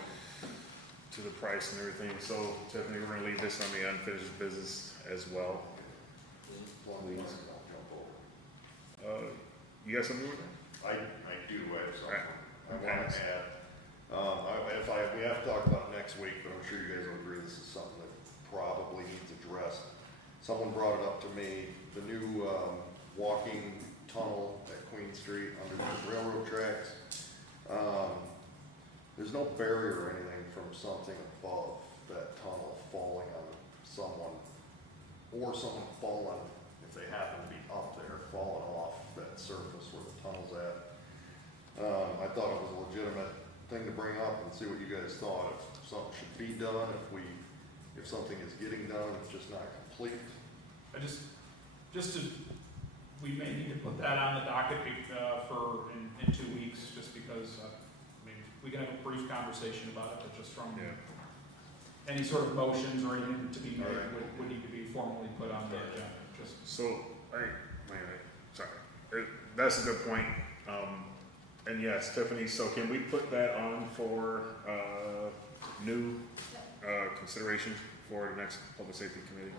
to the price and everything. So Tiffany, we're gonna leave this on the unfinished business as well. Please. You got something with that? I do have something I Okay. want to add. We have to talk about it next week, but I'm sure you guys will agree this is something that probably needs addressed. Someone brought it up to me, the new walking tunnel at Queen Street under the railroad tracks. There's no barrier or anything from something above that tunnel falling on someone, or someone falling, if they happen to be up there, falling off that surface where the tunnel's at. I thought it was a legitimate thing to bring up and see what you guys thought. If something should be done, if something is getting done, it's just not complete. We may need to put that on the docket in 2 weeks, just because, we can have a brief conversation about it, but just from any sort of motions or anything to be made would need to be formally put on the agenda, just. So, sorry, that's a good point. And yes, Tiffany, so can we put that on for, new, consideration for the next Public Safety Committee?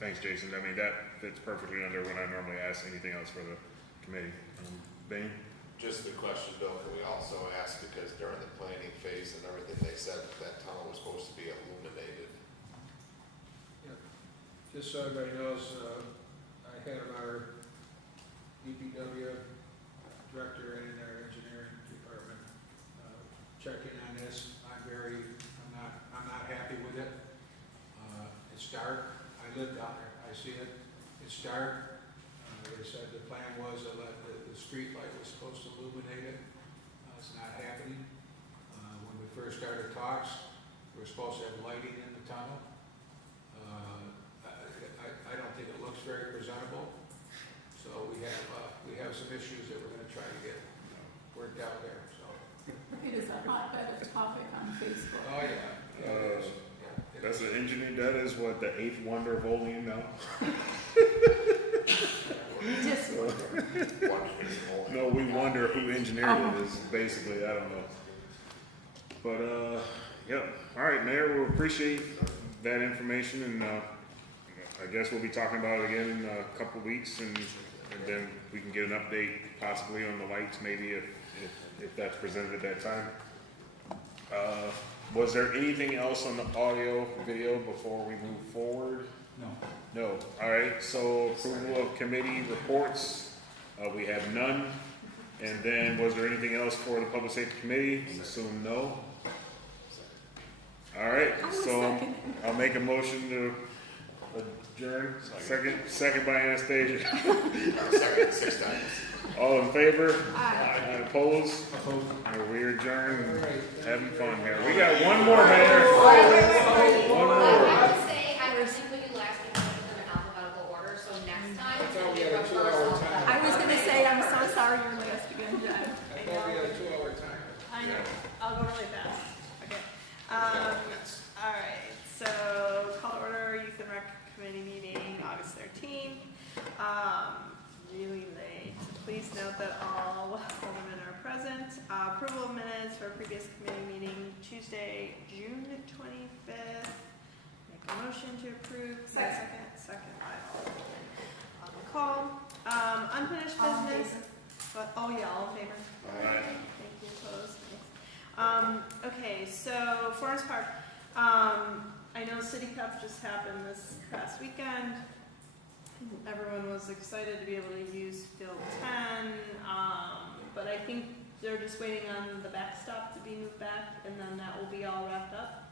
Thanks, Jason. I mean, that fits perfectly under when I normally ask anything else for the committee. Bane? Just the question, Bill, can we also ask, because during the planning phase and everything, they said that tunnel was supposed to be illuminated. Just so everybody knows, I had our DPW director and our engineering department checking on this. I'm not happy with it. It's dark. I live down there. I see it. It's dark. They said the plan was that the street light was supposed to illuminate it. It's not happening. When we first started talks, we were supposed to have lighting in the tunnel. I don't think it looks very presentable. So we have some issues that we're gonna try to get worked out there, so. It is a hotbed of topic on Facebook. Oh, yeah. It is. Yeah, That's an engineer, that is what, the 8th wonder of Olean now? Just No, we wonder who engineered it is, basically, I don't know. But, yeah, all right, Mayor, we appreciate that information, and, I guess we'll be talking about it again in a couple of weeks, and then we can get an update possibly on the lights, maybe if that's presented at that time. Was there anything else on the audio, video before we move forward? No. No. All right, so approval of committee reports, we have none. And then was there anything else for the Public Safety Committee? Assume no. All right, so I'll make a motion to adjourn. Second by Anastasia. Second, 6 times. All in favor? Aye. Opposed? Opposed. We adjourn. Having fun here. We got one more, Mayor. One I more. have to say, I was put you last because it was in alphabetical order, so next time. thought we had a 2-hour time. I was gonna say, I'm so sorry you're last again, Jen. I thought we had a 2-hour time. I know, I'll go really fast. Okay. All right, so call to order Youth and Rec Committee meeting, August 13th. Really late. Please note that all aldermen are present. Approval of minutes for previous committee meeting, Tuesday, June 25th. Make a motion to approve. Second by Alderman on the call. Unfinished business. Oh yeah, all in favor? Aye. Thank you, opposed? Thanks. Okay, so Forest Park. I know City Cup just happened this past weekend. Everyone was excited to be able to use Field 10, but I think they're just waiting on the backstop to be moved back, and then that will be all wrapped up.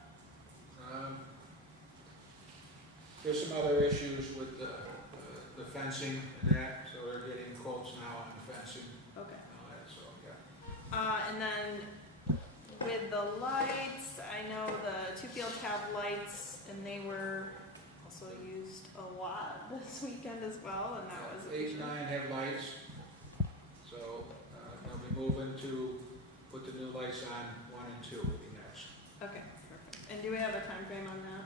There's some other issues with the fencing and that, so they're getting quotes now on the fencing. Okay. And all that, so, yeah. And then with the lights, I know the two fields have lights, and they were also used a lot this weekend as well, and that was 8 and 9 have lights, so they'll be moving to put the new lights on 1 and 2 will be next. okay, perfect. And do we have a time frame on that?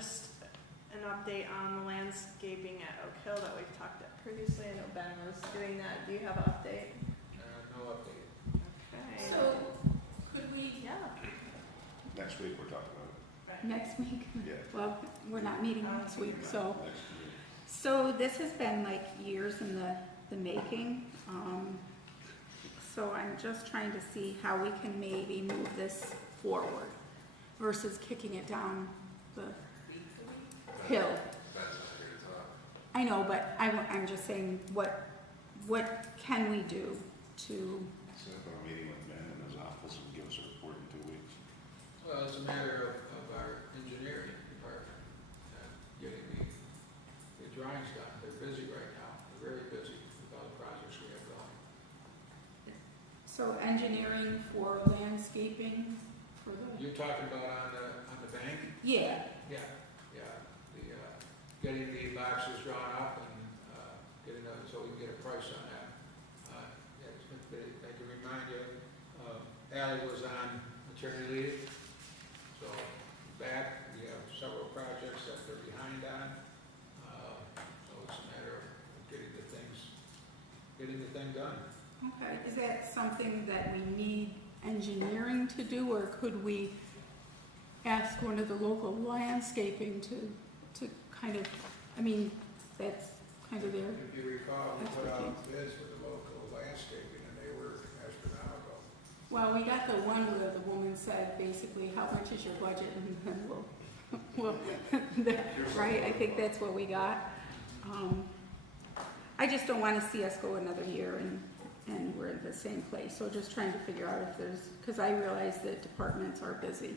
just an update on the landscaping at Oak Hill that we've talked about previously. I know Ben was doing that. Do you have an update? No update. Okay. So, could we, Yeah. Next week, we're talking about next week? Yeah. Well, we're not meeting next week, so. it. Next week. So this has been like years in the making. So I'm just trying to see how we can maybe move this forward versus kicking it down the hill. That's not here to talk. I know, but I'm just saying, what can we do to, Set up a meeting with Ben in his office and give us a report in 2 weeks. Well, it's a matter of our engineering department, getting the drawings done. They're busy right now, they're very busy with all the projects we have going. so engineering for landscaping for the, You're talking about on the bank? yeah, Yeah, getting the boxes drawn up and, getting them, so we can get a price on that. I can remind you, Ally was on maternity leave, so back, we have several projects that they're behind on. So it's a matter of getting the thing done. okay. Is that something that we need engineering to do, or could we ask one of the local landscaping to kind of, I mean, that's kind of their, If you recall, we put out Expertise. bids with the local landscaping and they were astronomical. well, we got the one where the woman said basically, how much is your budget, and then we'll, right, I think that's what we got. I just don't wanna see us go another year and we're in the same place, so just trying to figure out if there's, cause I realize that departments are busy,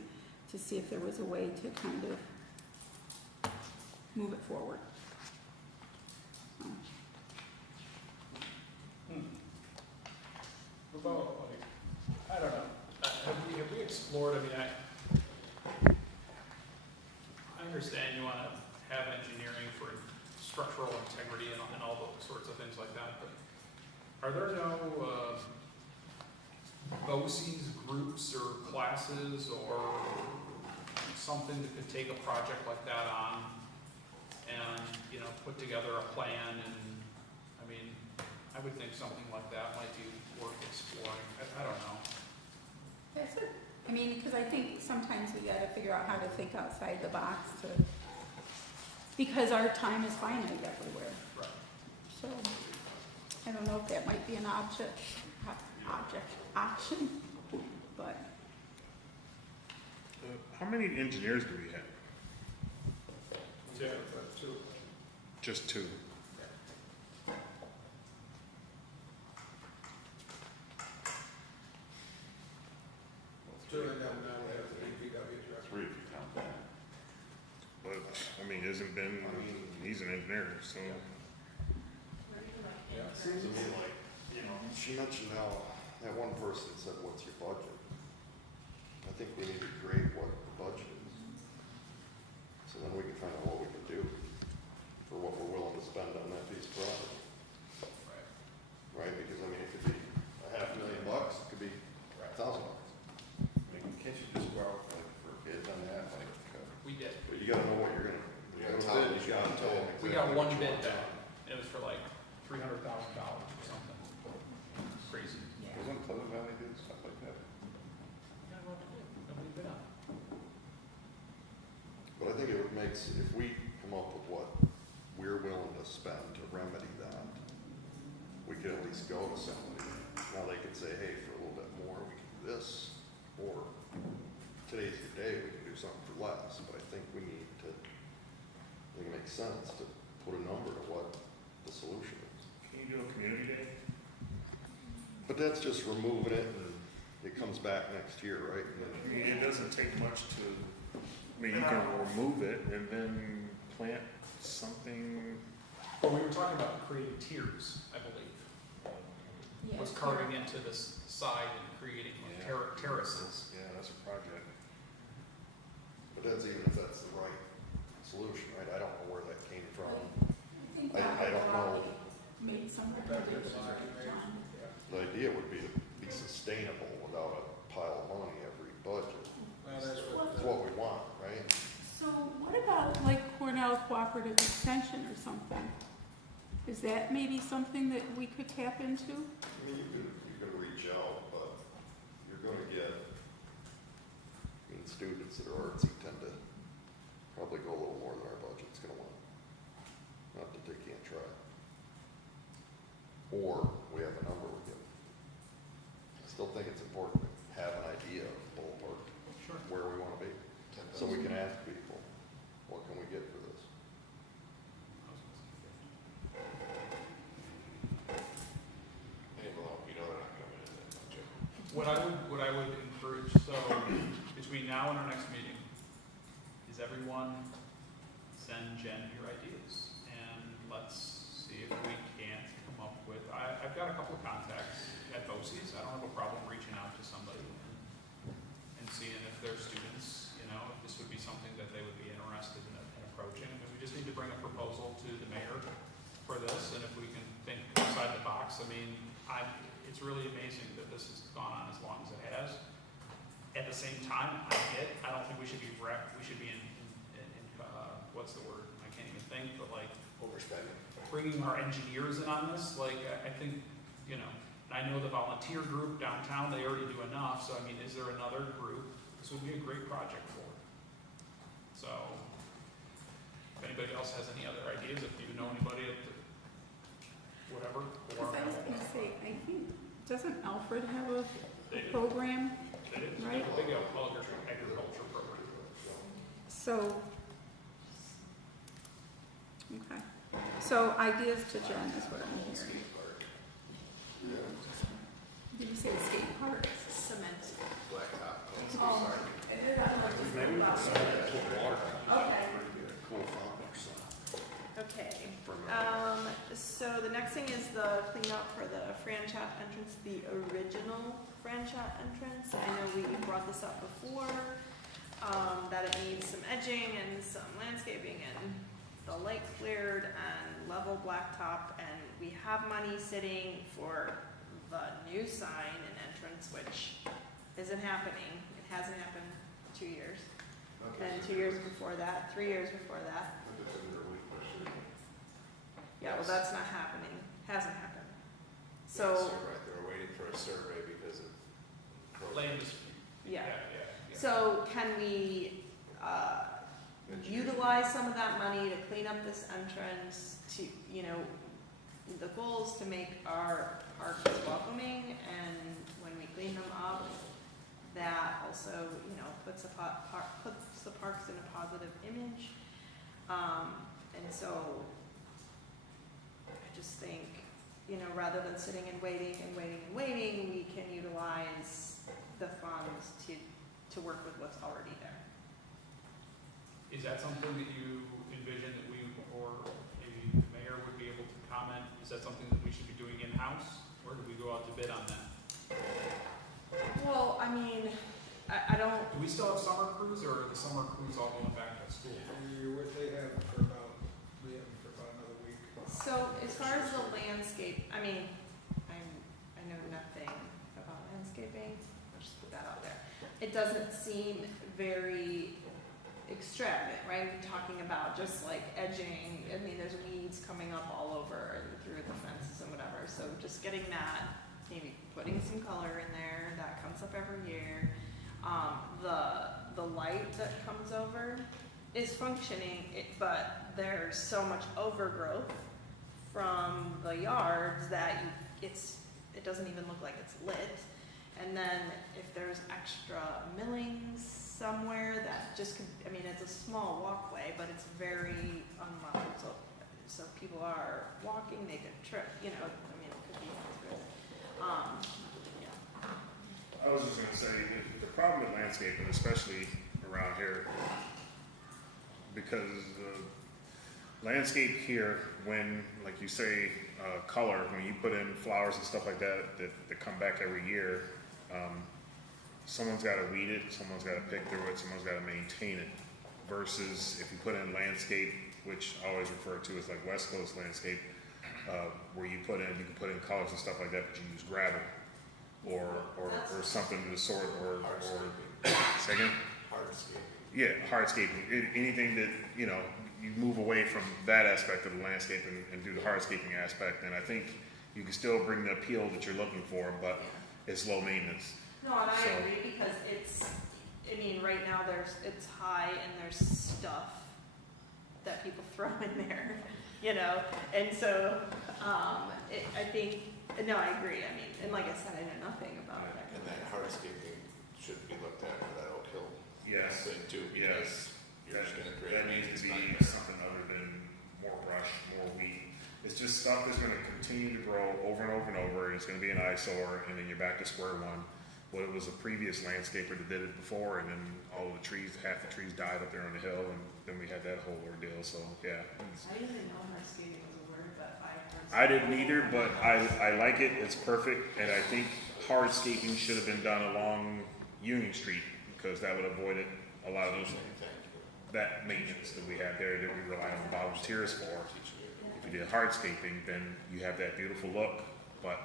to see if there was a way to kind of move it forward. So. What about, like, I don't know, have we explored, I mean, I understand you wanna have engineering for structural integrity and all those sorts of things like that, but are there no, BOCES groups or classes or something that could take a project like that on and, you know, put together a plan? And, I mean, I would think something like that might be worth exploring. I don't know. That's it. I mean, because I think sometimes we gotta figure out how to think outside the box to, because our time is finite everywhere. Right. So, I don't know if that might be an option, but How many engineers do we have? Yeah. But two, Just 2. two of them now we have the DPW director. 3 if you count that. But, I mean, isn't Ben, he's an engineer, so. Yeah. So I mean, like, you know, she mentioned how that one person said, what's your budget? I think we need to grade what the budget is. So then we can find out what we can do for what we're willing to spend on that piece of property. Right, because I mean, it could be $500,000, it could be $1,000. I mean, can't you just go out like for bids on that, like, We did. but you gotta know what you're gonna, You gotta tell them. you gotta tell them. We got one bid back. It was for like $300,000 or something. Crazy. Doesn't Pleasant Valley do stuff like that? Nobody bid on it. But I think it makes, if we come up with what we're willing to spend to remedy that, we could at least go to somebody. Now they could say, hey, for a little bit more, we can do this, or today's your day, we can do something for less. But I think we need to, I think it makes sense to put a number to what the solution is. Can you do a community day? But that's just removing it and it comes back next year, right? And I then- mean, it doesn't take much to, I mean, you can remove it and then plant something. Well, we were talking about creating tiers, I believe. yeah. Was carving into this side and creating like terraces. Yeah, that's a project. But that's even if that's the right solution, right? I don't know where that came from. think I that don't know. made some recommendations. John. The idea would be to be sustainable without a pile of money every budget. Well, that's what. It's what we want, right? So what about offered an extension or something. Is that maybe something that we could tap into? I mean, you can reach out, but you're gonna get, I mean, students that are artsy tend to probably go a little more than our budget's gonna want. Not that they can't try. Or we have a number we give. I still think it's important to have an idea of ballpark, Sure. where we wanna be. So we can ask people, what can we get for this? Well, you know they're not gonna win that budget. What I would encourage, so between now and our next meeting, is everyone send Jen your ideas, and let's see if we can't come up with, I've got a couple of contacts at BOCES. I don't have a problem reaching out to somebody and seeing if their students, you know, if this would be something that they would be interested in approaching. And we just need to bring a proposal to the mayor for this, and if we can think outside the box. I mean, it's really amazing that this has gone on as long as it has. At the same time, I don't think we should be we should be in what's the word? I can't even think, but like Overspending. bringing our engineers in on this. Like, I think, you know, I know the volunteer group downtown, they already do enough. So I mean, is there another group? This would be a great project for. So, if anybody else has any other ideas, if you know anybody at the whatever. Because I was gonna say, I think, doesn't Alfred have a They do. program? It is. Right. Big agriculture program. So, okay. So ideas to Jen is what I'm hearing. Did you say skate park? Cement. Blacktop. Oh. Maybe we can sell that cold water. Okay. Cool fountain or something. Okay, so the next thing is the cleanup for the franchise entrance, the original franchise entrance. I know we brought this up before, that it needs some edging and some landscaping and the light cleared and level blacktop, and we have money sitting for the new sign and entrance, which isn't happening. It hasn't happened 2 years. And 2 years before that, 3 years before that. Yeah, well, that's not happening, hasn't happened. So, Right, they were waiting for a survey because of. Land is. yeah. Yeah. So can we, utilize some of that money to clean up this entrance to, you know, the goal is to make our parks welcoming, and when we clean them up, that also, you know, puts the parks in a positive image. And so, I just think, you know, rather than sitting and waiting, we can utilize the funds to work with what's already there. Is that something that you envision that we or the mayor would be able to comment? Is that something that we should be doing in-house, or do we go out to bid on that? Well, I mean, I don't, Do we still have summer crews, or are the summer crews all going back to school? They have for about, we have for about another week. so as far as the landscape, I mean, I know nothing about landscaping, I'll just put that out there. It doesn't seem very extravagant, right? We're talking about just like edging, I mean, there's weeds coming up all over and through the fences and whatever, so just getting that, maybe putting some color in there, that comes up every year. The light that comes over is functioning, but there's so much overgrowth from the yards that it doesn't even look like it's lit. And then if there's extra millings somewhere that just could, I mean, it's a small walkway, but it's very unlevel, so if people are walking, they could trip, you know, I mean, it could be hazardous. Yeah. I was just gonna say, the problem with landscaping, especially around here, because the landscape here, when, like you say, color, when you put in flowers and stuff like that come back every year, someone's gotta weed it, someone's gotta pick through it, someone's gotta maintain it, versus if you put in landscape, which I always refer to as like West Coast landscape, where you can put in colors and stuff like that, but you use gravel, or something of the sort, or second? Hardscaping. Yeah, hardscaping, anything that, you know, you move away from that aspect of the landscape and do the hardscaping aspect, and I think you can still bring the appeal that you're looking for, but it's low maintenance. No, and I So- agree, because I mean, right now it's high and there's stuff that people throw in there, you know, and so, I think, no, I agree, I mean, and like I said, I know nothing about it. And that hardscaping should be looked at for that Oak Hill Yes, thing too, because you're just gonna create. that needs to be nightmare. something other than more brush, more weed. It's just stuff that's gonna continue to grow over and over and over, and it's gonna be an eyesore, and then you're back to square one. Well, it was a previous landscaper that did it before, and then all the trees, half the trees died up there on the hill, and then we had that whole ordeal, so, yeah. I didn't even know hardscaping was a word, but I didn't either, but I like it, it's perfect, and I think hardscaping should have been done along Union Street, because that would have avoided a lot of those, that maintenance that we have there that we rely on volunteers for. If you did hardscaping, then you have that beautiful look, but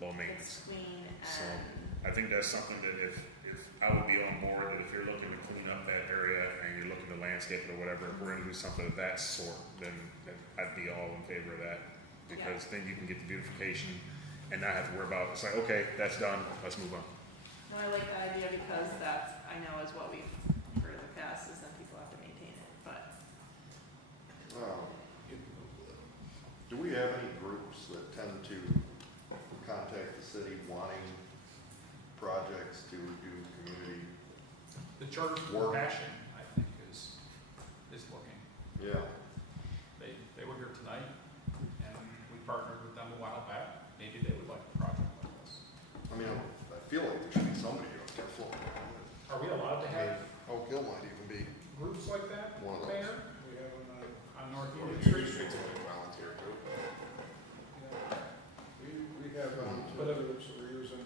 low maintenance. it's clean So, and, I think that's something that if I would be on board, that if you're looking to clean up that area and you're looking to landscape it or whatever, if we're gonna do something of that sort, then I'd be all in favor of that. Because then you can get the beautification and not have to worry about, it's like, okay, that's done, let's move on. no, I like that idea, because that, I know, is what we've heard in the past, is that people have to maintain it, but. Do we have any groups that tend to contact the city wanting projects to do community? The Charter for Passion, I think, is looking. Yeah. They were here tonight, and we partnered with them a while back. Maybe they would like a project like this. I mean, I feel like there should be somebody who can float around with. Are we allowed to have Oak Hill might even be groups like that, one of those. Mayor, We have them, on North Union Union Street? Street's a big volunteer group. we have volunteer groups that we're using,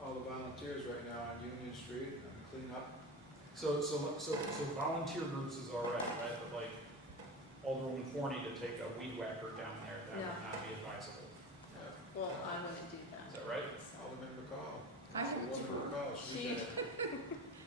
all the volunteers right now on Union Street and clean up. So volunteer groups is all right, right? But like Alderwoman Forney to take a weed whacker down there, that would not be advisable. Well, I wouldn't do that. Is that right? Alderman McCall. I It's for McCall. She,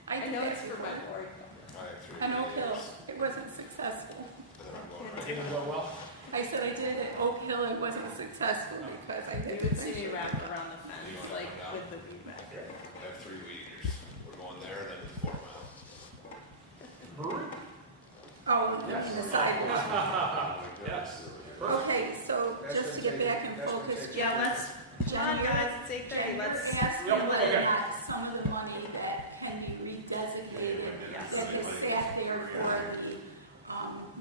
I know it's for my board. I have 3 on Oak Hill, years, it wasn't successful. and then I'm going It right. didn't go well? I said I did it at Oak Hill, it wasn't successful because I You did would see me wrapped around the fence, You wanna like come down? with the feedback. I have 3 weed eaters. We're going there, then to the 4 Mile. Brewery? Oh, Yes. on the sidewalk. Yes. Okay, so That's just to gonna get take- back in that's gonna focus. take- Yeah, let's, come on, Jen, guys, it's 8:30, Jen, let's. you're asking Yep, whether okay. or not some of the money that can be redesignated, Yes. that has sat there for the,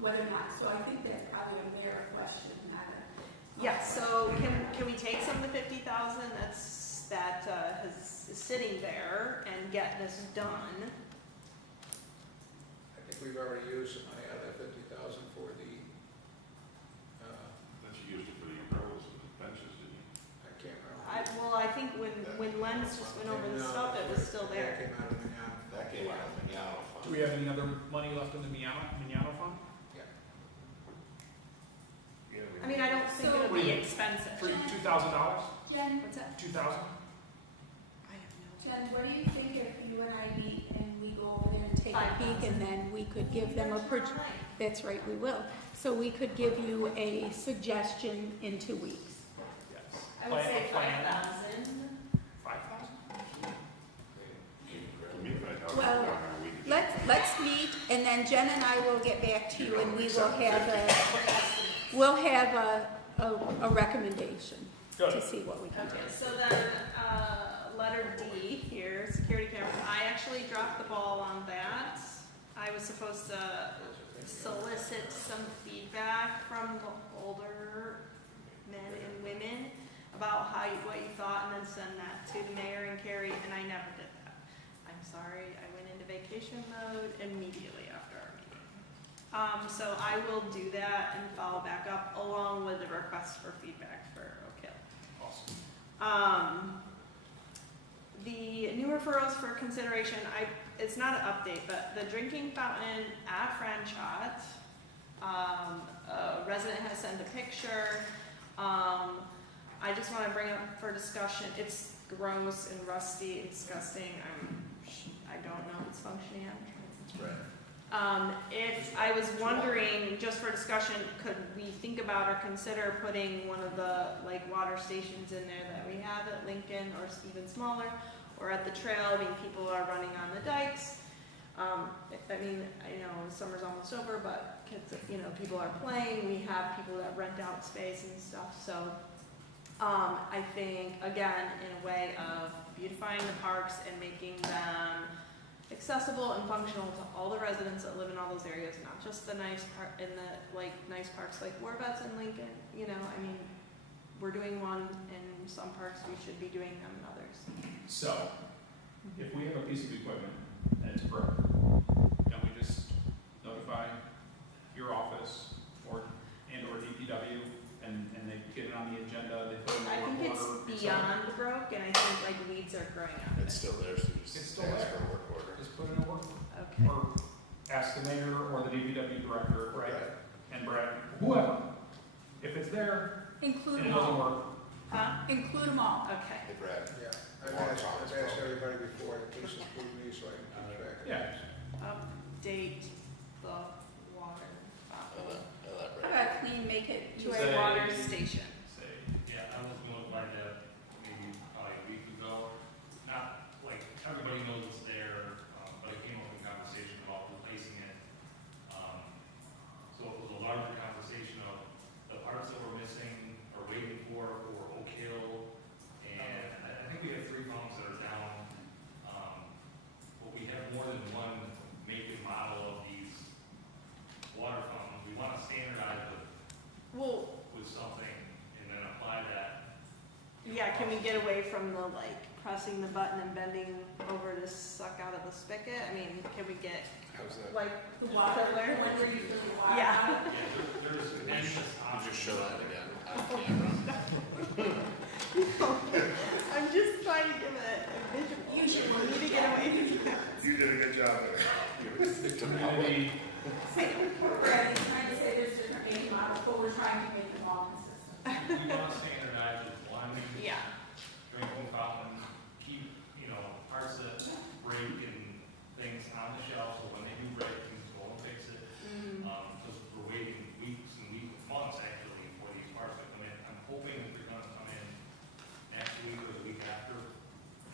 whether or not, so I think that's probably a mayor question, not a. Yeah, so can we take some of the 50,000 is sitting there and get this done? I think we've already used some money out of that 50,000 for the, But you used it for the umbrellas and the benches, didn't you? I can't remember. I think when Len's just went over the stuff, it was still That there. came out of the Miano. That came out of the Miano Fund. Do we have any other money left in the Miano Fund? I mean, I don't think So- it'll be expensive. $2,000? Jen, What's that? 2,000? I have no. Jen, what do you think if you and I meet and we go over there and take a 5,000. peek and then we could give them a that's right, we will. So we could give you a suggestion in 2 weeks. Yes. I would say Plan- 5,000. 5,000? To me, Well, let's meet and then Jen and I will get back to you and we will have a recommendation to Good. see what we can do. Okay, so then, letter D here, security cameras, I actually dropped the ball on that. I was supposed to solicit some feedback from the older men and women about what you thought, and then send that to the mayor and Carrie, and I never did that. I'm sorry, I went into vacation mode immediately after our meeting. So I will do that and follow back up along with the request for feedback for Oak Hill. Awesome. The new referrals for consideration, it's not an update, but the drinking fountain at Franchot, a resident has sent a picture. I just want to bring up for discussion, it's gross and rusty and disgusting. I don't know if it's functioning. It's red. If, I was wondering, just for discussion, could we think about or consider putting one of the, like, water stations in there that we have at Lincoln, or even smaller, or at the trail? I mean, people are running on the dikes. I mean, I know summer's almost over, but kids, you know, people are playing, we have people that rent out space and stuff, so, I think, again, in a way of beautifying the parks and making them accessible and functional to all the residents that live in all those areas, not just the nice part, in the, like, nice parks like Warbett's in Lincoln, you know, I mean, we're doing one in some parks, we should be doing them in others. So, if we have a piece of equipment and it's broke, don't we just notify your office or DPW and they get it on the agenda, they put it I in think the it's work order? beyond broke, and I think like weeds are growing out of it. It's still there, so you It's just still ask there. for a work order. Just put it in a work order. Okay. Or ask the mayor or the DPW director, right? Right. And Brad, whoever. If it's there Include and it them doesn't all. work, Huh? Include them all. Okay. Hey Brad, Yeah, I've asked everybody before, please include me so I can keep track of it. yeah. Update the water I'll fountain let How Brad. about clean, make it to Say- a water station. Say, yeah, I was notified that maybe probably a week ago. Not, like, everybody knows it's there, but it came up in conversation about replacing it. So it was a larger conversation of the parts that we're missing or waiting for Oak Hill. And I think we have 3 pumps that are down. But we have more than one make and model of these water fountains. We want to standardize Well, with something and then apply that. yeah, can we get away from the like pressing the button and bending over to suck out of the spigot? I mean, can we get How's that? like The water, filler? whenever you fill the water. Yeah. There's endless You options. just show that again on camera. I'm just trying to give it a visual. We need to get away from that. You did a good job there. Community, Brad, he's trying to say there's different make models, but we're trying to make them all consistent. We want to standardize with one Yeah. drinking fountain, keep, parts that break and things on the shelf, so when they do break, you can go and fix it. Because we're waiting weeks and weeks, months actually, for these parts to come in. I'm hoping that they're gonna come in next week or the week after,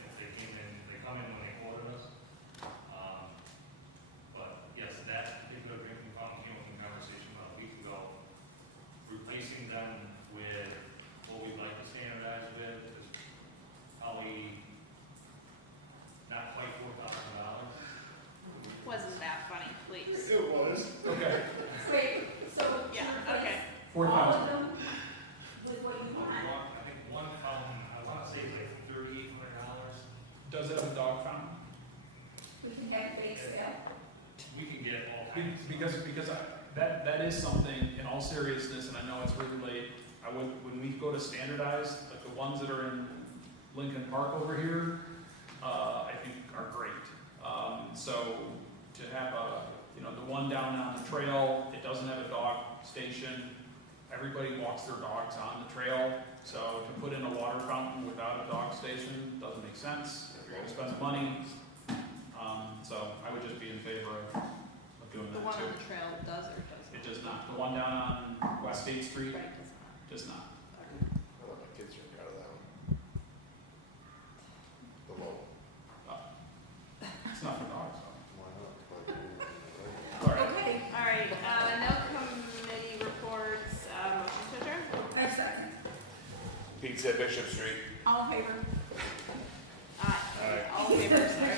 if they come in when they quoted us. But yes, that particular drinking fountain came up in conversation about a week ago. Replacing them with what we'd like to standardize with is probably not quite $4,000. Wasn't that funny, please? It was. okay, Wait, so Yeah, to okay. replace all of 4,000. them with what you want? I think one fountain, I want to say it's like $3,800. Does it have a dog fountain? We can have bake sale. We can get all kinds. Because that is something, in all seriousness, and I know it's really late, when we go to standardize, like the ones that are in Lincoln Park over here, I think are great. So to have the one down on the trail, it doesn't have a dog station. Everybody walks their dogs on the trail, so to put in a water fountain without a dog station doesn't make sense. If you're gonna spend the money, so I would just be in favor of doing The that one too. on the trail does or doesn't? It does not. The one down on West State Street Right, does not. does not. I let my kids drink out of that one. The low. It's not for dogs, so. Why not? All right. Okay, all right, no committee reports, motion to adjourn? Next second. Pizza at Bishop Street. All in favor? Aye. All in favor, sorry.